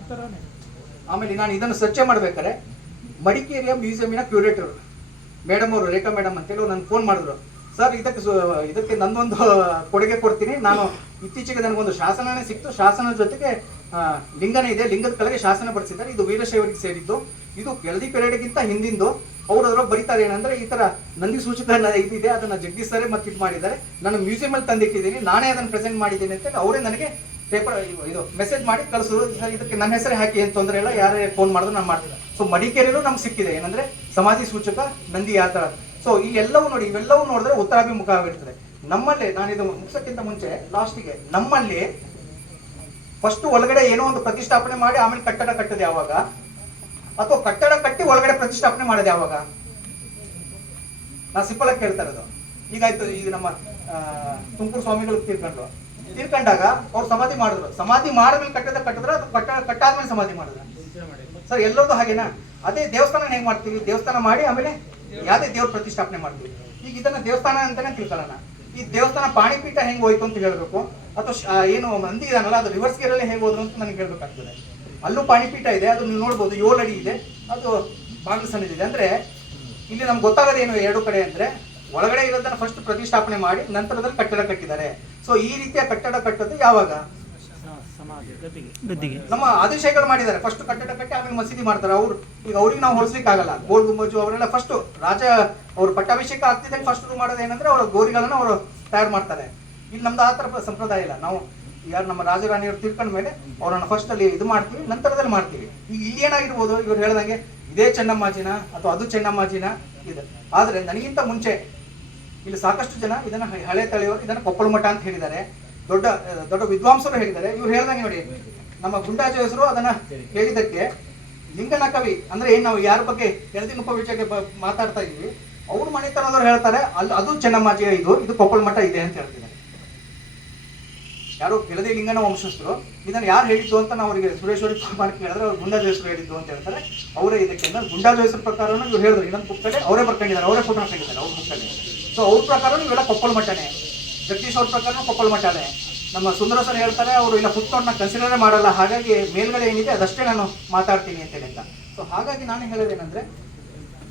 ಈ ಥರನೇ. ಆಮೇಲೆ ನಾನು ಇದನ್ನು ಚರ್ಚೆ ಮಾಡ್ಬೇಕಾದ್ರೆ ಮಡಿಕೇರಿಯ ಮ್ಯೂಸಿಯಮಿನ ಕ್ಯೂರೇಟರ್ ಮೇಡಮ್ ಅವರು, ರೇಖಾ ಮೇಡಮ್ ಅಂತೇಳಿ ನನಗೆ ಫೋನ್ ಮಾಡಿದ್ರು. ಸರ್ ಇದಕ್ಕೆ ನಂದೊಂದು ಕೊಡುಗೆ ಕೊಡ್ತೀನಿ. ನಾನು ಇತ್ತೀಚೆಗೆ ನನಗೊಂದು ಶಾಸನನೇ ಸಿಕ್ತು, ಶಾಸನದ ಜೊತೆಗೆ ಲಿಂಗನೇ ಇದೆ, ಲಿಂಗದ ಕೆಳಗೆ ಶಾಸನ ಬರೆಸಿದ್ದಾರೆ. ಇದು ವೀರಶೈವರಿಗೆ ಸೇರಿದ್ದು, ಇದು ಕೆಳದಿ ಪೆರೇಡ್ಗಿಂತ ಹಿಂದಿಂದು. ಅವರು ಅದ್ರೊಳಗೆ ಬರೀತಾರೆ ಏನಂದ್ರೆ ಈ ತರ ನಂದಿ ಸೂಚಕ ಇದಿದೆ, ಅದನ್ನ ಜಗದೀಶ್ ಸರೇ ಮತ್ತೆ ಇದು ಮಾಡಿದ್ದಾರೆ, ನಾನು ಮ್ಯೂಸಿಯಂ ಅಲ್ಲಿ ತಂದಿಟ್ಟಿದ್ದೀನಿ, ನಾನೇ ಅದನ್ನು ಪ್ರೆಸೆಂಟ್ ಮಾಡಿದ್ದೀನಿ ಅಂತ ಅವರೇ ನನಗೆ ಪೇಪರ್ ಇದು ಮೆಸೇಜ್ ಮಾಡಿ ಕಳಿಸೋದು. ಇದಕ್ಕೆ ನನ್ನ ಹೆಸರೇ ಹಾಕಿ ಏನು ತೊಂದರೆ ಇಲ್ಲ, ಯಾರೇ ಫೋನ್ ಮಾಡಿದ್ರು ನಾನು ಮಾಡ್ತೀನಿ. ಸೊ ಮಡಿಕೇರಿಯಲ್ಲೂ ನಮ್ಗೆ ಸಿಕ್ಕಿದೆ ಏನಂದ್ರೆ ಸಮಾಧಿ ಸೂಚಕ ನಂದಿ ಆ ಥರ. ಸೊ ಈ ಎಲ್ಲವೂ ನೋಡಿ, ಇವೆಲ್ಲವೂ ನೋಡಿದ್ರೆ ಉತ್ತರಾಭಿಮುಖ ಆಗಿರ್ತದೆ. ನಮ್ಮಲ್ಲಿ ನಾನು ಇದು ಮುಗಿಸೋಕ್ಕಿಂತ ಮುಂಚೆ ಲಾಸ್ಟಿಗೆ ನಮ್ಮಲ್ಲಿ ಫಸ್ಟ್ ಒಳಗಡೆ ಏನೋ ಒಂದು ಪ್ರತಿಷ್ಠಾಪನೆ ಮಾಡಿ ಆಮೇಲೆ ಕಟ್ಟಡ ಕಟ್ಟದೆ ಯಾವಾಗ, ಅಥವಾ ಕಟ್ಟಡ ಕಟ್ಟಿ ಒಳಗಡೆ ಪ್ರತಿಷ್ಠಾಪನೆ ಮಾಡೋದು ಯಾವಾಗ? ನಾ ಸಿಂಪಲ್ ಆಗಿ ಕೇಳ್ತಾ ಇರೋದು. ಈಗಾಯ್ತು, ಈಗ ನಮ್ಮ ತುಮಕೂರು ಸ್ವಾಮಿಗಳು ತೀರ್ಕೊಂಡ್ರು, ತೀರ್ಕೊಂಡಾಗ ಅವ್ರು ಸಮಾಧಿ ಮಾಡಿದ್ರು. ಸಮಾಧಿ ಮಾಡಿದ್ಮೇಲೆ ಕಟ್ಟಿದ್ರೆ ಅದು ಕಟ್ಟಾದ್ಮೇಲೆ ಸಮಾಧಿ ಮಾಡಿದ್ರು ಸರ್. ಎಲ್ಲರದು ಹಾಗೇನಾ? ಅದೇ ದೇವಸ್ಥಾನ ಹೆಂಗ್ ಮಾಡ್ತೀವಿ, ದೇವಸ್ಥಾನ ಮಾಡಿ ಆಮೇಲೆ ಯಾವ್ದೇ ದೇವ್ರ ಪ್ರತಿಷ್ಠಾಪನೆ ಮಾಡ್ತೀವಿ. ಈಗ ಇದನ್ನ ದೇವಸ್ಥಾನ ಅಂತಾನೆ ತಿಳ್ಕೊಳ್ಳೋಣ. ಈ ದೇವಸ್ಥಾನ ಪಾಣಿಪೀಠ ಹೆಂಗ್ ಹೋಯ್ತು ಅಂತ ಹೇಳ್ಬೇಕು, ಅಥವಾ ಏನು ಮಂದಿ ಇದಾನಲ್ಲ ಅದು ರಿವರ್ಸ್ ಗೇರಲ್ಲಿ ಹೇಗೆ ಹೋದ್ರು ಅಂತ ನನಗೆ ಹೇಳ್ಬೇಕಾಗ್ತದೆ. ಅಲ್ಲೂ ಪಾಣಿಪೀಠ ಇದೆ, ಅದು ನೀವು ನೋಡ್ಬೋದು 7 ಅಡಿ ಇದೆ, ಅದು ಬಾಗಿಲು ಸಣ್ಣದಿದೆ. ಅಂದ್ರೆ ಇಲ್ಲಿ ನಮ್ಗೆ ಗೊತ್ತಾಗೋದೇನು ಎರಡು ಕಡೆ ಅಂದ್ರೆ, ಒಳಗಡೆ ಇರೋದನ್ನ ಫಸ್ಟ್ ಪ್ರತಿಷ್ಠಾಪನೆ ಮಾಡಿ ನಂತರದಲ್ಲಿ ಕಟ್ಟಡ ಕಟ್ಟಿದ್ದಾರೆ. ಸೊ ಈ ರೀತಿಯ ಕಟ್ಟಡ ಕಟ್ಟೋದು ಯಾವಾಗ? ನಮ್ಮ ಆದಿಶೇಖರ್ ಮಾಡಿದ್ದಾರೆ. ಫಸ್ಟ್ ಕಟ್ಟಡ ಕಟ್ಟಿ ಆಮೇಲೆ ಮಸೀದಿ ಮಾಡ್ತಾರೆ. ಅವ್ರಿಗೆ ನಾವು ಹೋಲಿಸ್ಲಿಕ್ಕೆ ಆಗಲ್ಲ. ಗೋಲ್ ಗುಂಬಜು ಅವರೆಲ್ಲ ಫಸ್ಟ್ ರಾಜ ಅವ್ರು ಪಟ್ಟಾಭಿಷೇಕ ಆಗ್ತಿದ್ದಂಗೆ ಫಸ್ಟ್ ಮಾಡೋದು ಏನಂದ್ರೆ ಅವ್ರ ಗೋರಿಗಳನ್ನ ಅವರು ತಯಾರು ಮಾಡ್ತಾರೆ. ಇಲ್ಲಿ ನಮ್ದು ಆ ಥರ ಸಂಪ್ರದಾಯ ಇಲ್ಲ. ನಾವು ಯಾರು ನಮ್ಮ ರಾಜರಾಣಿಯವರು ತಿಳ್ಕೊಂಡ ಮೇಲೆ ಅವ್ರನ್ನ ಫಸ್ಟ್ ಅಲ್ಲಿ ಇದು ಮಾಡ್ತೀವಿ, ನಂತರದಲ್ಲಿ ಮಾಡ್ತೀವಿ. ಈಗ ಇಲ್ಲಿ ಏನಾಗಿರ್ಬೋದು, ಇವ್ರು ಹೇಳ್ದಂಗೆ ಇದೇ ಚೆನ್ನಮ್ಮಾಜಿನ ಅಥವಾ ಅದು ಚೆನ್ನಮ್ಮಾಜಿನ ಇದೆ. ಆದ್ರೆ ನನಗಿಂತ ಮುಂಚೆ ಇಲ್ಲಿ ಸಾಕಷ್ಟು ಜನ ಇದನ್ನ ಹಳೆ ತಳಿಯವರು ಇದನ್ನ ಕೊಪ್ಪಳ ಮಠ ಅಂತ ಹೇಳಿದ್ದಾರೆ. ದೊಡ್ಡ ದೊಡ್ಡ ವಿದ್ವಾಂಸರು ಹೇಳಿದ್ದಾರೆ. ಇವ್ರು ಹೇಳ್ದಂಗೆ ನೋಡಿ, ನಮ್ಮ ಗುಂಡಾಜ ಹೆಸರು ಅದನ್ನ ಹೇಳಿದ್ದಕ್ಕೆ ಲಿಂಗನ ಕವಿ ಅಂದ್ರೆ ಏನ್ ನಾವು ಯಾರ ಬಗ್ಗೆ ಕೆಳದಿನ ಉಪವಿಷಯಕ್ಕೆ ಮಾತಾಡ್ತಾ ಇದೀವಿ, ಅವ್ರು ಮನೆತನದವ್ರು ಹೇಳ್ತಾರೆ ಅದು ಚೆನ್ನಮ್ಮಾಜಿ, ಇದು ಕೊಪ್ಪಳ ಮಠ ಇದೆ ಅಂತ ಹೇಳ್ತಿದ್ದಾರೆ. ಯಾರು ಕೆಳದಿ ಲಿಂಗನ ವಂಶಸ್ಥರು ಇದನ್ನ ಯಾರು ಹೇಳಿದ್ದು ಅಂತ ನಾವು ಅವರಿಗೆ ಸುರೇಶ್ವರಿ ಕುಮಾರ್ ಕೇಳಿದ್ರೆ ಅವ್ರು ಗುಂಡಾಜ ಹೆಸರು ಹೇಳಿದ್ದು ಅಂತ ಹೇಳ್ತಾರೆ. ಅವರೇ ಇದಕ್ಕೆ ಗುಂಡಾಜ ಹೆಸರು ಪ್ರಕಾರ ಇವ್ರು ಹೇಳಿದ್ರು. ಇನ್ನೊಂದು ಬುಕ್ಕಲ್ಲಿ ಅವರೇ ಬರ್ಕೊಂಡಿದ್ದಾರೆ, ಅವರೇ ಫೋಟೋ ಹಾಕೊಂಡಿದ್ದಾರೆ ಅವ್ರ ಬುಕ್ಕಲ್ಲಿ. ಸೊ ಅವ್ರ ಪ್ರಕಾರ ಇವೆಲ್ಲ ಕೊಪ್ಪಳ ಮಠನೇ. ಜಗದೀಶ್ ಅವ್ರ ಪ್ರಕಾರ ಕೊಪ್ಪಳ ಮಠನೇ. ನಮ್ಮ ಸುಂದರ ಸರ್ ಹೇಳ್ತಾರೆ ಅವರು ಇಲ್ಲ ಫುಟ್ನೋಟ್ನ ಕನ್ಸಿಡರೇ ಮಾಡಲ್ಲ, ಹಾಗಾಗಿ ಮೇಲ್ಗಡೆ ಏನಿದೆ ಅದಷ್ಟೇ ನಾನು ಮಾತಾಡ್ತೀನಿ ಅಂತ ಹೇಳಿ ಅಂತ. ಸೊ ಹಾಗಾಗಿ ನಾನು ಹೇಳೋದೇನಂದ್ರೆ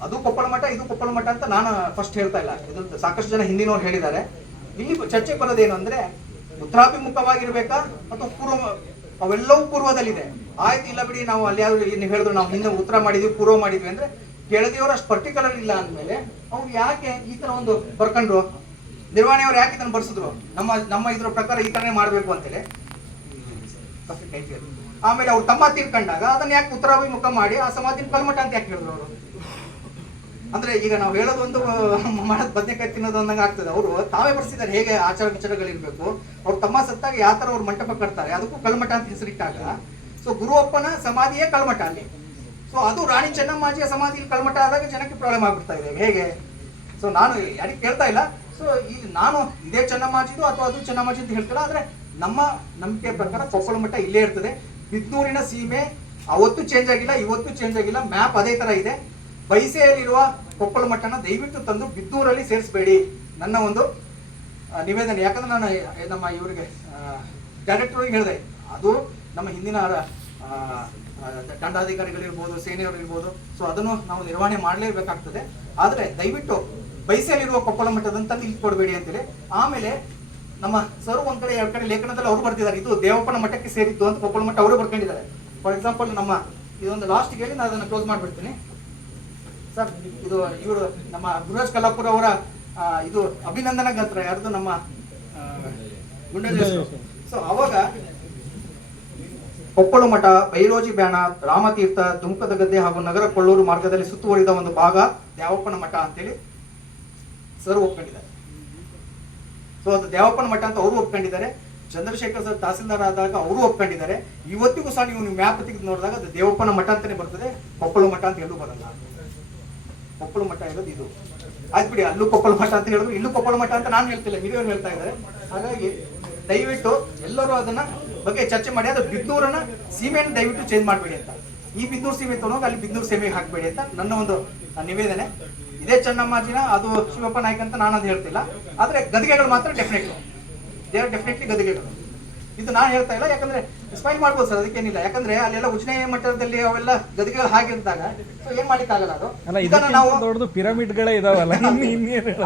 ಅದು ಕೊಪ್ಪಳ ಮಠ ಇದು ಕೊಪ್ಪಳ ಮಠ ಅಂತ ನಾನು ಫಸ್ಟ್ ಹೇಳ್ತಾ ಇಲ್ಲ. ಇದು ಸಾಕಷ್ಟು ಜನ ಹಿಂದಿನವ್ರು ಹೇಳಿದ್ದಾರೆ. ಇಲ್ಲಿ ಚರ್ಚೆ ಬರೋದೇನು ಅಂದ್ರೆ ಉತ್ತರಾಭಿಮುಖವಾಗಿರ್ಬೇಕಾ ಅಥವಾ ಅವೆಲ್ಲವೂ ಪೂರ್ವದಲ್ಲಿದೆ. ಆಯ್ತು ಇಲ್ಲ ಬಿಡಿ, ನಾವು ಅಲ್ಲಿ ಯಾವ್ದು ನೀವು ಹೇಳಿದ್ರು ನಾವು ಹಿಂದೆ ಉತ್ತರ ಮಾಡಿದ್ವಿ ಪೂರ್ವ ಮಾಡಿದ್ವಿ ಅಂದ್ರೆ ಕೆಳದಿಯವರು ಅಷ್ಟು ಪರ್ಟಿಕ್ಯುಲರ್ ಇಲ್ಲ ಅಂದಮೇಲೆ ಅವ್ರು ಯಾಕೆ ಈ ತರ ಒಂದು ಬರ್ಕೊಂಡ್ರು, ನಿರ್ವಹಣೆಯವ್ರು ಯಾಕೆ ಇದನ್ನು ಬರ್ಸಿದ್ರು, ನಮ್ಮ ಇದ್ರ ಪ್ರಕಾರ ಈ ತರನೇ ಮಾಡ್ಬೇಕು ಅಂತೇಳಿ. ಆಮೇಲೆ ಅವ್ರು ತಮ್ಮ ತೀರ್ಕೊಂಡಾಗ ಅದನ್ನ ಯಾಕೆ ಉತ್ತರಾಭಿಮುಖ ಮಾಡಿ ಆ ಸಮಾಧಿನ ಕಲ್ಮಠ ಅಂತ ಯಾಕೆ ಹೇಳಿದ್ರು ಅವರು? ಅಂದ್ರೆ ಈಗ ನಾವು ಹೇಳೋದು ಒಂದು ಮಾಡೋದು ಬದನೆಕಾಯಿ ತಿನ್ನೋದು ಅಂದಂಗೆ ಆಗ್ತದೆ. ಅವರು ತಾವೇ ಬರ್ಸಿದ್ದಾರೆ ಹೇಗೆ ಆಚಾರ ವಿಚಾರಗಳಿರ್ಬೇಕು. ಅವ್ರು ತಮ್ಮ ಸತ್ತಾಗ ಯಾವ ತರ ಅವ್ರು ಮಂಟಪ ಕಟ್ತಾರೆ ಅದಕ್ಕೂ ಕಲ್ಮಠ ಅಂತ ಹೆಸರಿಟ್ಟಾಗ, ಸೊ ಗುರುವಪ್ಪನ ಸಮಾಧಿಯೇ ಕಲ್ಮಠ ಅಲ್ಲಿ. ಸೊ ಅದು ರಾಣಿ ಚೆನ್ನಮ್ಮಾಜಿಯ ಸಮಾಧಿಯಲ್ಲಿ ಕಲ್ಮಠ ಆದಾಗ ಜನಕ್ಕೆ ಪ್ರಾಬ್ಲಮ್ ಆಗ್ಬಿಡ್ತಾ ಇದೆ ಹೇಗೆ. ಸೊ ನಾನು ಯಾರಿಗೆ ಕೇಳ್ತಾ ಇಲ್ಲ. ಸೊ ಈಗ ನಾನು ಇದೇ ಚೆನ್ನಮ್ಮಾಜಿದು ಅಥವಾ ಅದು ಚೆನ್ನಮ್ಮಾಜಿ ಅಂತ ಹೇಳ್ತಿಲ್ಲ. ಆದ್ರೆ ನಮ್ಮ ನಂಬಿಕೆ ಪ್ರಕಾರ ಕೊಪ್ಪಳ ಮಠ ಇಲ್ಲೇ ಇರ್ತದೆ. ಬಿದ್ನೂರಿನ ಸೀಮೆ ಅವತ್ತು ಚೇಂಜ್ ಆಗಿಲ್ಲ, ಇವತ್ತು ಚೇಂಜ್ ಆಗಿಲ್ಲ, ಮ್ಯಾಪ್ ಅದೇ ತರ ಇದೆ. ಬೈಸೆಯಲ್ಲಿರುವ ಕೊಪ್ಪಳ ಮಠನ ದಯವಿಟ್ಟು ತಂದು ಬಿದ್ದೂರಲ್ಲಿ ಸೇರಿಸಬೇಡಿ, ನನ್ನ ಒಂದು ನಿವೇದನೆ. ಯಾಕಂದ್ರೆ ನಾನು ನಮ್ಮ ಇವರಿಗೆ ಡೈರೆಕ್ಟರ್ಗೆ ಹೇಳಿದೆ, ಅದು ನಮ್ಮ ಹಿಂದಿನ ದಂಡಾಧಿಕಾರಿಗಳಿರ್ಬೋದು, ಸೇನೆಯವರಿರ್ಬೋದು, ಸೊ ಅದನ್ನು ನಾವು ನಿರ್ವಹಣೆ ಮಾಡಲೇಬೇಕಾಗ್ತದೆ. ಆದರೆ ದಯವಿಟ್ಟು ಬೈಸೆಯಲ್ಲಿರುವ ಕೊಪ್ಪಳ ಮಠದಂತಂದು ಇಲ್ಲಿ ಕೊಡಬೇಡಿ ಅಂತೇಳಿ. ಆಮೇಲೆ ನಮ್ಮ ಸರ್ ಒಂದ್ ಕಡೆ ಎರಡು ಕಡೆ ಲೇಖನದಲ್ಲಿ ಅವರು ಬರ್ತಿದ್ದಾರೆ, ಇದು ದೇವಪ್ಪನ ಮಠಕ್ಕೆ ಸೇರಿದ್ದು ಅಂತ ಕೊಪ್ಪಳ ಮಠ ಅವರು ಬರ್ಕೊಂಡಿದ್ದಾರೆ. ಫಾರ್ ಎಕ್ಸಾಂಪಲ್ ನಮ್ಮ ಇದೊಂದು ಲಾಸ್ಟ್ ಹೇಳಿ ನಾನು ಅದನ್ನು ಕ್ಲೋಸ್ ಮಾಡ್ಬಿಡ್ತೀನಿ ಸರ್. ಇದು ಇವರು ನಮ್ಮ ಗುರುರಾಜ್ ಕಲ್ಲಾಪುರ ಅವರ ಇದು ಅಭಿನಂದನಾ ಗ್ರಂಥ ಯಾರ್ದು ನಮ್ಮ ಗುಂಡಾಜ. ಸೊ ಅವಾಗ ಕೊಪ್ಪಳ ಮಠ, ಬೈರೋಜಿ ಬ್ಯಾಣ, ರಾಮತೀರ್ಥ, ದುಮ್ಕದ ಗದ್ದೆ ಹಾಗೂ ನಗರ ಕೊಳ್ಳೂರು ಮಾರ್ಗದಲ್ಲಿ ಸುತ್ತುವರಿದ ಒಂದು ಭಾಗ ದ್ಯಾವಪ್ಪನ ಮಠ ಅಂತೇಳಿ ಸರ್ ಒಪ್ಕೊಂಡಿದ್ದಾರೆ. ಸೊ ಅದು ದ್ಯಾವಪ್ಪನ ಮಠ ಅಂತ ಅವರು ಒಪ್ಕೊಂಡಿದ್ದಾರೆ. ಚಂದ್ರಶೇಖರ್ ಸರ್ ತಹಸೀಲ್ದಾರ್ ಆದಾಗ ಅವರು ಒಪ್ಕೊಂಡಿದ್ದಾರೆ. ಇವತ್ತಿಗೂ ಸಹ ನೀವು ಮ್ಯಾಪ್ ತೆಗೆದು ನೋಡಿದಾಗ ಅದು ದೇವಪ್ಪನ ಮಠ ಅಂತಾನೆ ಬರ್ತದೆ, ಕೊಪ್ಪಳ ಮಠ ಅಂತ ಎಲ್ಲೂ ಬರಲ್ಲ. ಕೊಪ್ಪಳ ಮಠ ಇರೋದು ಇದು. ಆಯ್ತು ಬಿಡಿ, ಅಲ್ಲೂ ಕೊಪ್ಪಳ ಮಠ ಅಂತ ಹೇಳಿದ್ರು, ಇಲ್ಲೂ ಕೊಪ್ಪಳ ಮಠ ಅಂತ ನಾನು ಹೇಳ್ತಿಲ್ಲ, ಹಿರಿಯವರು ಹೇಳ್ತಾ ಇದ್ದಾರೆ. ಹಾಗಾಗಿ ದಯವಿಟ್ಟು ಎಲ್ಲರೂ ಅದನ್ನ ಬಗ್ಗೆ ಚರ್ಚೆ ಮಾಡಿ. ಅದು ಬಿದ್ದೂರನ್ನ ಸೀಮೆಯನ್ನು ದಯವಿಟ್ಟು ಚೇಂಜ್ ಮಾಡಬೇಡಿ ಅಂತ. ಈ ಬಿದ್ದೂರು ಸೀಮೆ ತಗೊಂಡೋಗಿ ಅಲ್ಲಿ ಬಿದ್ದೂರು ಸೀಮೆಗೆ ಹಾಕಬೇಡಿ ಅಂತ ನನ್ನ ಒಂದು ನಿವೇದನೆ. ಇದೇ ಚೆನ್ನಮ್ಮಾಜಿನ ಅದು ಶಿವಪ್ಪ ನಾಯ್ಕ ಅಂತ ನಾನು ಅದು ಹೇಳ್ತಿಲ್ಲ. ಆದ್ರೆ ಗದಿಗೆಗಳು ಮಾತ್ರ ಡೆಫಿನೆಟ್ಲಿ ಗದಿಗೆಗಳು. ಇದು ನಾನು ಹೇಳ್ತಾ ಇಲ್ಲ, ಯಾಕಂದ್ರೆ ಸ್ಮೈಲ್ ಮಾಡ್ಬೋದು ಸರ್, ಅದಕ್ಕೇನಿಲ್ಲ. ಯಾಕಂದ್ರೆ ಅಲ್ಲೆಲ್ಲ ಉಜ್ನೆ ಮಟ್ಟದಲ್ಲಿ ಅವೆಲ್ಲ ಗದಿಗೆಗಳು ಹಾಗಿದ್ದಾಗ ಏನ್ ಮಾಡ್ಲಿಕ್ಕೆ ಆಗಲ್ಲ. ಅದು ನಾವು ದೊಡ್ಡದು ಪಿರಮಿಡ್ಗಳೇ ಇದಾವಲ್ಲ.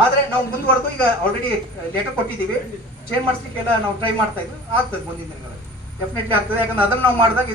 ಆದ್ರೆ ನಾವು ಮುಂದುವರೆದು ಈಗ ಆಲ್ರೆಡಿ ಲೆಟರ್ ಕೊಟ್ಟಿದ್ದೀವಿ, ಚೇಂಜ್ ಮಾಡಿಸ್ಲಿಕ್ಕೆಲ್ಲ ನಾವು ಟ್ರೈ ಮಾಡ್ತಾ ಇದ್ವಿ. ಆಗ್ತದೆ ಮುಂದಿನ ದಿನಗಳಲ್ಲಿ ಡೆಫಿನೆಟ್ಲಿ ಆಗ್ತದೆ. ಯಾಕಂದ್ರೆ ಅದನ್ನ ನಾವು ಮಾಡಿದಾಗ